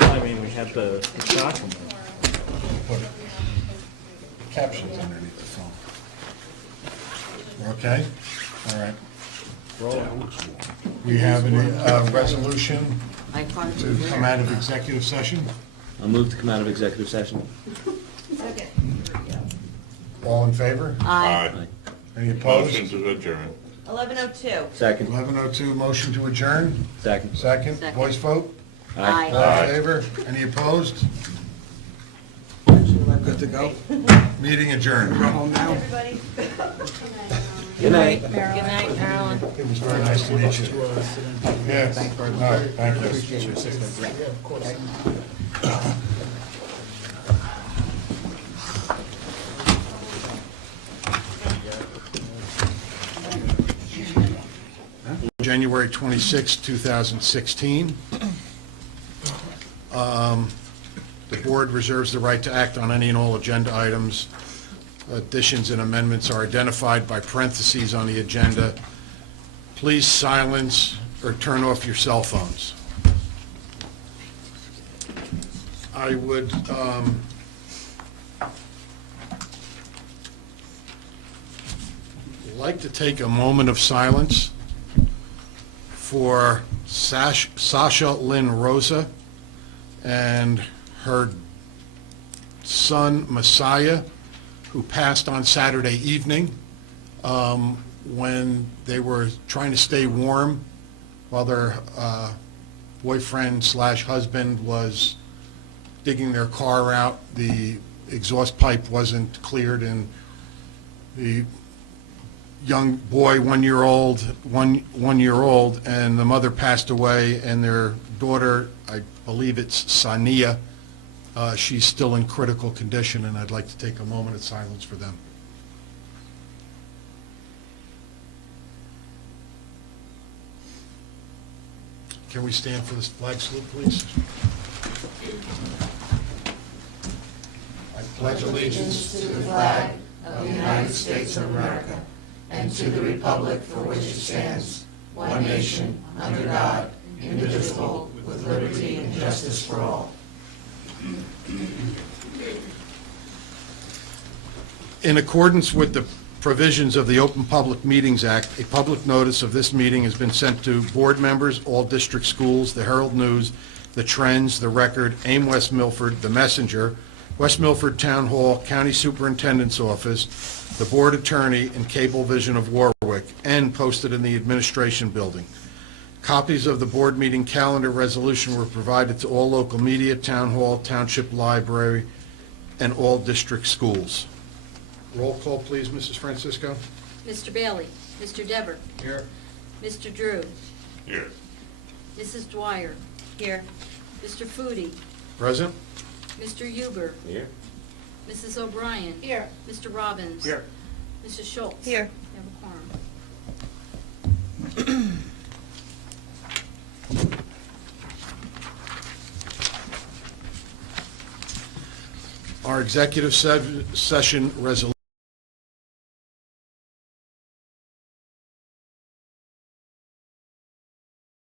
I mean, we had the document. Put captions underneath the phone. Okay, all right. We have a resolution to come out of executive session. I'll move to come out of executive session. All in favor? Aye. Any opposed? Motion to adjourn. 11:02. Second. 11:02, motion to adjourn. Second. Second, voice vote. Aye. All in favor? Any opposed? Good to go. Meeting adjourned. Everybody. Good night. Good night, Marilyn. It was very nice to meet you. Yes, all right, thank you. January 26, 2016. The board reserves the right to act on any and all agenda items. Additions and amendments are identified by parentheses on the agenda. Please silence or turn off your cell phones. I would like to take a moment of silence for Sasha Lynn Rosa and her son Messiah, who passed on Saturday evening when they were trying to stay warm while their boyfriend/husband was digging their car out. The exhaust pipe wasn't cleared, and the young boy, 1 year old, and the mother passed away, and their daughter, I believe it's Sania, she's still in critical condition, and I'd like to take a moment of silence for them. Can we stand for this flag salute, please? I pledge allegiance to the flag of the United States of America and to the republic for which it stands, one nation, under God, indivisible, with liberty and justice for all. In accordance with the provisions of the Open Public Meetings Act, a public notice of this meeting has been sent to board members, all district schools, the Herald News, the Trends, the Record, AIM West Milford, the Messenger, West Milford Town Hall, County Superintendent's Office, the Board Attorney, and Cablevision of Warwick, and posted in the Administration Building. Copies of the board meeting calendar resolution were provided to all local media, Town Hall, Township Library, and all district schools. Roll call, please, Mrs. Francisco. Mr. Bailey? Mr. Dever? Here. Mr. Drew? Here. Mrs. Dwyer? Here. Mr. Foodie? Present? Mr. Huber? Here. Mrs. O'Brien? Here. Mr. Robbins? Here. Mrs. Schultz? Here. We have a quorum. Our executive session resolution